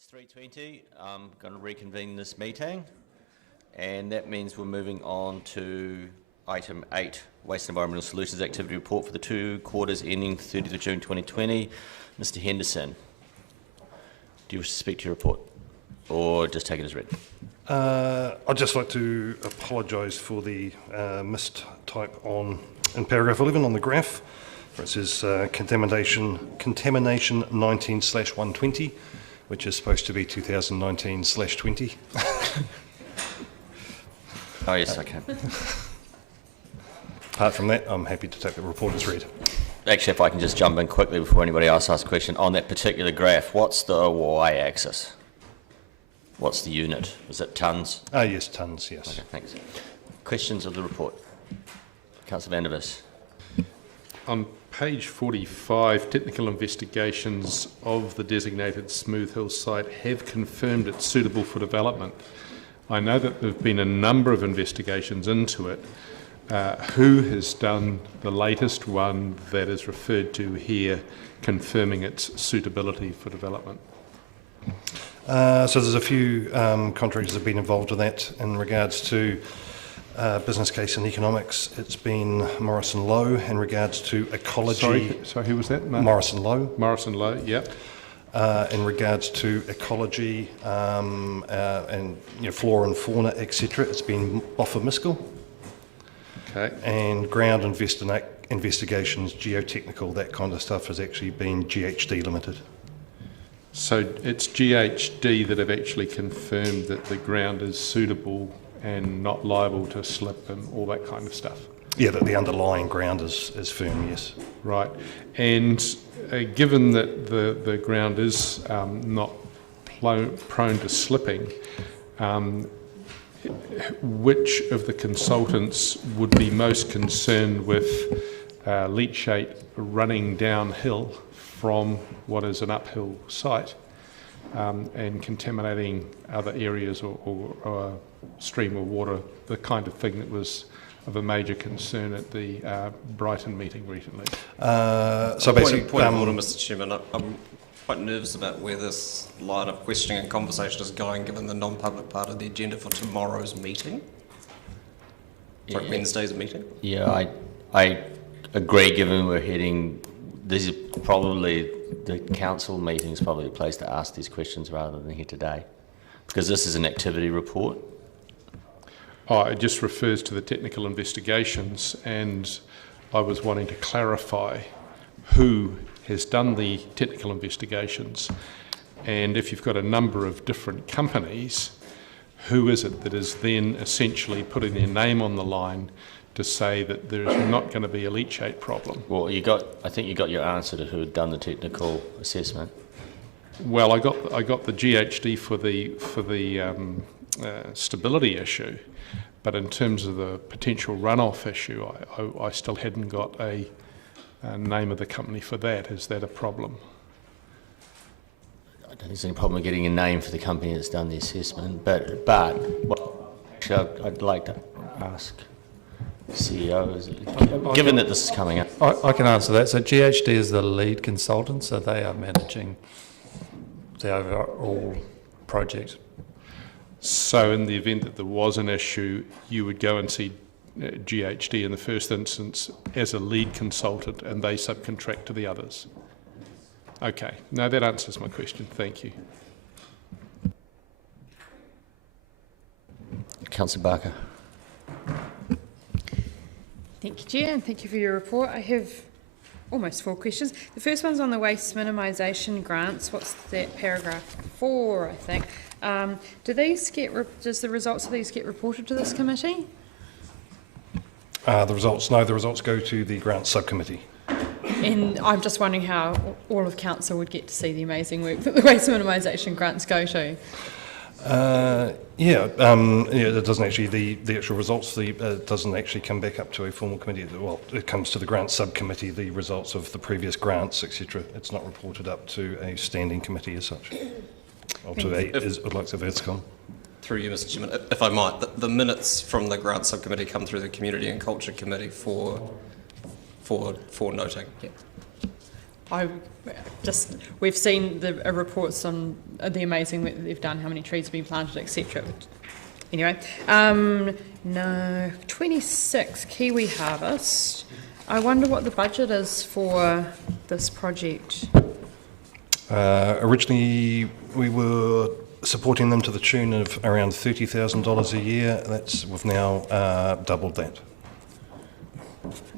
It's 3:20. I'm going to reconvene this meeting, and that means we're moving on to item 8, Waste and Environmental Solutions Activity Report for the 2 quarters ending 30th of June 2020. Mr. Henderson, do you wish to speak to your report, or just take it as read? I'd just like to apologise for the mistype in paragraph 11 on the graph, where it says contamination 19/120, which is supposed to be 2019/20. Oh yes, okay. Apart from that, I'm happy to take the report as read. Actually, if I can just jump in quickly before anybody else asks a question, on that particular graph, what's the y-axis? What's the unit? Is it tonnes? Yes, tonnes, yes. Okay, thanks. Questions of the report? Councillor van der Vis. On page 45, technical investigations of the designated Smooth Hill site have confirmed it's suitable for development. I know that there have been a number of investigations into it. Who has done the latest one that is referred to here, confirming its suitability for development? So there's a few contractors that have been involved in that in regards to business case and economics. It's been Morrison Lowe. In regards to ecology. Sorry, who was that? No. Morrison Lowe. Morrison Lowe, yep. In regards to ecology and flora and fauna, etc., it's been Boffa Miskell. Okay. And ground investigations, geotechnical, that kind of stuff has actually been GHD Limited. So it's GHD that have actually confirmed that the ground is suitable and not liable to slip and all that kind of stuff? Yeah, that the underlying ground is firm, yes. Right. And given that the ground is not prone to slipping, which of the consultants would be most concerned with leachate running downhill from what is an uphill site and contaminating other areas or a stream of water, the kind of thing that was of a major concern at the Brighton meeting recently? So basically, point of order, Mr. Chairman. I'm quite nervous about where this line of questioning and conversation is going, given the non-public part of the agenda for tomorrow's meeting. Sorry, Wednesday's meeting. Yeah, I agree. Given we're heading, this is probably the council meeting is probably the place to ask these questions rather than here today, because this is an activity report. Oh, it just refers to the technical investigations, and I was wanting to clarify who has done the technical investigations, and if you've got a number of different companies, who is it that is then essentially putting their name on the line to say that there is not going to be a leachate problem? Well, I think you got your answer to who had done the technical assessment. Well, I got the GHD for the stability issue, but in terms of the potential runoff issue, I still hadn't got a name of the company for that. Is that a problem? I don't think there's any problem getting a name for the company that's done the assessment, but actually I'd like to ask the CEO, given that this is coming up. I can answer that. So GHD is the lead consultant, so they are managing the overall project. So in the event that there was an issue, you would go and see GHD in the first instance as a lead consultant, and they subcontract to the others? Okay, no, that answers my question. Thank you. Councillor Barker. Thank you, Chair, and thank you for your report. I have almost 4 questions. The first one's on the waste minimisation grants. What's that, paragraph 4, I think. Does the results of these get reported to this committee? The results go to the grants subcommittee. And I'm just wondering how all of council would get to see the amazing work that the waste minimisation grants go to. It doesn't actually, the actual results, doesn't actually come back up to a formal committee. Well, it comes to the grants subcommittee, the results of the previous grants, etc. It's not reported up to a standing committee as such, or to like the VETSCOM. Through you, Mr. Chairman, if I might, the minutes from the grants subcommittee come through the Community and Culture Committee for noting. Yeah. we've seen the reports on the amazing work that they've done, how many trees have been planted, etc. Anyway, no, 26 Kiwi Harvest. I wonder what the budget is for this project. Originally, we were supporting them to the tune of around $30,000 a year. We've now doubled that.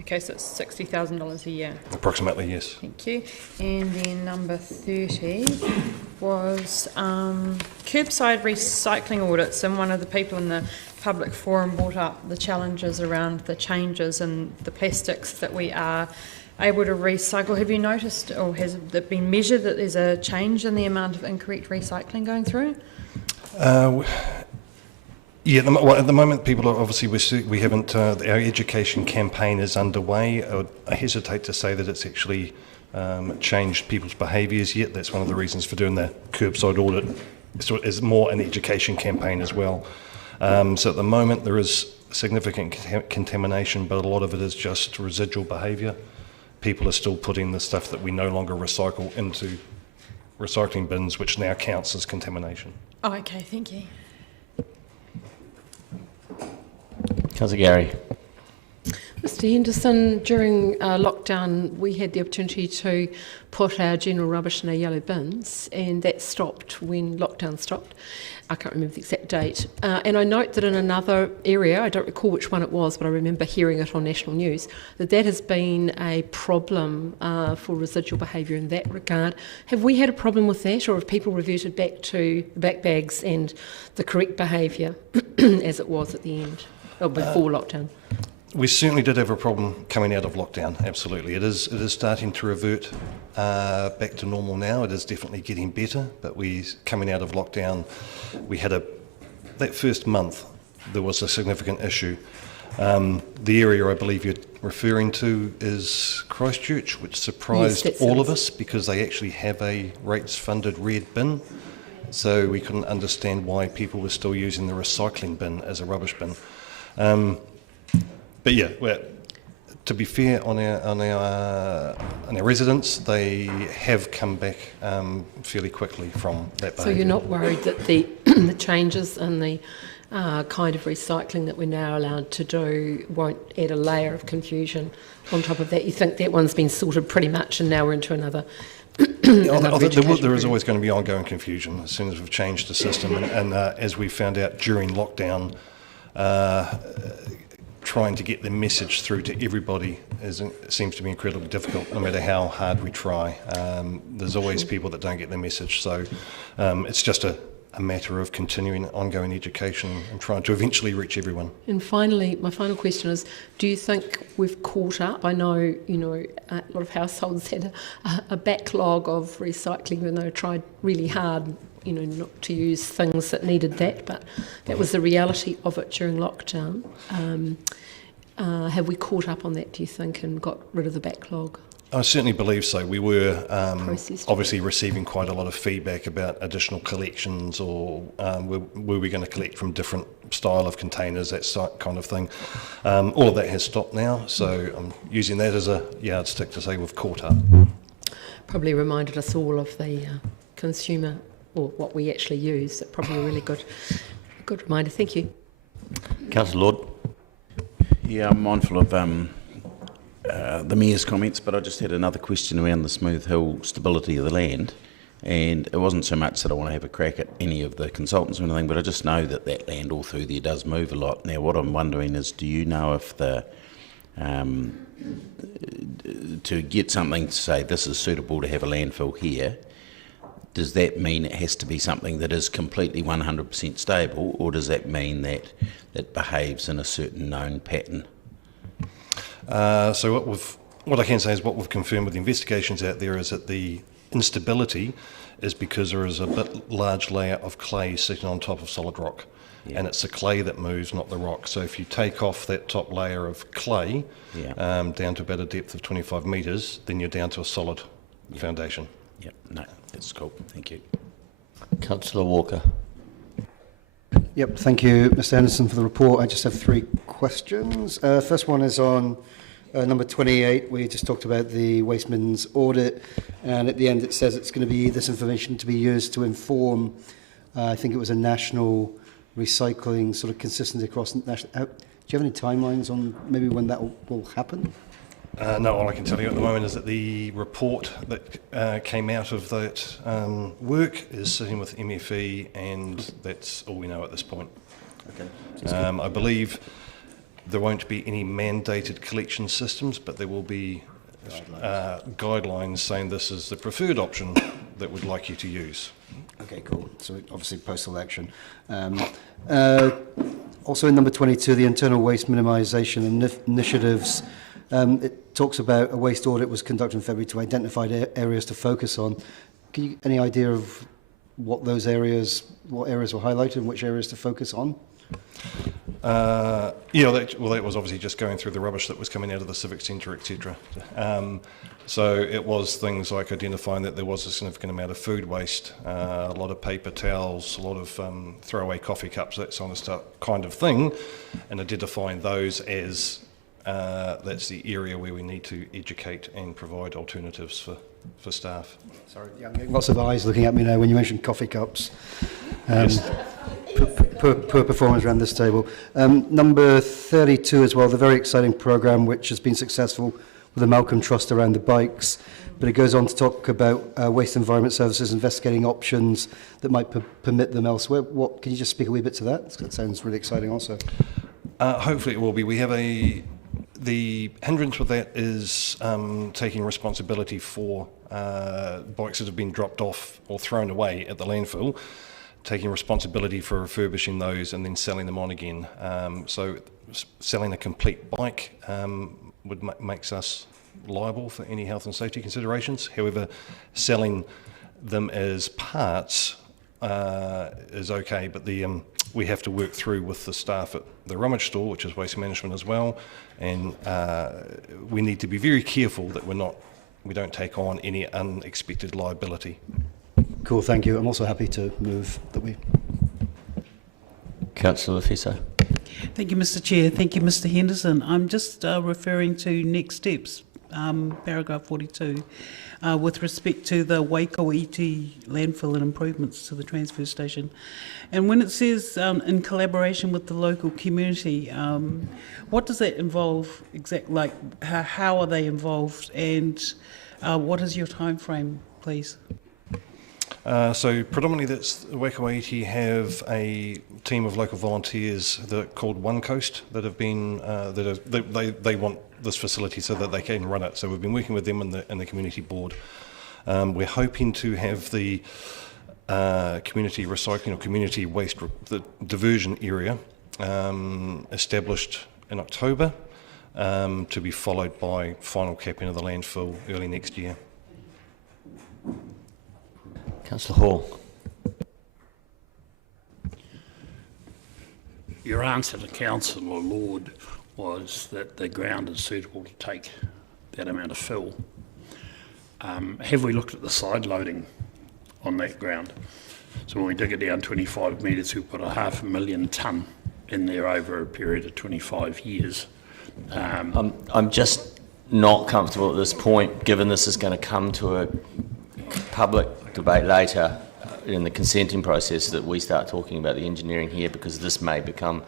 Okay, so it's $60,000 a year. Approximately, yes. Thank you. And then number 30 was curbside recycling audits, and one of the people in the public forum brought up the challenges around the changes in the plastics that we are able to recycle. Have you noticed, or has it been measured, that there's a change in the amount of incorrect recycling going through? Yeah, at the moment, people are obviously, we haven't, our education campaign is underway. I hesitate to say that it's actually changed people's behaviours yet. That's one of the reasons for doing the curbside audit. So it is more an education campaign as well. So at the moment, there is significant contamination, but a lot of it is just residual behaviour. People are still putting the stuff that we no longer recycle into recycling bins, which now counts as contamination. Oh, okay, thank you. Councillor Gary. Mr Henderson, during lockdown we had the opportunity to put our general rubbish in our yellow bins, and that stopped when lockdown stopped. I can't remember the exact date. And I note that in another area, I don't recall which one it was, but I remember hearing it on national news, that has been a problem for residual behaviour in that regard. Have we had a problem with that, or have people reverted back to the back bags and the correct behaviour as it was at the end, or before lockdown? We certainly did have a problem coming out of lockdown, absolutely. It is starting to revert back to normal now. It is definitely getting better, but coming out of lockdown, we had that first month, there was a significant issue. The area I believe you're referring to is Christchurch, which surprised all of us because they actually have a rates-funded red bin. So we couldn't understand why people were still using the recycling bin as a rubbish bin. But yeah, to be fair, on our residents, they have come back fairly quickly from that behaviour. So you're not worried that the the changes in the kind of recycling that we're now allowed to do won't add a layer of confusion on top of that? You think that one's been sorted pretty much, and now we're into another? There is always going to be ongoing confusion as soon as we've changed the system, and as we found out during lockdown. Trying to get the message through to everybody seems to be incredibly difficult, no matter how hard we try. There's always people that don't get the message, so it's just a matter of continuing ongoing education and trying to eventually reach everyone. And finally, my final question is, do you think we've caught up? I know, a lot of households had a backlog of recycling, even though I tried really hard not to use things that needed that, but that was the reality of it during lockdown. Have we caught up on that, do you think, and got rid of the backlog? I certainly believe so. We were obviously receiving quite a lot of feedback about additional collections, or were we going to collect from different style of containers, that kind of thing. All of that has stopped now, so I'm using that as a yardstick to say we've caught up. Probably reminded us all of the consumer, or what we actually use. That's probably a really good reminder. Thank you. Councillor Lord. Yeah, I'm mindful of the Mayor's comments, but I just had another question around the Smooth Hill stability of the land. And it wasn't so much that I want to have a crack at any of the consultants or anything, but I just know that land all through there does move a lot. Now, what I'm wondering is, do you know if to get something to say this is suitable to have a landfill here, does that mean it has to be something that is completely 100% stable, or does that mean that it behaves in a certain known pattern? So what I can say is what we've confirmed with the investigations out there is that the instability is because there is a large layer of clay sitting on top of solid rock. Yeah. And it's the clay that moves, not the rock. So if you take off that top layer of clay down to about a depth of 25 metres, then you're down to a solid foundation. Yep, no, that's cool. Thank you. Councillor Walker. Yep, thank you, Mr Anderson, for the report. I just have three questions. First one is on number 28, we just talked about the waste bins audit, and at the end it says it's going to be this information to be used to inform, I think it was a national recycling sort of consistency across national. Do you have any timelines on maybe when that will happen? No, all I can tell you at the moment is that the report that came out of that work is sitting with MFE, and that's all we know at this point. Okay. I believe there won't be any mandated collection systems, but there will be guidelines saying this is the preferred option that we'd like you to use. Okay, cool. So obviously post-election. Also in number 22, the internal waste minimisation initiatives. It talks about a waste audit was conducted in February to identify areas to focus on. Can you, any idea of what those areas, what areas were highlighted and which areas to focus on? Yeah, that was obviously just going through the rubbish that was coming out of the civic centre, etc. So it was things like identifying that there was a significant amount of food waste, a lot of paper towels, a lot of throwaway coffee cups, that kind of thing, and identifying those as that's the area where we need to educate and provide alternatives for staff. Sorry, yeah, I'm getting lots of eyes looking at me now when you mentioned coffee cups. Poor performance around this table. Number 32 as well, the very exciting programme which has been successful with the Malcolm Trust around the bikes, but it goes on to talk about Waste Environment Services investigating options that might permit them elsewhere. Can you just speak a wee bit to that? That sounds really exciting also. Hopefully it will be. We have the hindrance with that is taking responsibility for bikes that have been dropped off or thrown away at the landfill, taking responsibility for refurbishing those and then selling them on again. So selling a complete bike makes us liable for any health and safety considerations. However, selling them as parts is okay, but we have to work through with the staff at the rummage store, which is waste management as well, and we need to be very careful that we don't take on any unexpected liability. Cool, thank you. I'm also happy to move that we... Councillor Fiso. Thank you, Mr. Chair. Thank you, Mr. Henderson. I'm just referring to next steps, paragraph 42, with respect to the Waikoiti landfill and improvements to the transfer station. And when it says in collaboration with the local community, what does that involve exactly? Like, how are they involved, and what is your time frame, please? So predominantly that's Waikoiti have a team of local volunteers that are called One Coast that have been they want this facility so that they can run it. So we've been working with them in the community board. We're hoping to have the community recycling or community waste the diversion area established in October, to be followed by final capping of the landfill early next year. Councillor Hall. Your answer to Councillor Lord was that the ground is suitable to take that amount of fill. Have we looked at the side loading on that ground? So when we dig it down 25 metres, we put 500,000 tonne in there over a period of 25 years. I'm just not comfortable at this point, given this is going to come to a public debate later in the consenting process, that we start talking about the engineering here, because this may become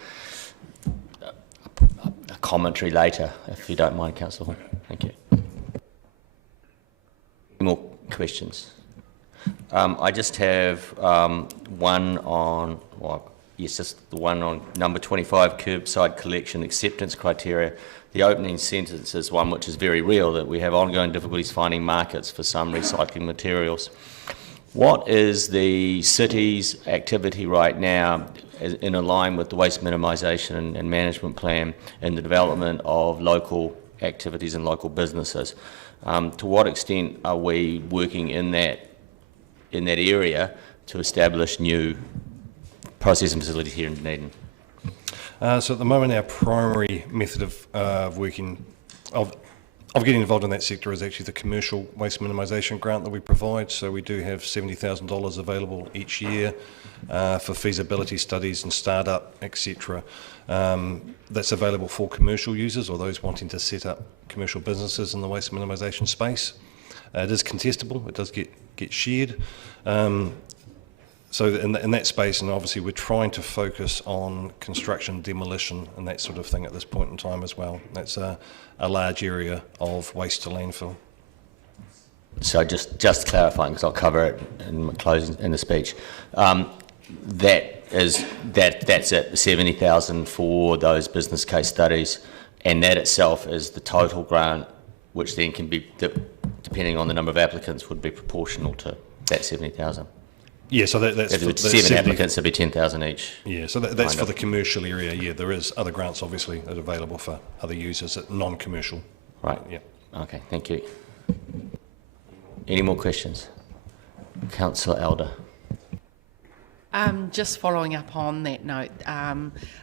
a commentary later, if you don't mind, Councillor Hall. Thank you. More questions? I just have one on, just the one on number 25, curbside collection acceptance criteria. The opening sentence is one which is very real, that we have ongoing difficulties finding markets for some recycling materials. What is the city's activity right now in line with the waste minimisation and management plan and the development of local activities and local businesses? To what extent are we working in that area to establish new processing facilities here in Dunedin? So at the moment, our primary method of working, of of getting involved in that sector is actually the commercial waste minimisation grant that we provide. So we do have $70,000 available each year for feasibility studies and startup, etc. That's available for commercial users or those wanting to set up commercial businesses in the waste minimisation space. It is contestable. It does get shared. So in that space, and obviously we're trying to focus on construction, demolition and that sort of thing at this point in time as well. That's a large area of waste to landfill. So just clarifying, because I'll cover it in my closing in the speech. That's it, 70,000 for those business case studies, and that itself is the total grant, which then can be, depending on the number of applicants, would be proportional to that 70,000. Yeah, so that's if there were 7 applicants, it'd be 10,000 each. Yeah, so that's for the commercial area. Yeah, there is other grants obviously that are available for other users at non-commercial. Right. Yeah. Okay. Thank you. Any more questions? Councillor Elder. Just following up on that note,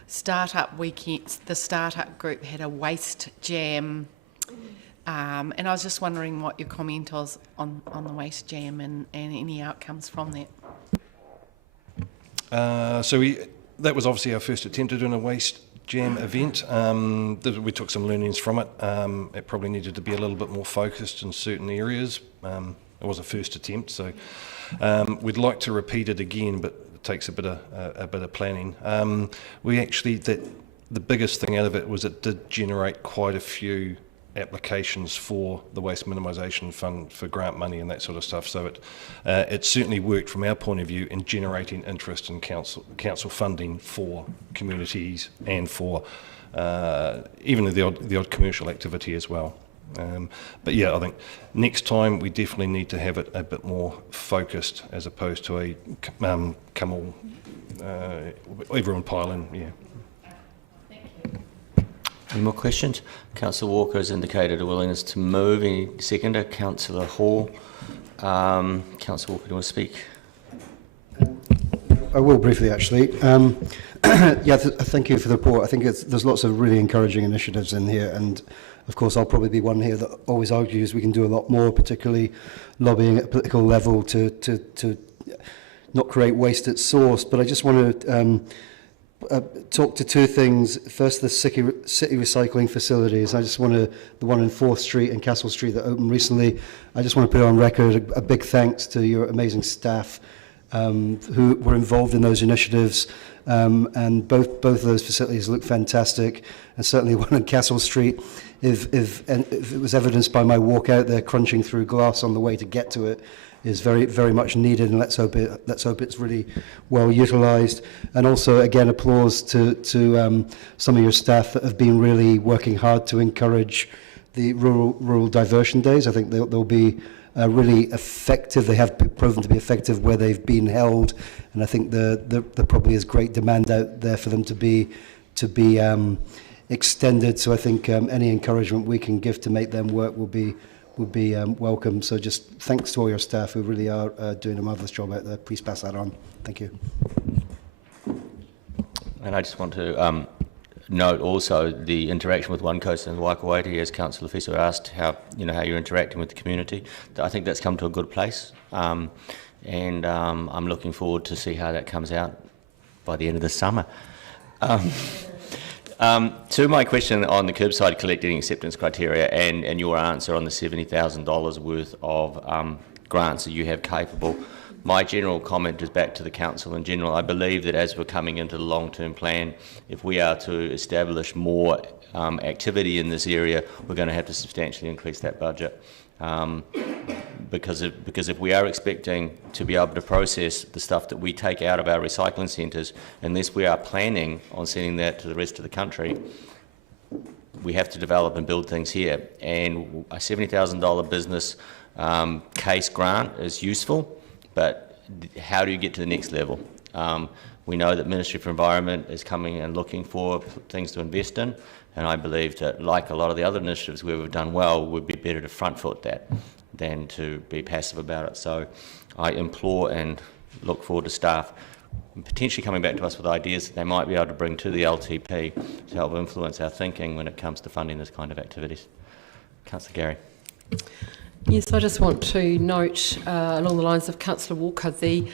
startup weekends, the startup group had a waste jam, and I was just wondering what your comment was on the waste jam and any outcomes from that. That was obviously our first attempt at doing a waste jam event. We took some learnings from it. It probably needed to be a little bit more focused in certain areas. It was a first attempt, so we'd like to repeat it again, but it takes a bit of planning. The biggest thing out of it was it did generate quite a few applications for the Waste Minimisation Fund for grant money and that sort of stuff. So it certainly worked from our point of view in generating interest in council funding for communities and for even the odd commercial activity as well. But yeah, I think next time we definitely need to have it a bit more focused as opposed to a come all everyone pile in. Yeah. Any more questions? Councillor Walker has indicated a willingness to move. Any seconder? Councillor Hall. Councillor Walker, do you want to speak? I will briefly, actually. Thank you for the report. I think there's lots of really encouraging initiatives in here, and of course I'll probably be one here that always argues we can do a lot more, particularly lobbying at a political level to not create waste at source. But I just want to talk to two things. First, the city recycling facilities. I just want to, the one in 4th Street and Castle Street that opened recently, I just want to put on record a big thanks to your amazing staff who were involved in those initiatives. And both of those facilities look fantastic, and certainly one on Castle Street, if it was evidenced by my walk out there crunching through glass on the way to get to it, is very, very much needed, and let's hope it's really well utilised. And also, again, applause to some of your staff that have been really working hard to encourage the rural diversion days. I think they'll be really effective. They have proven to be effective where they've been held, and I think there probably is great demand out there for them to be extended. So I think any encouragement we can give to make them work will be welcome. So just thanks to all your staff who really are doing a marvellous job out there. Please pass that on. Thank you. And I just want to note also the interaction with One Coast and Waikawati, as Councillor Fiso asked, how you're interacting with the community. I think that's come to a good place, and I'm looking forward to see how that comes out by the end of the summer. To my question on the curbside collecting acceptance criteria and your answer on the $70,000 worth of grants that you have capable, my general comment is back to the council in general. I believe that as we're coming into the long-term plan, if we are to establish more activity in this area, we're going to have to substantially increase that budget. Because if we are expecting to be able to process the stuff that we take out of our recycling centres, unless we are planning on sending that to the rest of the country, we have to develop and build things here. And a $70,000 business case grant is useful, but how do you get to the next level? We know that Ministry for Environment is coming and looking for things to invest in, and I believe that, like a lot of the other initiatives where we've done well, would be better to front foot that than to be passive about it. So I implore and look forward to staff potentially coming back to us with ideas that they might be able to bring to the LTP to help influence our thinking when it comes to funding this kind of activities. Councillor Gary. Yes, I just want to note, along the lines of Councillor Walker, the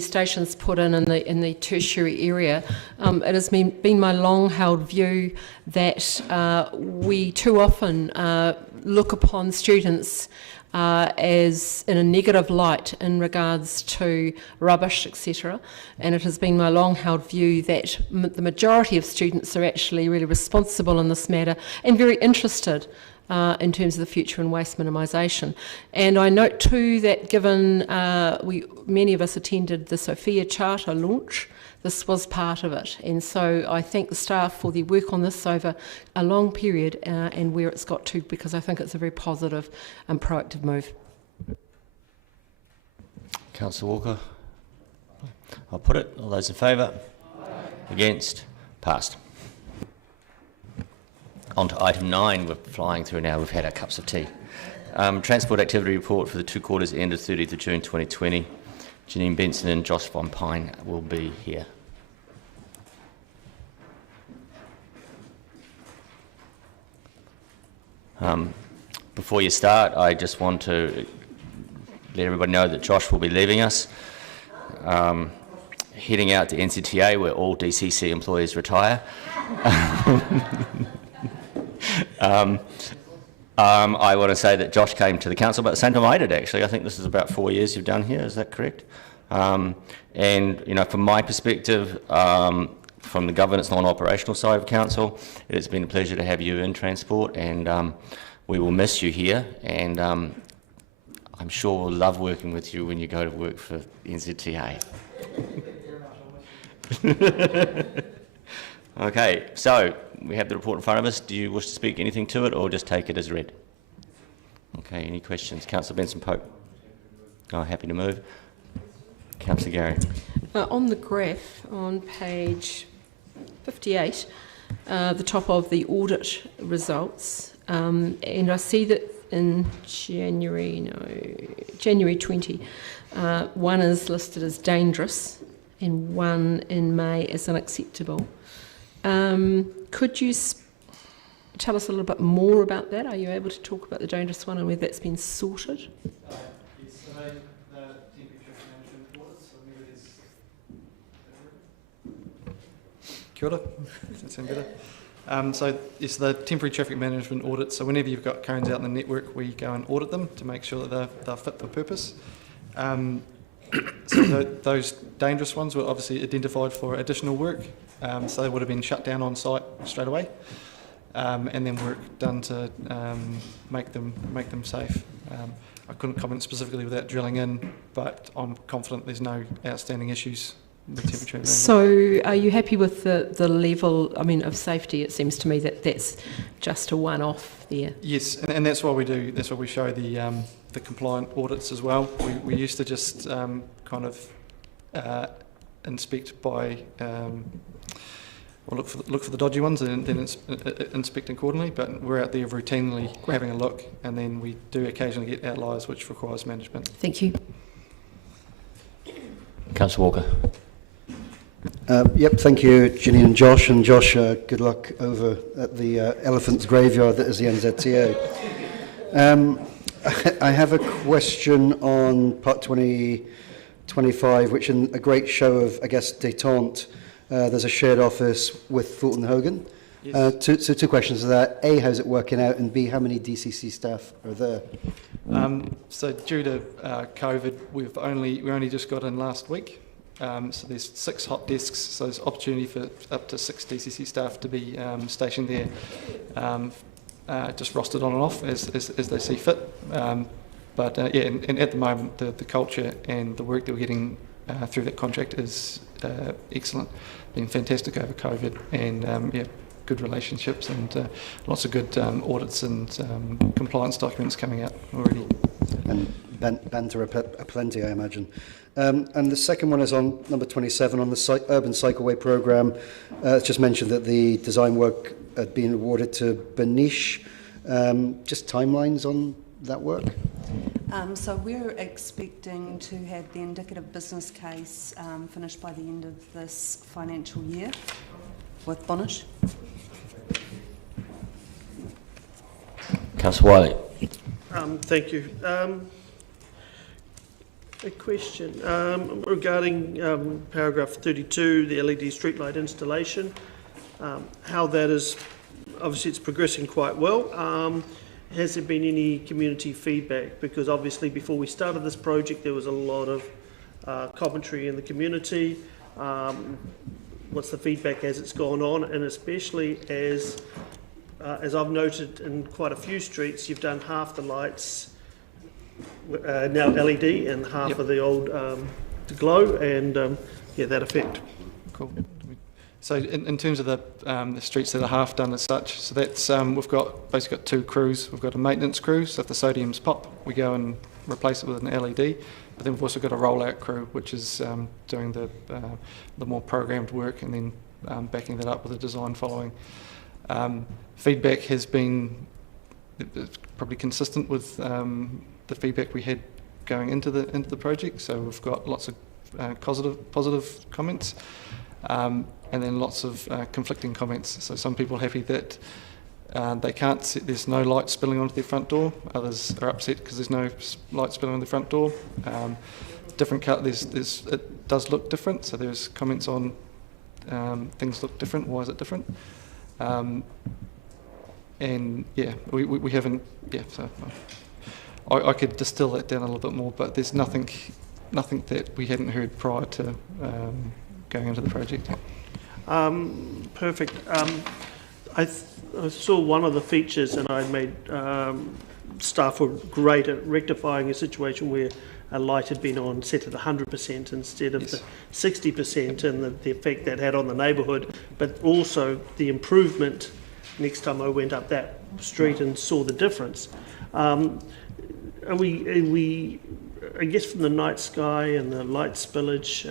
stations put in the tertiary area. It has been my long-held view that we too often look upon students as in a negative light in regards to rubbish, etc. And it has been my long-held view that the majority of students are actually really responsible in this matter and very interested in terms of the future and waste minimisation. And I note too that given many of us attended the Sophia Charter launch, this was part of it. And so I thank the staff for their work on this over a long period and where it's got to, because I think it's a very positive and proactive move. Councillor Walker. I'll put it. All those in favour? Against? Passed. On to item 9. We're flying through now. We've had our cups of tea. Transport activity report for the 2 quarters ended 30th of June 2020. Janine Benson and Josh Von Pine will be here. Before you start, I just want to let everybody know that Josh will be leaving us, heading out to NCTA where all DCC employees retire. I want to say that Josh came to the council about the same time I did, actually. I think this is about 4 years you've done here, is that correct? And, you know, from my perspective, from the governance non-operational side of council, it's been a pleasure to have you in transport, and we will miss you here, and I'm sure we'll love working with you when you go to work for NZTA. Okay, so we have the report in front of us. Do you wish to speak anything to it or just take it as read? Okay, any questions? Councillor Benson-Pope. Oh, happy to move. Councillor Gary. On the graph on page 58, the top of the audit results, and I see that in January 20, one is listed as dangerous and one in May as unacceptable. Could you tell us a little bit more about that? Are you able to talk about the dangerous one and whether that's been sorted? Yes, so the temperature management audits, so whenever there's... Kia ora, does that sound better? So it's the temporary traffic management audit, so whenever you've got cones out in the network, we go and audit them to make sure that they're fit for purpose. So those dangerous ones were obviously identified for additional work. So they would have been shut down on site straight away, and then work done to make them safe. I couldn't comment specifically without drilling in, but I'm confident there's no outstanding issues with temperature management. So are you happy with the level, I mean, of safety? It seems to me that that's just a one-off there. Yes, and that's why we do. That's why we show the compliant audits as well. We used to just kind of inspect by. Or look for the dodgy ones and then inspect accordingly, but we're out there routinely having a look, and then we do occasionally get outliers which requires management. Thank you. Councillor Walker. Yep, thank you, Janine and Josh. And Josh, good luck over at the elephant's graveyard that is the NZTA. I have a question on part 2025, which in a great show of, I guess, détente, there's a shared office with Fulton Hogan. Yes. Two questions to that. A, how's it working out? And B, how many DCC staff are there? So due to COVID, we only just got in last week. So there's 6 hot desks, so there's opportunity for up to 6 DCC staff to be stationed there, just rostered on and off as they see fit. But yeah, and at the moment, the culture and the work that we're getting through that contract is excellent. Been fantastic over COVID, and yeah, good relationships and lots of good audits and compliance documents coming out already. And banter aplenty, I imagine. And the second one is on number 27 on the Urban Cycleway programme. It's just mentioned that the design work had been awarded to Benish. Just timelines on that work? So we're expecting to have the indicative business case finished by the end of this financial year with Bonish. Councillor Wiley. Thank you. A question regarding paragraph 32, the LED streetlight installation, how that is, obviously it's progressing quite well. Has there been any community feedback? Because obviously before we started this project there was a lot of commentary in the community. What's the feedback as it's gone on, and especially as I've noted in quite a few streets, you've done half the lights now LED and half of the old the glow, and yeah, that effect. Cool. So in terms of the streets that are half done as such, so that's we've basically got two crews. We've got a maintenance crew, so if the sodiums pop, we go and replace it with an LED. But then we've also got a rollout crew, which is doing the more programmed work and then backing that up with a design following. Feedback has been probably consistent with the feedback we had going into the project. So we've got lots of positive comments, and then lots of conflicting comments. So some people are happy that they can't see, there's no light spilling onto their front door. Others are upset because there's no light spilling on the front door. Different colours, it does look different. So there's comments on things look different. Why is it different? And yeah, we haven't. Yeah, so I could distill that down a little bit more, but there's nothing that we hadn't heard prior to going into the project. Perfect. I saw one of the features, and I made staff were great at rectifying a situation where a light had been on set at 100% instead of the 60%, and the effect that had on the neighbourhood, but also the improvement next time I went up that street and saw the difference. Are we, I guess from the night sky and the light spillage,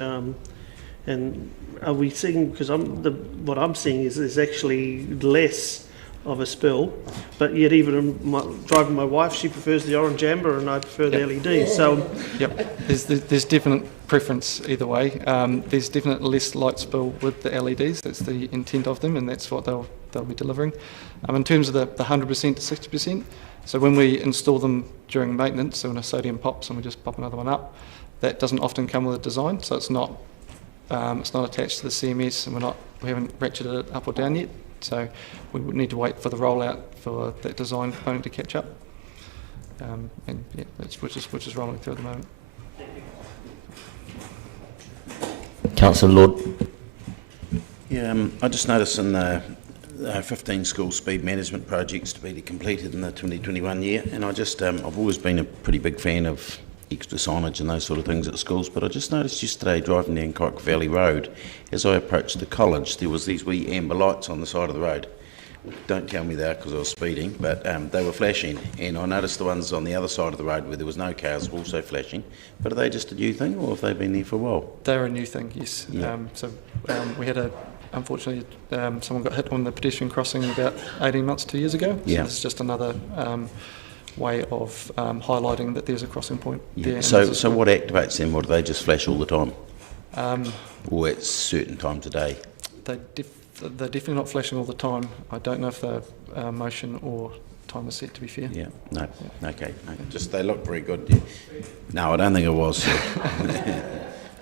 and are we seeing, because what I'm seeing is there's actually less of a spill, but yet even driving my wife, she prefers the orange amber and I prefer the LED. So, yep, there's definite preference either way. There's definitely less light spill with the LEDs. That's the intent of them, and that's what they'll be delivering. In terms of the 100% to 60%, so when we install them during maintenance, so when a sodium pops and we just pop another one up, that doesn't often come with a design, so it's not attached to the CMS, and we haven't ratcheted it up or down yet. So we would need to wait for the rollout for that design component to catch up, and yeah, which is rolling through at the moment. Councillor Lord. Yeah, I just noticed in the 15 school speed management projects to be completed in the 2021 year, and I've always been a pretty big fan of extra signage and those sort of things at schools, but I just noticed yesterday driving down Cock Valley Road, as I approached the college, there was these wee amber lights on the side of the road. Don't tell me that because I was speeding, but they were flashing, and I noticed the ones on the other side of the road where there was no cars were also flashing. But are they just a new thing, or have they been there for a while? They're a new thing, yes. Yeah. We had unfortunately, someone got hit on the pedestrian crossing about 18 months, 2 years ago. So it's just another way of highlighting that there's a crossing point there. So what activates them, or do they just flash all the time? Or at certain times of day? They're definitely not flashing all the time. I don't know if they're motion or timer set, to be fair. Yeah, no, okay. No. Just they look very good. Yeah. No, I don't think it was.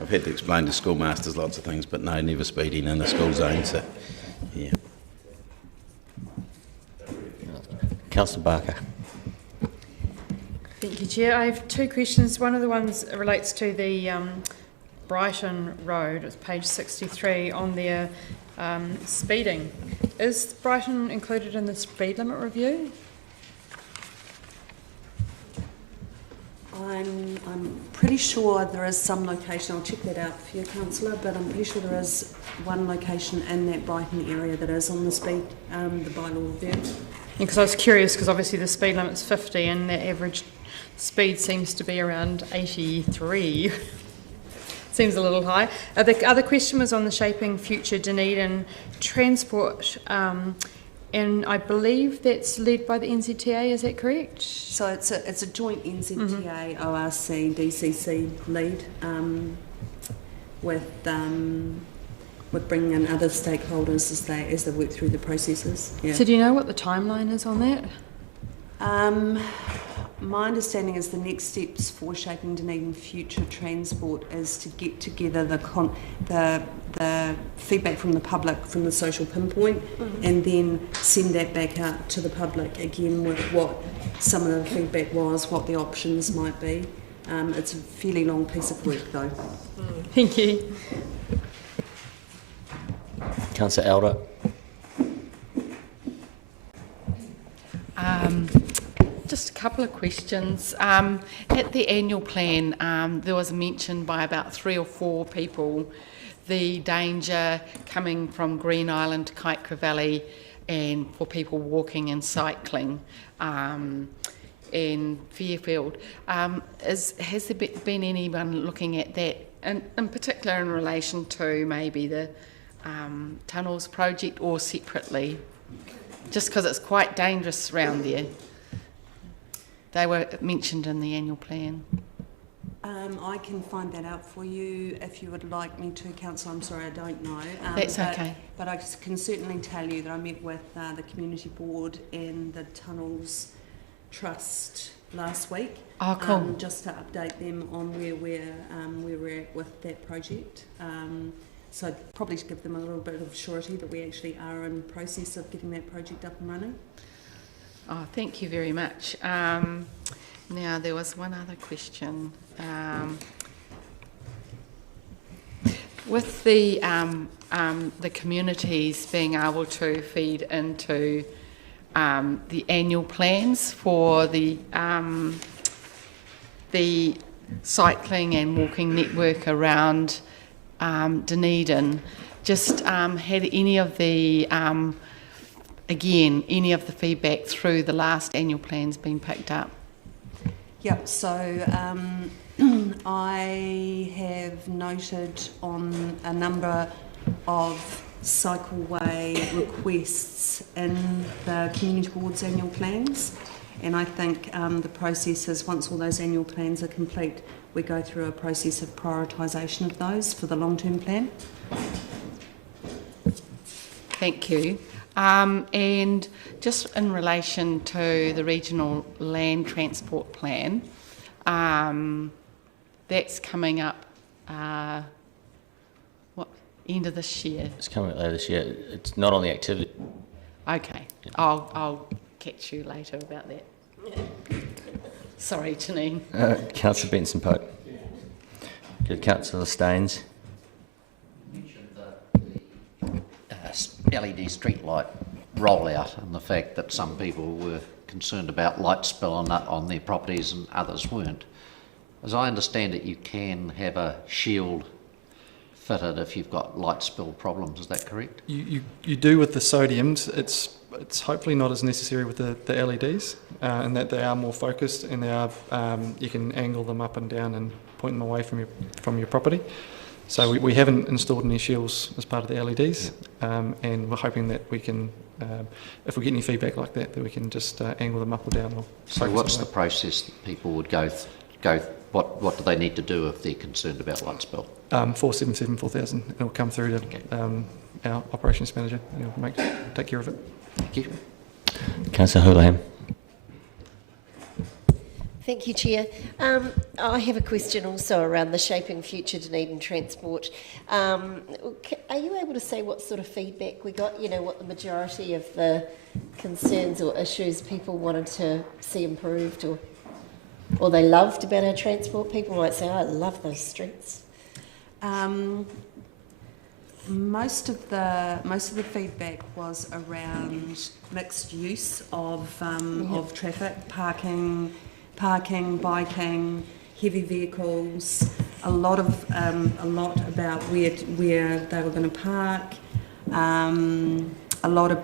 I've had to explain to schoolmasters lots of things, but no, never speeding in the school zone, so yeah. Councillor Barker. Thank you, Chair. I have two questions. One of the ones relates to the Brighton Road. It's page 63 on their speeding. Is Brighton included in the speed limit review? I'm pretty sure there is some location, I'll check that out for you, Councillor, but I'm pretty sure there is one location in that Brighton area that is on the speed, the bylaw review. Because I was curious, because obviously the speed limit's 50 and the average speed seems to be around 83. Seems a little high. The other question was on the Shaping Future Dunedin transport, and I believe that's led by the NZTA, is that correct? So it's a joint NZTA, ORC, DCC lead with bringing in other stakeholders as they work through the processes. Yeah. So do you know what the timeline is on that? My understanding is the next steps for shaping Dunedin future transport is to get together the feedback from the public from the social pinpoint, and then send that back out to the public again with what some of the feedback was, what the options might be. It's a fairly long piece of work though. Thank you. Councillor Elder. Just a couple of questions. At the annual plan, there was mentioned by about 3 or 4 people the danger coming from Green Island to Kaikoura Valley and for people walking and cycling in Fairfield. Has there been anyone looking at that, and in particular in relation to maybe the tunnels project or separately? Just because it's quite dangerous around there. They were mentioned in the annual plan. I can find that out for you if you would like me to, Councillor. I'm sorry, I don't know. That's okay. But I can certainly tell you that I met with the Community Board and the Tunnels Trust last week. Oh, cool. Just to update them on where we're at with that project. So probably to give them a little bit of surety that we actually are in process of getting that project up and running. Oh, thank you very much. Now, there was one other question. With the communities being able to feed into the annual plans for the cycling and walking network around Dunedin, just had any of the any of the feedback through the last annual plans been picked up? Yep, so I have noted on a number of cycleway requests in the Community Board's annual plans, and I think the process is, once all those annual plans are complete, we go through a process of prioritisation of those for the long-term plan. Thank you. And just in relation to the regional land transport plan, that's coming up, end of this year? It's coming up later this year. It's not on the activity. Okay, yeah. I'll catch you later about that. Sorry, Janine. Councillor Benson-Pope. Good. Councillor Staines. LED streetlight rollout and the fact that some people were concerned about light spill on their properties and others weren't. As I understand it, you can have a shield fitted if you've got light spill problems. Is that correct? You do with the sodiums. It's hopefully not as necessary with the LEDs, in that they are more focused and they are you can angle them up and down and point them away from your property. So we haven't installed any shields as part of the LEDs, and we're hoping that we can, if we get any feedback like that, that we can just angle them up or down. Or so what's the process that people would go? What do they need to do if they're concerned about light spill? 477 4000. It'll come through to our operations manager, and he'll take care of it. Thank you. Councillor Houlihan. Thank you, Chair. I have a question also around the Shaping Future Dunedin Transport. Are you able to say what sort of feedback we got? You know, what the majority of the concerns or issues people wanted to see improved or they loved about our transport? People might say, I love those streets. Most of the feedback was around mixed use of traffic, parking, biking, heavy vehicles. A lot about where they were going to park. A lot of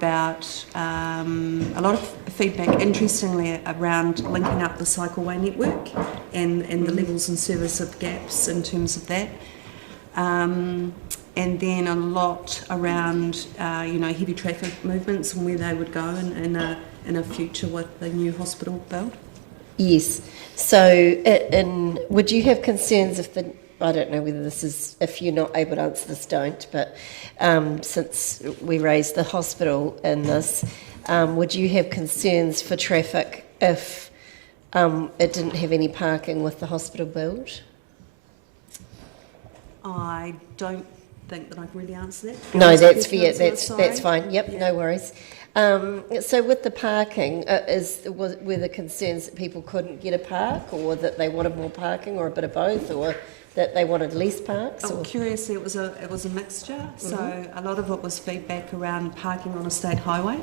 feedback, interestingly, around linking up the cycleway network and the levels and service of gaps in terms of that. And then a lot around, heavy traffic movements and where they would go in a future with the new hospital build. Yes. So, would you have concerns I don't know whether this is, if you're not able to answer this, don't, but since we raised the hospital in this, would you have concerns for traffic if it didn't have any parking with the hospital build? I don't think that I can really answer that. No, that's fair. Councillor, That's sorry. fine. Yep, no worries. So with the parking, were the concerns that people couldn't get a park, or that they wanted more parking, or a bit of both, or that they wanted less parks? Oh, or? curiously, it was a mixture. So Mhm. a lot of it was feedback around parking on a state highway,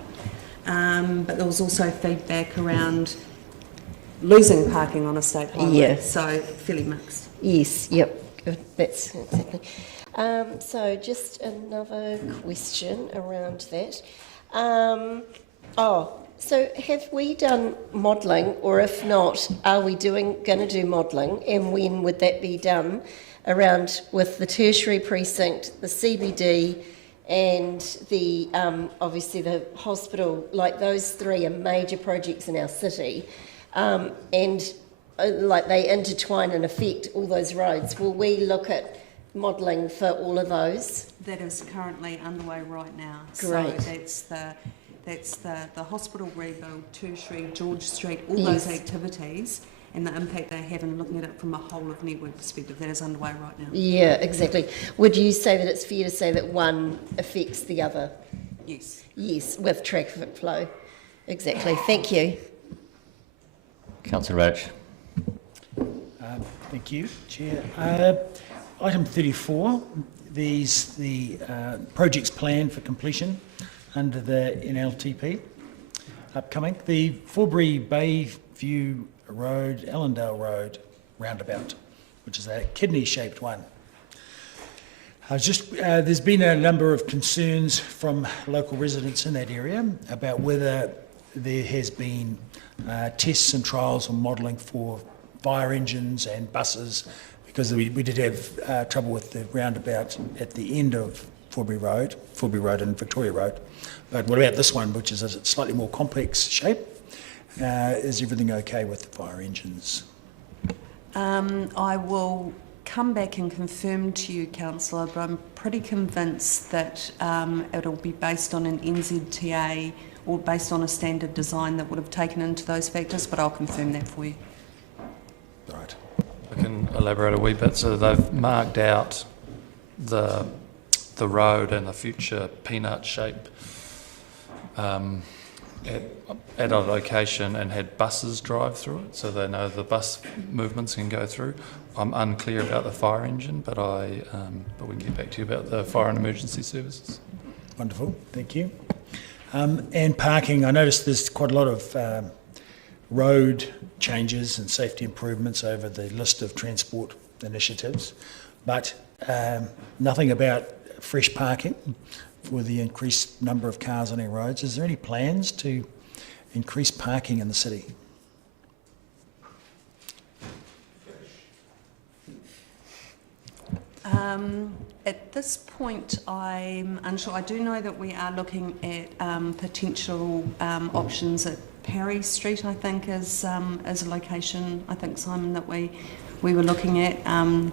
but there was also feedback around losing parking on a state highway. Yeah. So fairly mixed. Yes, yep, good. That's exactly. So just another question around that. So have we done modelling, or if not, are we going to do modelling, and when would that be done around with the tertiary precinct, the CBD, and the obviously the hospital? Like, those three are major projects in our city, and like they intertwine and affect all those roads. Will we look at modelling for all of those? That is currently underway right now. Great. So that's the hospital rebuild, tertiary, George Street, all Yes. those activities and the impact they have, and looking at it from a whole of network perspective. That is underway right now. Yeah, exactly. Would you say that it's fair to say that one affects the other? Yes. Yes, with traffic flow. Exactly. Thank you. Councillor Rich. Thank you, Chair. Item 34, the projects planned for completion under the NLTP upcoming. The Forbury Bayview Road, Allendale Road roundabout, which is a kidney-shaped one. There's been a number of concerns from local residents in that area about whether there has been tests and trials or modelling for fire engines and buses, because we did have trouble with the roundabout at the end of Forbury Road and Victoria Road. But what about this one, which is a slightly more complex shape? Is everything okay with the fire engines? I will come back and confirm to you, Councillor, but I'm pretty convinced that it'll be based on an NZTA or based on a standard design that would have taken into those factors, but I'll confirm that for you. Right. I can elaborate a wee bit. So they've marked out the road and the future peanut shape at a location, and had buses drive through it, so they know the bus movements can go through. I'm unclear about the fire engine, but but we can get back to you about the fire and emergency services. Wonderful, thank you. And parking, I noticed there's quite a lot of road changes and safety improvements over the list of transport initiatives, but nothing about fresh parking for the increased number of cars on our roads. Is there any plans to increase parking in the city? At this point, I'm unsure. I do know that we are looking at potential options at Perry Street, I think, as a location, I think, Simon, that we were looking at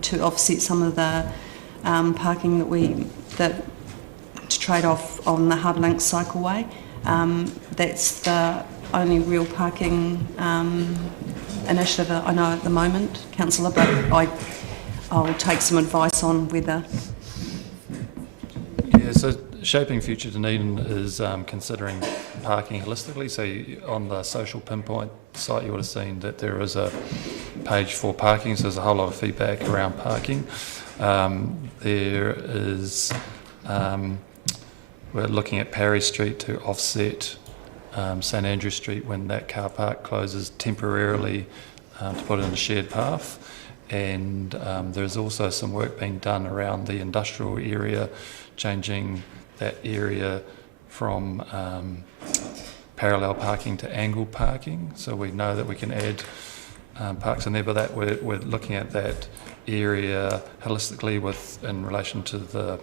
to offset some of the parking to trade off on the Hard Link cycleway. That's the only real parking initiative that I know at the moment, Councillor, but I'll take some advice on whether... Yeah, so Shaping Future Dunedin is considering parking holistically. So on the social pinpoint site, you would have seen that there is a page for parking, so there's a whole lot of feedback around parking. There is... we're looking at Parry Street to offset St Andrew Street when that car park closes temporarily, to put in a shared path. And there's also some work being done around the industrial area, changing that area from parallel parking to angled parking. So we know that we can add parks in there, but that we're looking at that area holistically in relation to the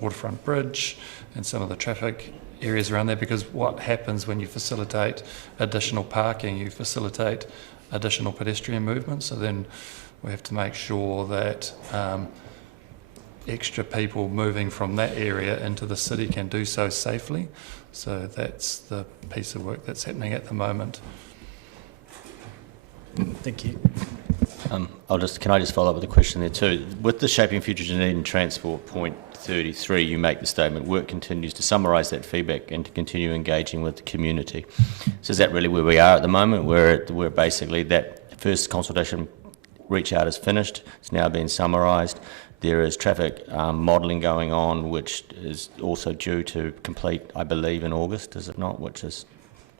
waterfront bridge and some of the traffic areas around there, because what happens when you facilitate additional parking, you facilitate additional pedestrian movement. So then we have to make sure that extra people moving from that area into the city can do so safely. So that's the piece of work that's happening at the moment. Thank you. Can I just follow up with a question there too? With the Shaping Future Dunedin Transport point 33, you make the statement, work continues to summarise that feedback and to continue engaging with the community. So is that really where we are at the moment, where basically that first consultation reach out is finished, it's now been summarised, there is traffic modelling going on, which is also due to complete, I believe, in August, is it not, which is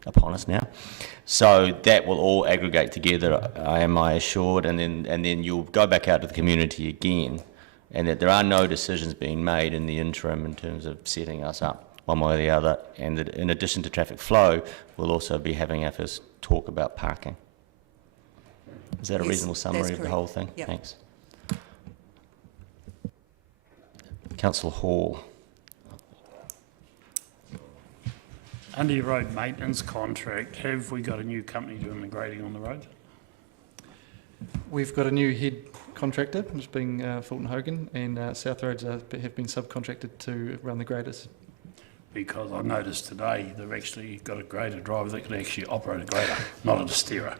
upon us now. So that will all aggregate together, am I assured, and then you'll go back out to the community again, and that there are no decisions being made in the interim in terms of setting us up one way or the other, and that in addition to traffic flow, we'll also be having our first talk about parking. Is that a reasonable summary of the whole thing? Yep. Thanks. Councillor Hall. Under your road maintenance contract, have we got a new company doing the grading on the road? We've got a new head contractor, which is being Fulton Hogan, and South Roads have been subcontracted to run the graders. Because I noticed today they've actually got a grader driver that can actually operate a grader, not a steerer.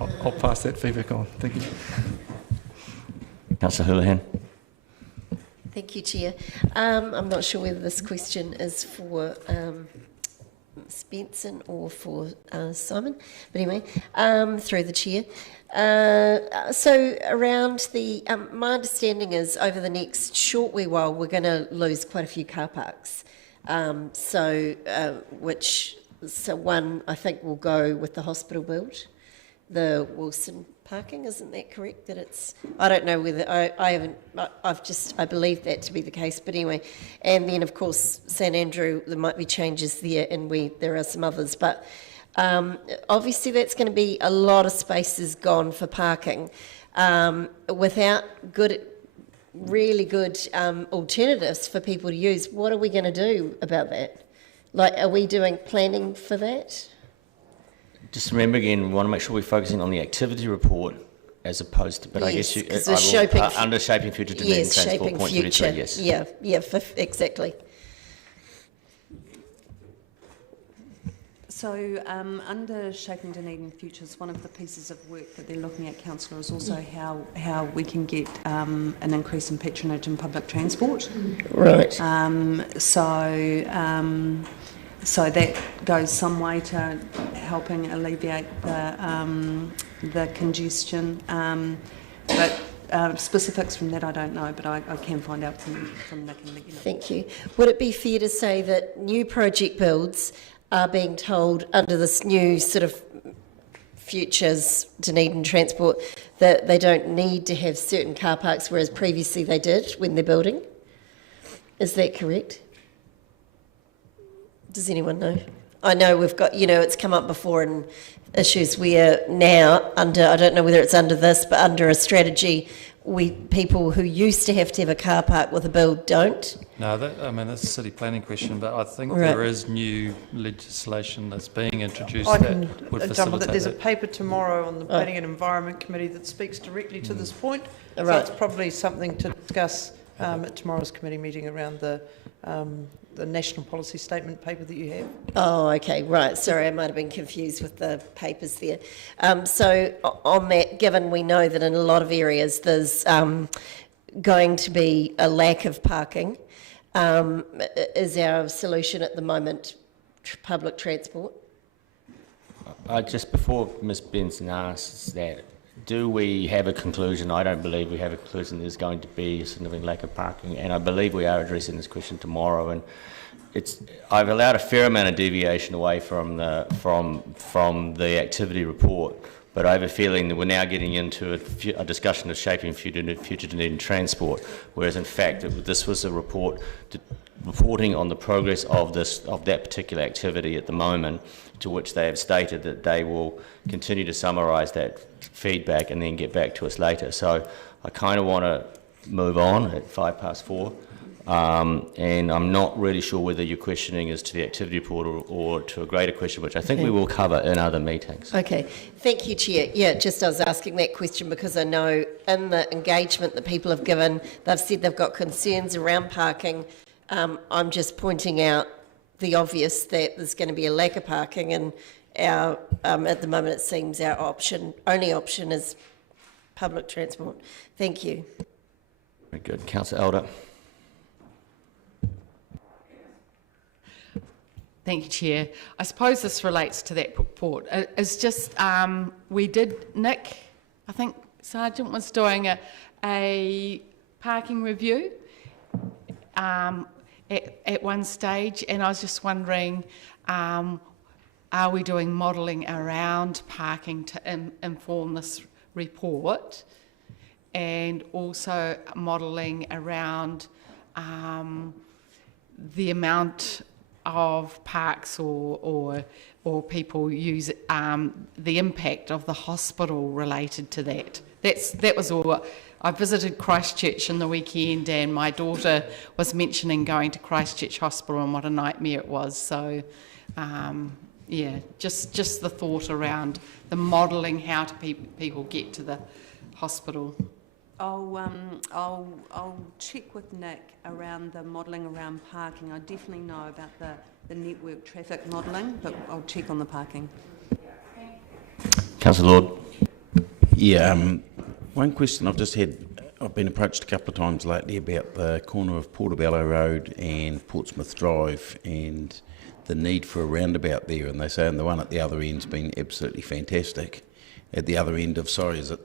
I'll pass that feedback on. Thank you. Councillor Houlihan. Thank you, Chair. I'm not sure whether this question is for Spencer or for Simon, but anyway, through the Chair. So around the, my understanding is over the next short wee while we're going to lose quite a few car parks. So one I think will go with the hospital build, the Wilson parking, isn't that correct? That it's, I don't know whether, I believe that to be the case, but anyway. And then of course, St Andrew, there might be changes there and there are some others, but obviously that's going to be a lot of spaces gone for parking without really good alternatives for people to use. What are we going to do about that? Like, are we doing planning for that? Just remember again, we want to make sure we're focusing on the activity report as opposed to, but Yes, I guess under Shaping Future Dunedin yes, Transport Shaping point Future. 33, yes. Yeah, exactly. So under Shaping Dunedin Futures, one of the pieces of work that they're looking at, Councillor, is also how we can get an increase in patronage in public transport. Right. So that goes some way to helping alleviate the congestion. But specifics from that I don't know, but I can find out from Nick and let you know. Thank you. Would it be fair to say that new project builds are being told under this new sort of Futures Dunedin Transport that they don't need to have certain car parks, whereas previously they did when they're building? Is that correct? Does anyone know? I know we've got, it's come up before in issues where now under, I don't know whether it's under this, but under a strategy, people who used to have a car park with a build don't. No, that's a city planning question, but I think Right. there is new legislation that's being introduced I that can would jump on facilitate that. There's a that. paper tomorrow on the Planning and Environment Committee that speaks directly to this point. So Right. it's probably something to discuss at tomorrow's committee meeting around the national policy statement paper that you have. Oh, okay, right. Sorry, I might have been confused with the papers there. So on that, given we know that in a lot of areas there's going to be a lack of parking, is our solution at the moment public transport? Just before Ms Benson asks that, do we have a conclusion? I don't believe we have a conclusion there's going to be a significant lack of parking, and I believe we are addressing this question tomorrow. And I've allowed a fair amount of deviation away from the activity report, but I have a feeling that we're now getting into a discussion of Shaping Future Dunedin Transport, whereas in fact this was a reporting on the progress of that particular activity at the moment, to which they have stated that they will continue to summarise that feedback and then get back to us later. So I kind of want to move on at 4:05, and I'm not really sure whether your questioning is to the activity report or to a greater question, which I think we will cover in other meetings. Okay, thank you, Chair. Yeah, just I was asking that question because I know in the engagement that people have given, they've said they've got concerns around parking. I'm just pointing out the obvious that there's going to be a lack of parking, and our at the moment it seems our only option is public transport. Thank you. Very good. Councillor Elder. Thank you, Chair. I suppose this relates to that report. It's just, Nick, I think Sergeant was doing a parking review at one stage, and I was just wondering, are we doing modelling around parking to inform this report, and also modelling around the amount of parks or people use the impact of the hospital related to that. That was all. I visited Christchurch in the weekend, and my daughter was mentioning going to Christchurch Hospital and what a nightmare it was. So, yeah, just the thought around the modelling how to people get to the hospital. I'll check with Nick around the modelling around parking. I definitely know about the network traffic modelling, but I'll check on the parking. Councillor Lord. Yeah, one question I've been approached a couple of times lately about the corner of Portobello Road and Portsmouth Drive and the need for a roundabout there, and they say the one at the other end's been absolutely fantastic. At the other end of, is it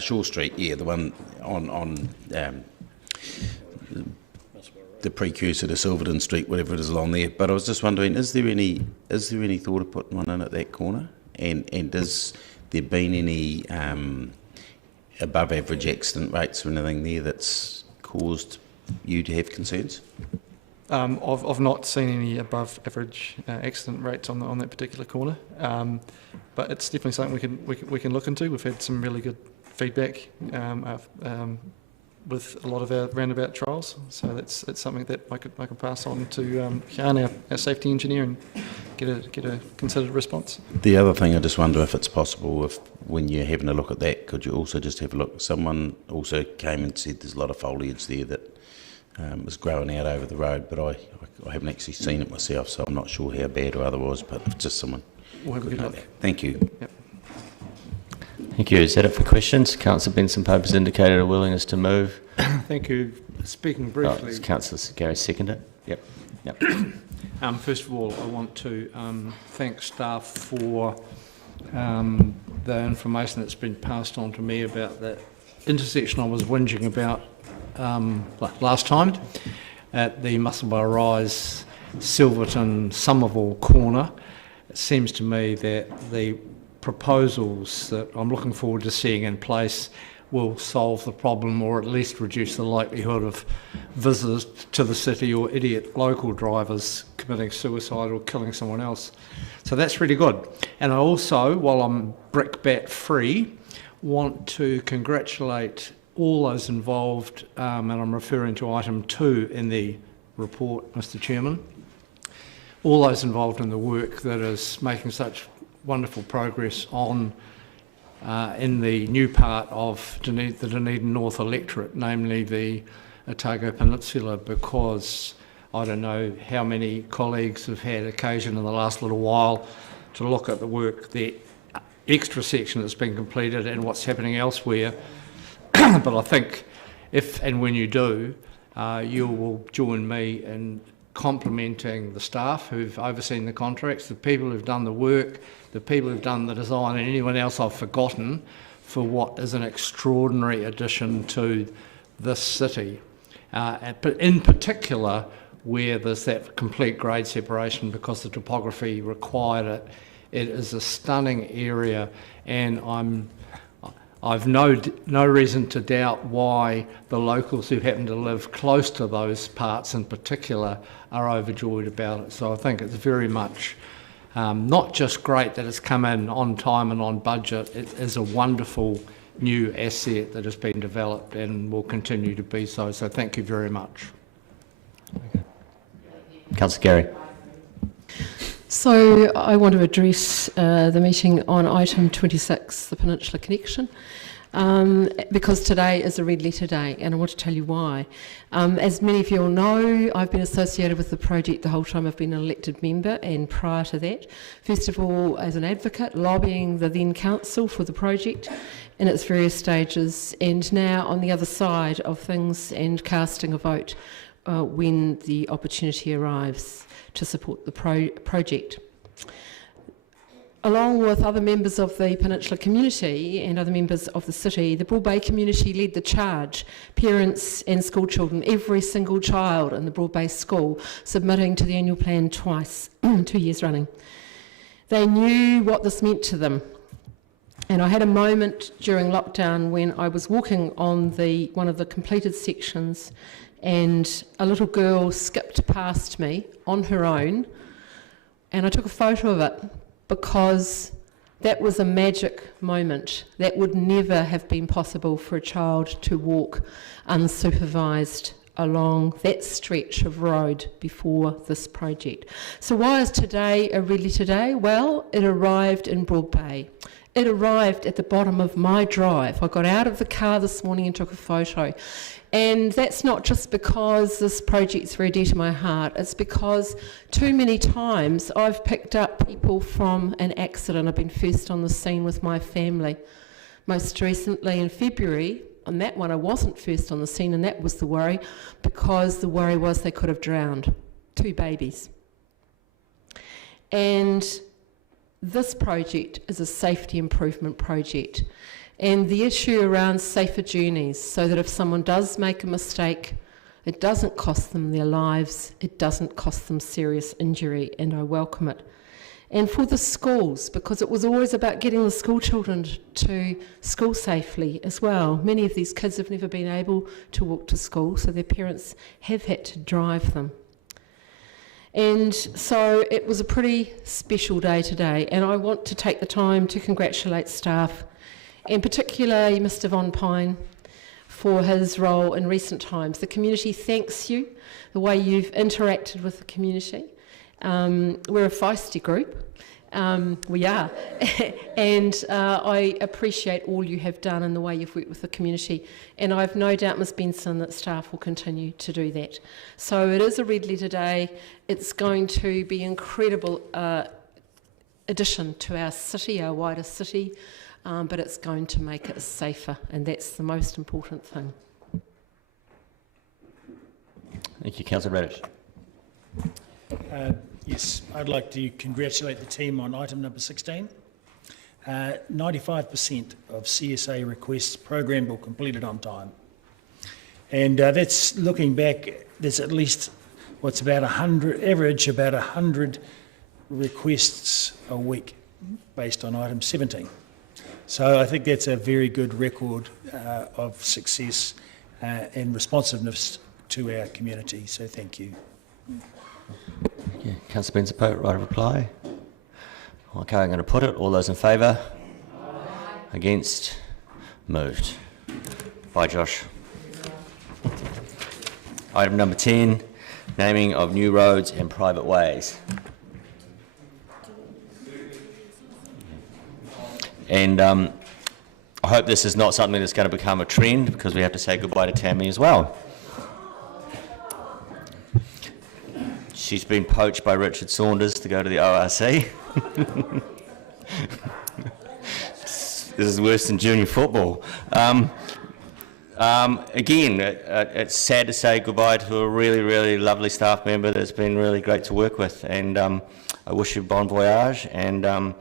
Shaw Street? Yeah, the one on the precursor to Silverton Street, whatever it is along there. But I was just wondering, is there any thought of putting one in at that corner? And has there been any above average accident rates or anything there that's caused you to have concerns? I've not seen any above average accident rates on that particular corner, but it's definitely something we can look into. We've had some really good feedback with a lot of our roundabout trials, so it's something that I could pass on to Jan, our safety engineer, and get a considered response. The other thing, I just wonder if it's possible, if when you're having a look at that, could you also just have a look? Someone also came and said there's a lot of foliage there that is growing out over the road, but I haven't actually seen it myself, so I'm not sure how bad or otherwise, but if just someone we'll have a good look. Thank you. Yep. Thank you. Is that it for questions? Councillor Benson Pope indicated a willingness to move. Thank you. Speaking briefly. Councillor Gary seconded it. Yep. First of all, I want to thank staff for the information that's been passed on to me about the intersection I was whinging about last time at the Musselburgh Rise, Silverton, Somerville corner. It seems to me that the proposals that I'm looking forward to seeing in place will solve the problem, or at least reduce the likelihood of visitors to the city or idiot local drivers committing suicide or killing someone else. So that's really good. And I also, while I'm brickbat free, want to congratulate all those involved, and I'm referring to item 2 in the report, Mr. Chairman, all those involved in the work that is making such wonderful progress on in the new part of the Dunedin North electorate, namely the Otago Peninsula, because I don't know how many colleagues have had occasion in the last little while to look at the work, the extra section that's been completed and what's happening elsewhere. But I think if and when you do, you will join me in complimenting the staff who've overseen the contracts, the people who've done the work, the people who've done the design, and anyone else I've forgotten, for what is an extraordinary addition to this city. But in particular, where there's that complete grade separation because the topography required it, it is a stunning area, and I've no reason to doubt why the locals who happen to live close to those parts in particular are overjoyed about it. So I think it's very much not just great that it's come in on time and on budget, it is a wonderful new asset that has been developed and will continue to be so. So thank you very much. Councillor Gary. So I want to address the meeting on item 26, the Peninsula Connection. because today is a red letter day, and I want to tell you why. As many of you all know, I've been associated with the project the whole time I've been an elected member, and prior to that, first of all as an advocate, lobbying the then council for the project in its various stages, and now on the other side of things and casting a vote when the opportunity arrives to support the project. Along with other members of the Peninsula community and other members of the city, the Broad Bay community led the charge, parents and school children, every single child in the Broad Bay school submitting to the annual plan twice, 2 years running. They knew what this meant to them. And I had a moment during lockdown when I was walking on one of the completed sections, and a little girl skipped past me on her own, and I took a photo of it, because that was a magic moment. That would never have been possible for a child to walk unsupervised along that stretch of road before this project. So why is today a red letter day? Well, it arrived in Broad Bay. It arrived at the bottom of my drive. I got out of the car this morning and took a photo. And that's not just because this project's very dear to my heart, it's because too many times I've picked up people from an accident. I've been first on the scene with my family. Most recently in February, on that one I wasn't first on the scene, and that was the worry, because the worry was they could have drowned. 2 babies. And this project is a safety improvement project. And the issue around safer journeys, so that if someone does make a mistake, it doesn't cost them their lives, it doesn't cost them serious injury, and I welcome it. And for the schools, because it was always about getting the school children to school safely as well. Many of these kids have never been able to walk to school, so their parents have had to drive them. And so it was a pretty special day today, and I want to take the time to congratulate staff, and particularly Mr. Von Pine, for his role in recent times. The community thanks you, the way you've interacted with the community. We're a feisty group, we are, and I appreciate all you have done and the way you've worked with the community, and I've no doubt, Ms Benson, that staff will continue to do that. So it is a red letter day. It's going to be an incredible addition to our city, our wider city, but it's going to make it safer, and that's the most important thing. Thank you, Councillor Radish. Yes, I'd like to congratulate the team on item number 16. 95% of CSA requests programmed or completed on time. And that's looking back, there's at least what's about 100, average about 100 requests a week based on item 17. So I think that's a very good record of success and responsiveness to our community. So thank you. Yeah, Councillor Spencer Pope, right of reply. Okay, I'm going to put it. All those in favour? Against? Moved. Bye, Josh. Item number 10, naming of new roads and private ways. And I hope this is not something that's going to become a trend, because we have to say goodbye to Tammy as well. She's been poached by Richard Saunders to go to the ORC. This is worse than junior football. Again, it's sad to say goodbye to a really, really lovely staff member that's been really great to work with, and I wish you bon voyage, and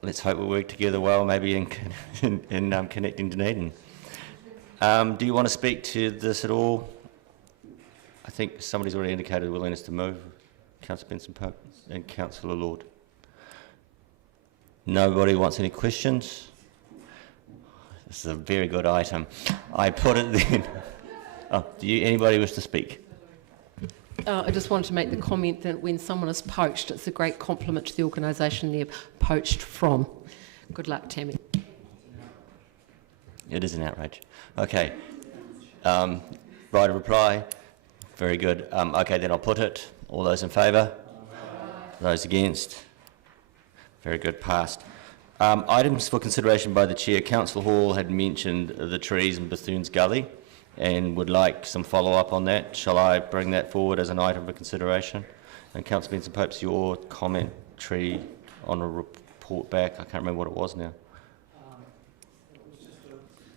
let's hope we work together well, maybe in connecting Dunedin. Do you want to speak to this at all? I think somebody's already indicated willingness to move. Councillor Benson Pope and Councillor Lord. Nobody wants any questions? This is a very good item. I put it then. Oh, anybody wish to speak? I just wanted to make the comment that when someone is poached, it's a great compliment to the organisation they're poached from. Good luck, Tammy. It is an outrage. Okay. Right of reply. Very good. Okay, then I'll put it. All those in favour? Those against? Very good. Passed. Items for consideration by the Chair. Council Hall had mentioned the trees in Bethune's Gully and would like some follow-up on that. Shall I bring that forward as an item for consideration? And Councillor Benson-Popes, your commentary on a report back, I can't remember what it was now.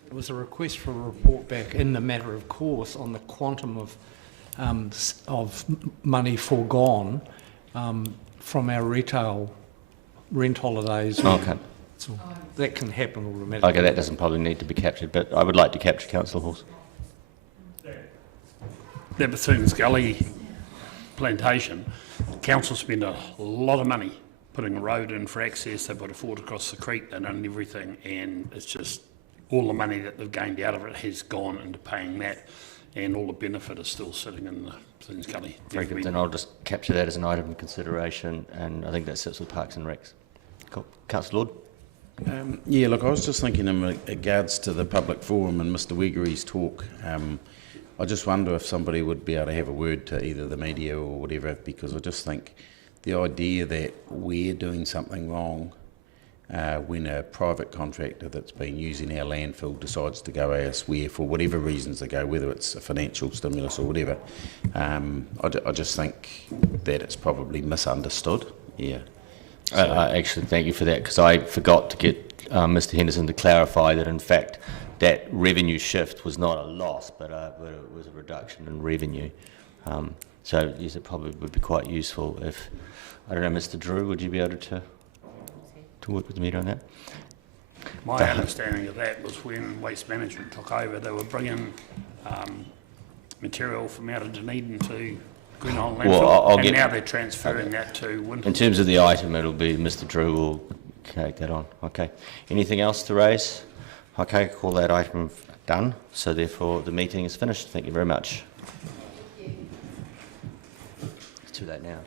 It was a request for a report back in the matter of course on the quantum of money foregone from our retail rent holidays. Okay. So that can happen automatically. Okay, that doesn't probably need to be captured, but I would like to capture Councillor Hall's. That Bethune's Gully plantation, the council spent a lot of money putting a road in for access. They put a fort across the creek, they've done everything, and it's just all the money that they've gained out of it has gone into paying that, and all the benefit is still sitting in the Bethune's Gully. Very good, then I'll just capture that as an item of consideration, and I think that sits with Parks and Recs. Cool. Councillor Lord? Yeah, look, I was just thinking in regards to the public forum and Mr Wiggery's talk, I just wonder if somebody would be able to have a word to either the media or whatever, because I just think the idea that we're doing something wrong when a private contractor that's been using our landfill decides to go elsewhere for whatever reasons they go, whether it's a financial stimulus or whatever, I just think that it's probably misunderstood. Yeah. Actually, thank you for that, because I forgot to get Mr Henderson to clarify that in fact that revenue shift was not a loss, but it was a reduction in revenue. So yes, it probably would be quite useful if, I don't know, Mr Drew, would you be able to work with me on that? My understanding of that was when Waste Management took over, they were bringing material from out of Dunedin to Green Island landfill, and now they're transferring that to Winton. In terms of the item, it'll be Mr Drew will take that on. Okay. Anything else to raise? Okay, call that item done. So therefore the meeting is finished. Thank you very much. It's too late now.